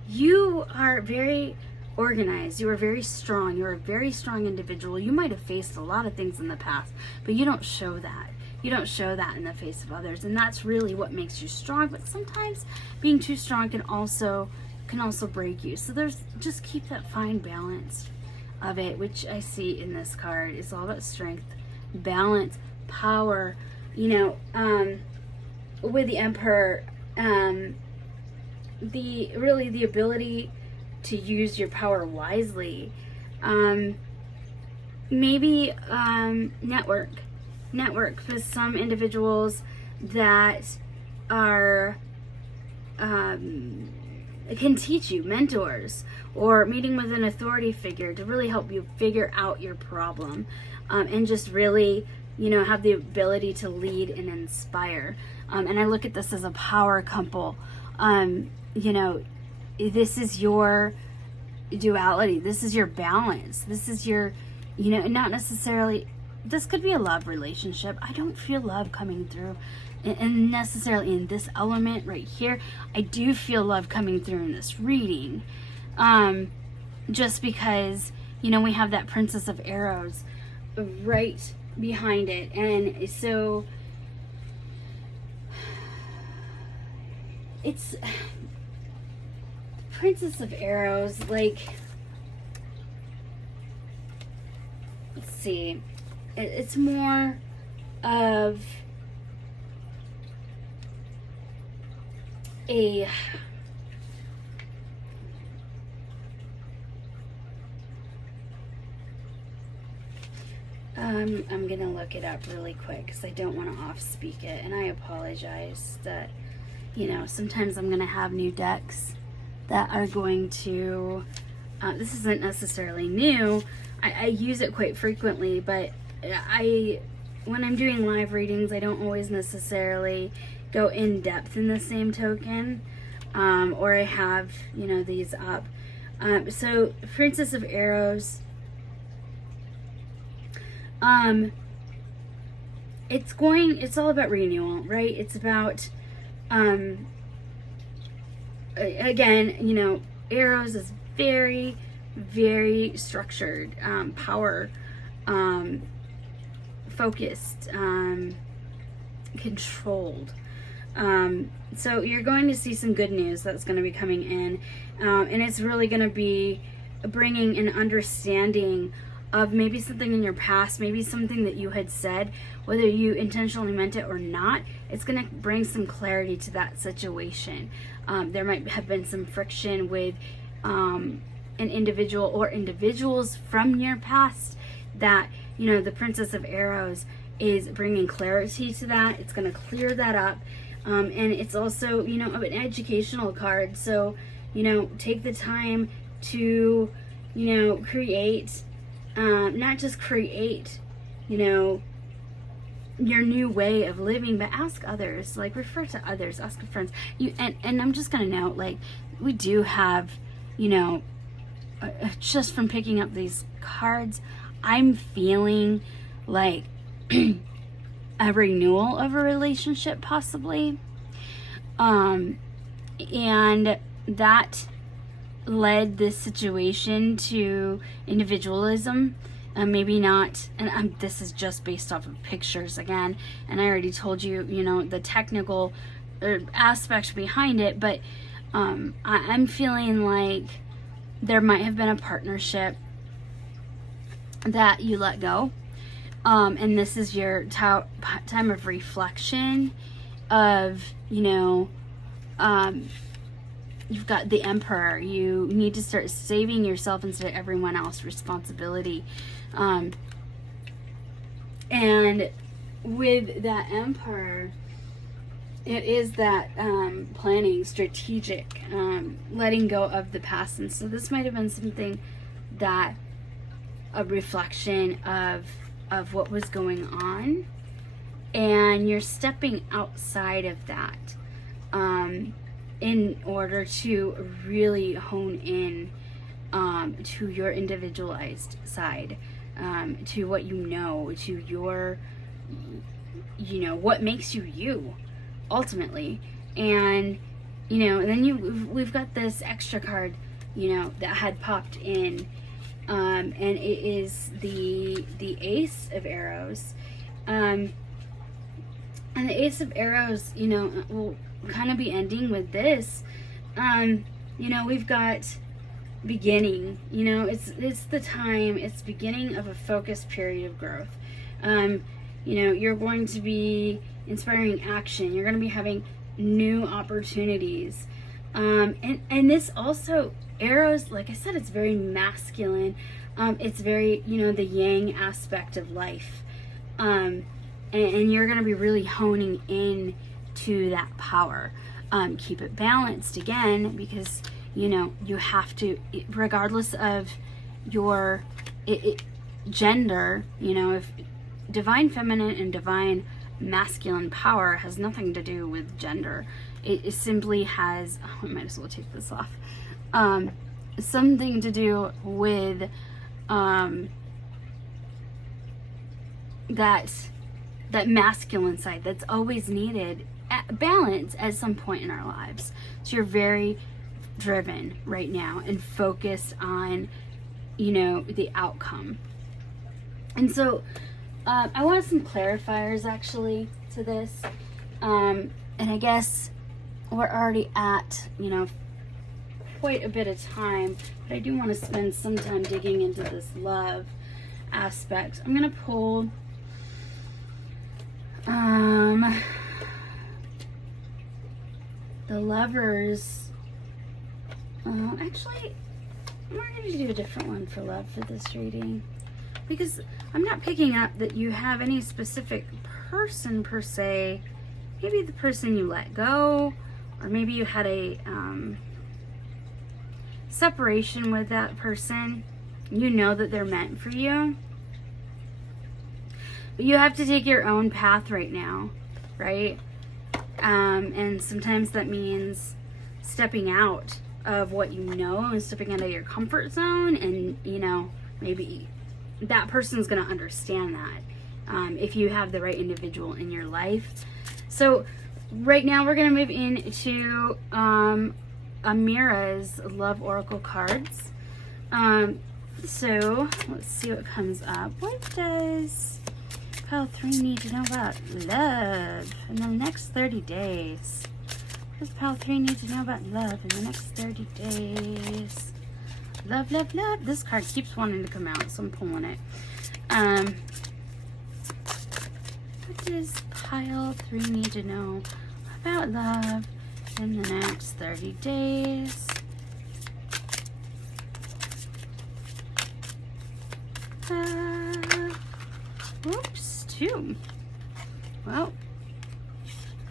you are very organized, you are very strong, you're a very strong individual. You might have faced a lot of things in the past, but you don't show that. You don't show that in the face of others, and that's really what makes you strong. But sometimes being too strong can also break you. So just keep that fine balance of it, which I see in this card. It's all about strength, balance, power. With the Emperor, the ability to use your power wisely. Maybe network with some individuals that are can teach you, mentors, or meeting with an authority figure to really help you figure out your problem, and just really have the ability to lead and inspire. And I look at this as a power couple. This is your duality, this is your balance, this is your not necessarily, this could be a love relationship. I don't feel love coming through and necessarily in this element right here. I do feel love coming through in this reading, just because we have that Princess of Arrows right behind it. And so it's Princess of Arrows, like, let's see, it's more of a I'm gonna look it up really quick because I don't want to off-speak it, and I apologize that sometimes I'm gonna have new decks that are going to this isn't necessarily new. I use it quite frequently, but when I'm doing live readings, I don't always necessarily go in depth in the same token, or I have these up. So Princess of Arrows, it's all about renewal, right? It's about again, Arrows is very, very structured, power focused, controlled. So you're going to see some good news that's going to be coming in, and it's really going to be bringing an understanding of maybe something in your past, maybe something that you had said, whether you intentionally meant it or not. It's going to bring some clarity to that situation. There might have been some friction with an individual or individuals from your past that, the Princess of Arrows is bringing clarity to that. It's going to clear that up. And it's also, an educational card. So, take the time to, create, not just create, your new way of living, but ask others, like refer to others, ask friends. And I'm just going to note, like, we do have, just from picking up these cards, I'm feeling like a renewal of a relationship possibly. And that led this situation to individualism. Maybe not, and this is just based off of pictures again, and I already told you, the technical aspect behind it, but I'm feeling like there might have been a partnership that you let go, and this is your time of reflection of, you've got the Emperor. You need to start saving yourself instead of everyone else responsibility. And with that Emperor, it is that planning, strategic, letting go of the past. And so this might have been something that a reflection of what was going on, and you're stepping outside of that in order to really hone in to your individualized side, to what to your, what makes you you, ultimately. And, and then we've got this extra card, that had popped in, and it is the Ace of Arrows. And the Ace of Arrows, will kind of be ending with this. We've got beginning, it's the time, it's beginning of a focused period of growth. You're going to be inspiring action. You're going to be having new opportunities. And this also, arrows, like I said, it's very masculine. It's very, the yang aspect of life. And you're going to be really honing in to that power. Keep it balanced again, because you have to, regardless of your gender, if divine feminine and divine masculine power has nothing to do with gender. It simply has, I might as well take this off, something to do with that masculine side that's always needed balance at some point in our lives. So you're very driven right now and focused on, the outcome. And so I want some clarifiers actually to this. And I guess we're already at, quite a bit of time, but I do want to spend some time digging into this love aspect. I'm going to pull the Lovers. Actually, we're going to do a different one for love for this reading, because I'm not picking up that you have any specific person per se. Maybe the person you let go, or maybe you had a separation with that person. You know that they're meant for you, but you have to take your own path right now, right? And sometimes that means stepping out of what and stepping out of your comfort zone, and maybe that person's going to understand that if you have the right individual in your life. So right now we're going to move into Amira's Love Oracle cards. So let's see what comes up. What does pile 3 need to know about love in the next 30 days? What does pile 3 need to know about love in the next 30 days? Love, love, love. This card keeps wanting to come out, so I'm pulling it. What does pile 3 need to know about love in the next 30 days? Whoops, 2. Well,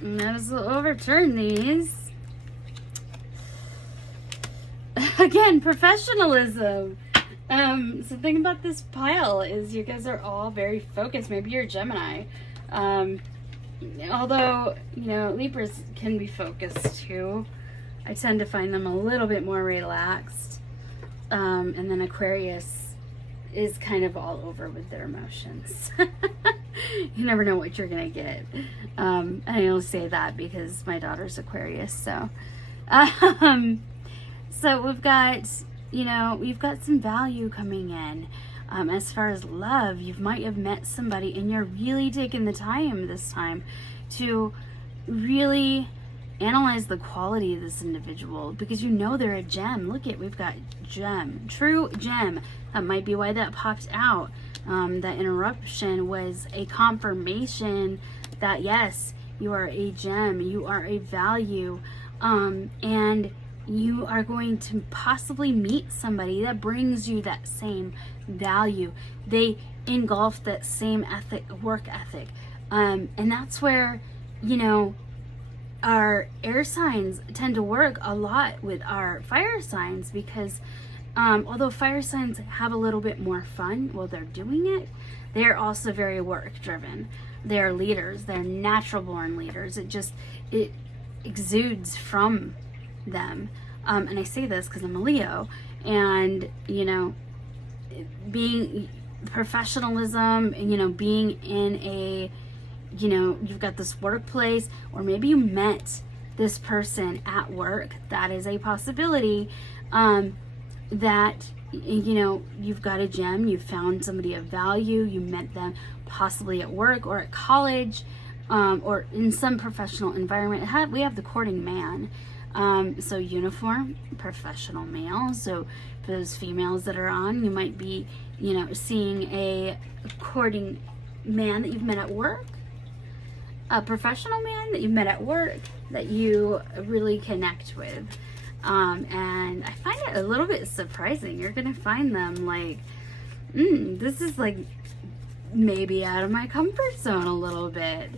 might as well overturn these. Again, professionalism. Something about this pile is you guys are all very focused. Maybe you're a Gemini. Although, Libras can be focused too. I tend to find them a little bit more relaxed. And then Aquarius is kind of all over with their emotions. You never know what you're gonna get. And I only say that because my daughter's Aquarius. So so we've got, we've got some value coming in. As far as love, you might have met somebody and you're really taking the time this time to really analyze the quality of this individual, because they're a gem. Look at, we've got gem, true gem. That might be why that popped out. That interruption was a confirmation that yes, you are a gem, you are a value, and you are going to possibly meet somebody that brings you that same value. They engulf that same work ethic. And that's where, our air signs tend to work a lot with our fire signs, because although fire signs have a little bit more fun while they're doing it, they're also very work driven. They're leaders. They're natural born leaders. It exudes from them. And I say this because I'm a Leo, and being professionalism, and being in a, you've got this workplace, or maybe you met this person at work. That is a possibility. That you've got a gem, you found somebody of value, you met them possibly at work or at college, or in some professional environment. We have the courting man. So uniform, professional male. So for those females that are on, you might be, seeing a courting man that you've met at work, a professional man that you've met at work that you really connect with. And I find it a little bit surprising. You're going to find them like, this is like maybe out of my comfort zone a little bit.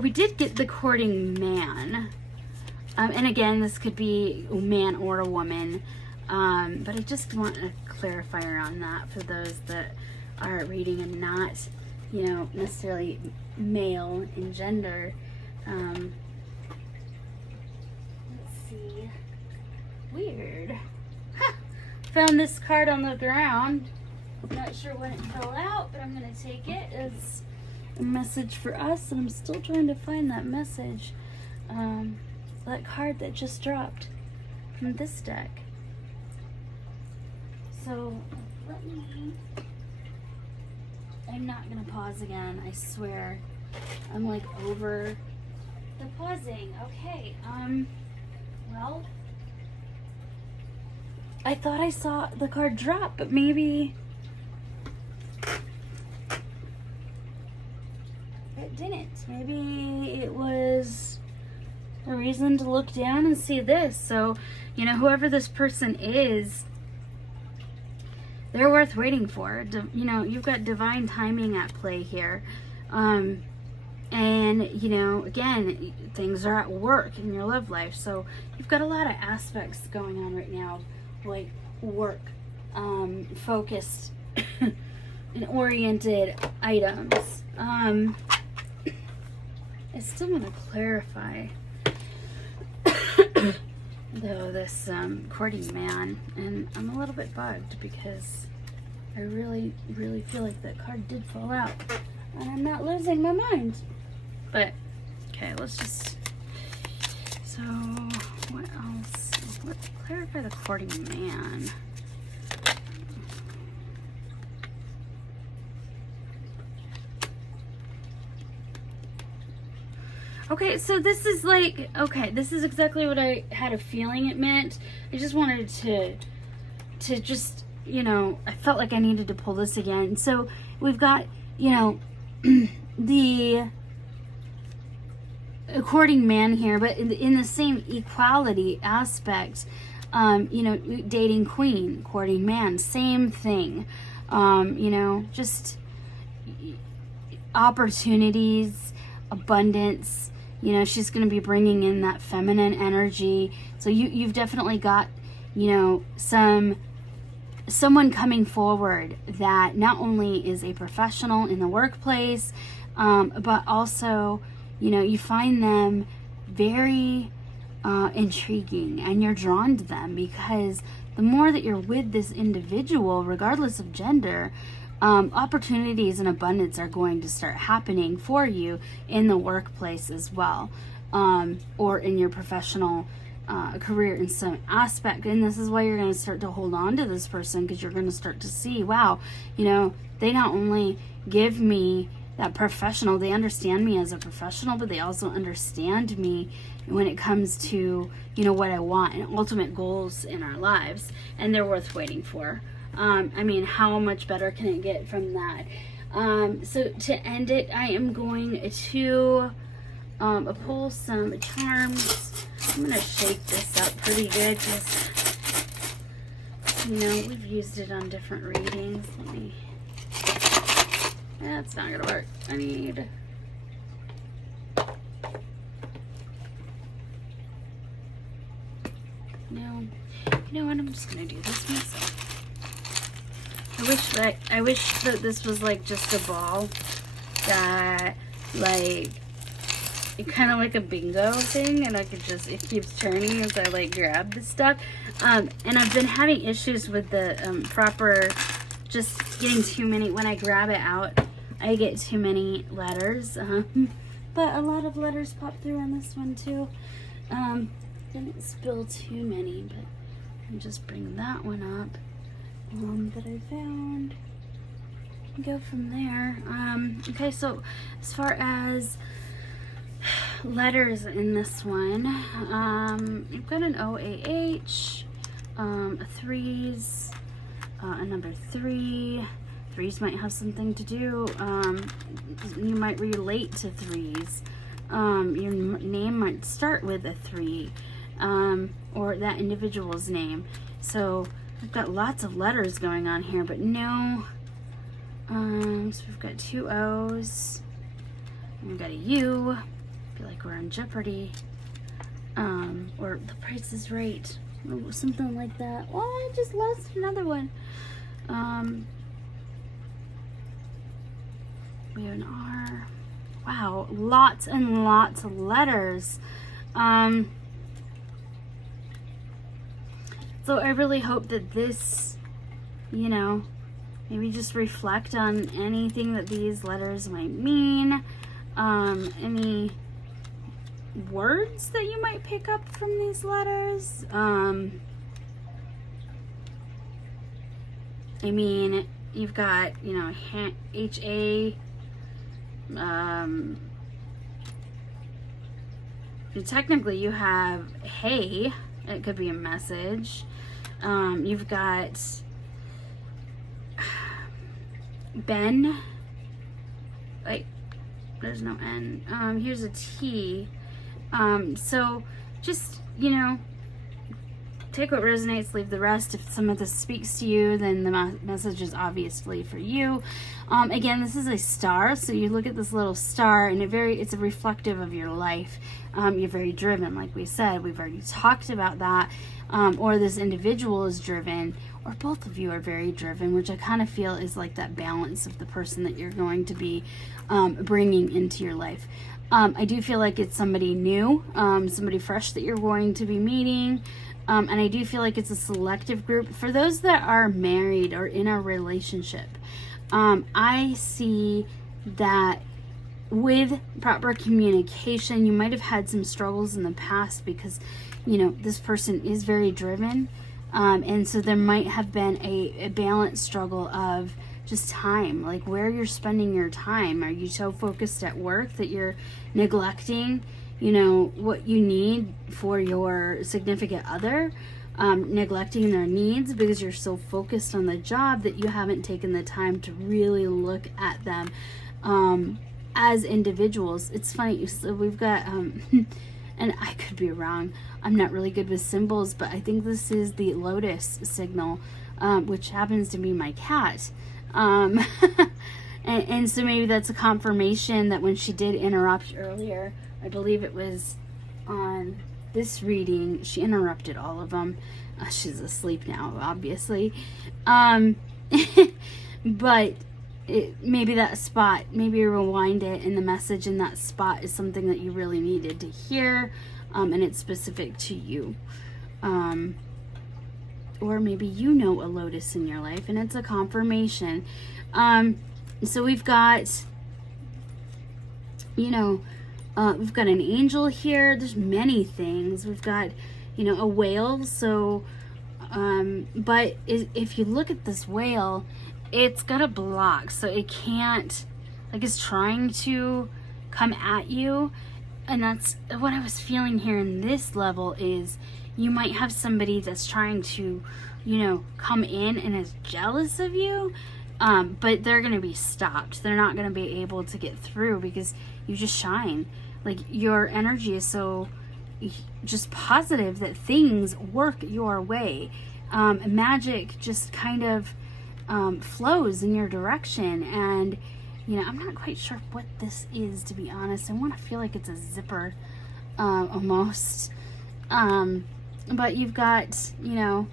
We did get the courting man. And again, this could be a man or a woman. But I just want a clarifier on that for those that are reading and not, necessarily male in gender. Let's see. Weird. Huh. Found this card on the ground. Not sure when it fell out, but I'm going to take it as a message for us, and I'm still trying to find that message. That card that just dropped from this deck. So I'm not gonna pause again, I swear. I'm like over the pausing. Okay, well, I thought I saw the card drop, but maybe it didn't. Maybe it was a reason to look down and see this. So, whoever this person is, they're worth waiting for. You've got divine timing at play here. And, again, things are at work in your love life. So you've got a lot of aspects going on right now, like work, focused and oriented items. I still want to clarify, though, this courting man, and I'm a little bit bugged because I really, really feel like that card did fall out, and I'm not losing my mind. But okay, let's just. So what else? Let's clarify the courting man. Okay, so this is like, this is exactly what I had a feeling it meant. I just wanted to just, I felt like I needed to pull this again. So we've got, the courting man here, but in the same equality aspect, dating queen, courting man, same thing. Just opportunities, abundance. She's going to be bringing in that feminine energy. So you've definitely got, someone coming forward that not only is a professional in the workplace, but also, you find them very intriguing, and you're drawn to them because the more that you're with this individual, regardless of gender, opportunities and abundance are going to start happening for you in the workplace as well, or in your professional career in some aspect. And this is why you're going to start to hold on to this person, because you're going to start to see, wow, you know, they not only give me that professional, they understand me as a professional, but they also understand me when it comes to, you know, what I want and ultimate goals in our lives, and they're worth waiting for. I mean, how much better can it get from that? So to end it, I am going to pull some charms. I'm going to shake this up pretty good because, you know, we've used it on different readings. Let me... That's not going to work. I need... No. You know what? I'm just going to do this myself. I wish that this was like just a ball that, like, it kind of like a bingo thing, and I could just, it keeps turning as I like grab the stuff. And I've been having issues with the proper, just getting too many. When I grab it out, I get too many letters. But a lot of letters pop through on this one too. Didn't spill too many, but I'll just bring that one up. That I found, go from there. Okay, so as far as letters in this one, I've got an OAH, a threes, a number 3. Threes might have something to do. You might relate to threes. Your name might start with a 3, or that individual's name. So I've got lots of letters going on here, but no. So we've got 2 O's. And we've got a U. I feel like we're in Jeopardy. Or The Price is Right. Or something like that. Oh, I just lost another one. We have an R. Wow, lots and lots of letters. So I really hope that this, you know, maybe just reflect on anything that these letters might mean. Any words that you might pick up from these letters. I mean, you've got, you know, H-A, technically you have hey, it could be a message. You've got Ben. Wait, there's no N. Here's a T. So just, you know, take what resonates, leave the rest. If some of this speaks to you, then the message is obviously for you. Again, this is a star, so you look at this little star, and it's a reflective of your life. You're very driven, like we said. We've already talked about that. Or this individual is driven, or both of you are very driven, which I kind of feel is like that balance of the person that you're going to be bringing into your life. I do feel like it's somebody new, somebody fresh that you're going to be meeting. And I do feel like it's a selective group. For those that are married or in a relationship, I see that with proper communication, you might have had some struggles in the past because, you know, this person is very driven. And so there might have been a balance struggle of just time, like where you're spending your time. Are you so focused at work that you're neglecting, you know, what you need for your significant other, neglecting their needs because you're so focused on the job that you haven't taken the time to really look at them as individuals. It's funny, so we've got and I could be wrong, I'm not really good with symbols, but I think this is the lotus signal, which happens to be my cat. And so maybe that's a confirmation that when she did interrupt earlier, I believe it was on this reading, she interrupted all of them. She's asleep now, obviously. But maybe that spot, maybe rewind it, and the message in that spot is something that you really needed to hear, and it's specific to you. or maybe you know a lotus in your life, and it's a confirmation. So we've got, you know, we've got an angel here. There's many things. We've got, you know, a whale. So, but if you look at this whale, it's got a block, so it can't, like, it's trying to come at you. And that's what I was feeling here in this level, is you might have somebody that's trying to, you know, come in and is jealous of you, but they're going to be stopped. They're not going to be able to get through because you just shine. Like, your energy is so just positive that things work your way. Magic just kind of flows in your direction. And, you know, I'm not quite sure what this is, to be honest. I want to feel like it's a zipper, almost. But you've got, you know,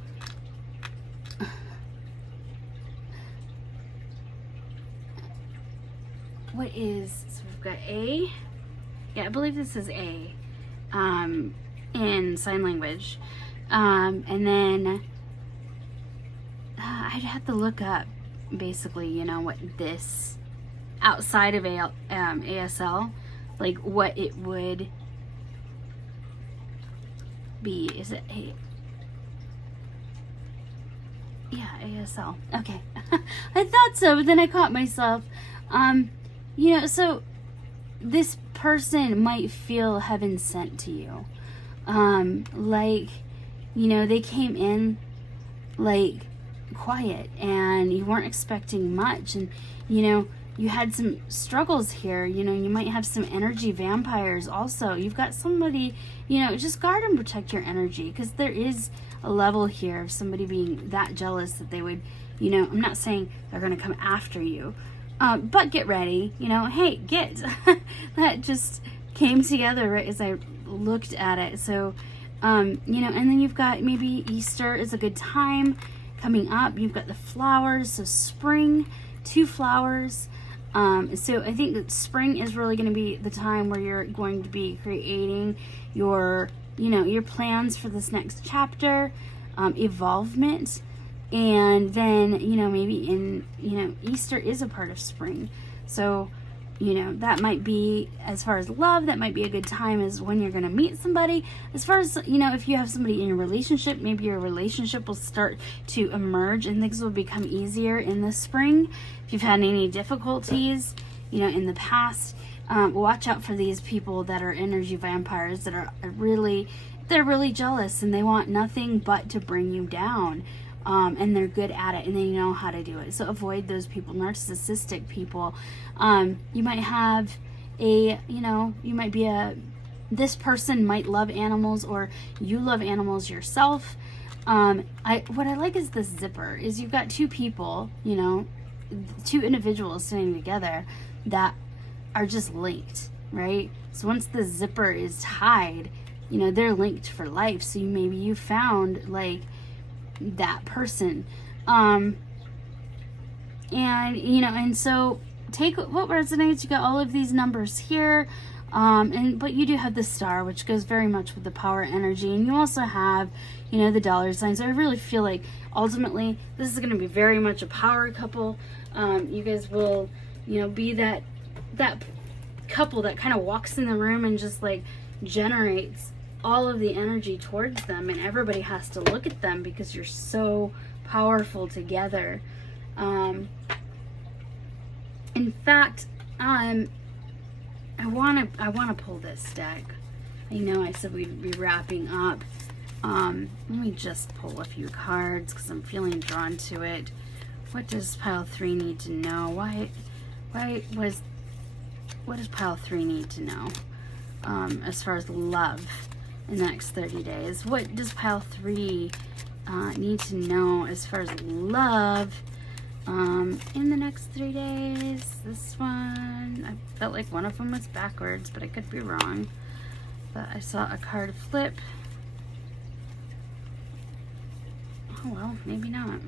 what is, so we've got A. Yeah, I believe this is A, in sign language. And then I'd have to look up, basically, you know, what this, outside of ASL, like what it would be. Is it A? Yeah, ASL. Okay. I thought so, but then I caught myself. You know, so this person might feel heaven sent to you. Like, you know, they came in like quiet and you weren't expecting much, and, you know, you had some struggles here. You know, you might have some energy vampires also. You've got somebody, you know, just guard and protect your energy, because there is a level here of somebody being that jealous that they would, you know, I'm not saying they're going to come after you, but get ready, you know, hey, get, that just came together right as I looked at it. So, you know, and then you've got maybe Easter is a good time coming up. You've got the flowers, so spring, 2 flowers. So I think that spring is really going to be the time where you're going to be creating your, you know, your plans for this next chapter, evolvement. And then, you know, maybe in, you know, Easter is a part of spring. So, you know, that might be, as far as love, that might be a good time is when you're going to meet somebody. As far as, you know, if you have somebody in your relationship, maybe your relationship will start to emerge and things will become easier in the spring. If you've had any difficulties, you know, in the past, watch out for these people that are energy vampires that are really, they're really jealous and they want nothing but to bring you down. And they're good at it and they know how to do it. So avoid those people. Narcissistic people. You might have a, you know, you might be this person might love animals, or you love animals yourself. What I like is this zipper, is you've got 2 people, you know, 2 individuals sitting together that are just linked, right? So once the zipper is tied, you know, they're linked for life. So maybe you found like that person, and, you know, and so take what resonates. You got all of these numbers here, but you do have the star, which goes very much with the power energy, and you also have, you know, the dollar signs. So I really feel like ultimately this is going to be very much a power couple. You guys will, you know, be that couple that kind of walks in the room and just like generates all of the energy towards them, and everybody has to look at them because you're so powerful together. In fact, I want to pull this deck. I know I said we'd be wrapping up. Let me just pull a few cards because I'm feeling drawn to it. What does pile 3 need to know? What does pile 3 need to know as far as love in the next 30 days? What does pile 3 need to know as far as love in the next 3 days? This one, I felt like one of them was backwards, but I could be wrong. But I saw a card flip. Oh well, maybe not.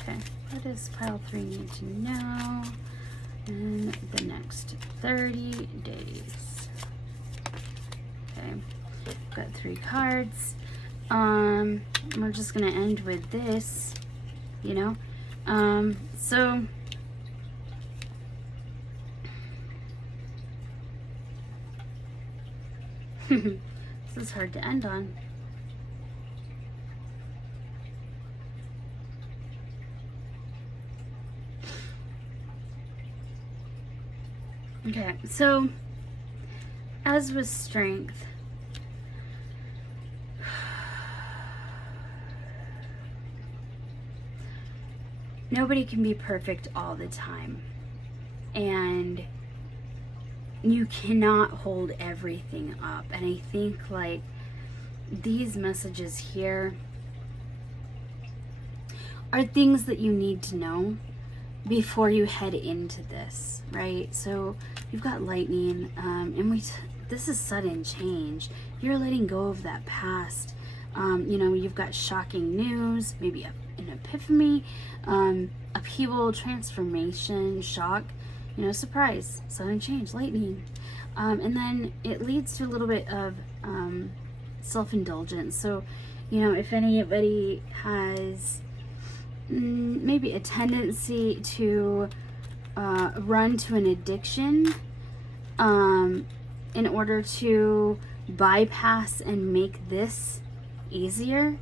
Okay, what does pile 3 need to know in the next 30 days? Okay, got 3 cards. We're just gonna end with this, you know. So this is hard to end on. Okay, so as with strength, nobody can be perfect all the time, and you cannot hold everything up. And I think like these messages here are things that you need to know before you head into this, right? So you've got lightning, and this is sudden change. You're letting go of that past. You know, you've got shocking news, maybe an epiphany, upheaval, transformation, shock, you know, surprise, sudden change, lightning. And then it leads to a little bit of self-indulgence. So, you know, if anybody has maybe a tendency to run to an addiction in order to bypass and make this easier,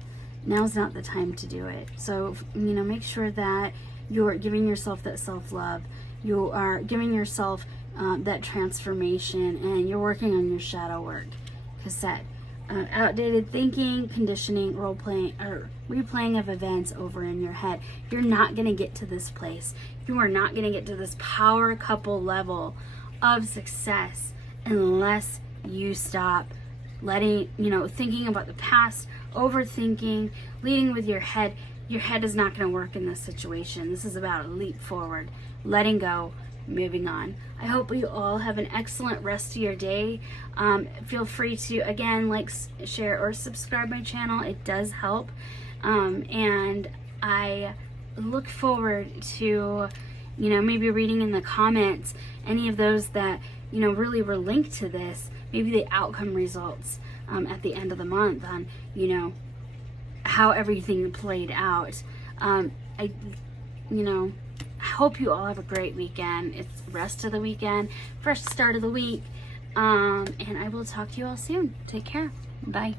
now's not the time to do it. So, you know, make sure that you're giving yourself that self-love, you are giving yourself that transformation, and you're working on your shadow work. Cassette. Outdated thinking, conditioning, role playing, or replaying of events over in your head. You're not going to get to this place. You are not going to get to this power couple level of success unless you stop letting, you know, thinking about the past, overthinking, leading with your head. Your head is not going to work in this situation. This is about a leap forward, letting go, moving on. I hope you all have an excellent rest of your day. Feel free to, again, like, share, or subscribe my channel. It does help. And I look forward to, you know, maybe reading in the comments any of those that, you know, really were linked to this, maybe the outcome results at the end of the month on, you know, how everything played out. I hope you all have a great weekend. It's the rest of the weekend, fresh start of the week, and I will talk to you all soon. Take care. Bye.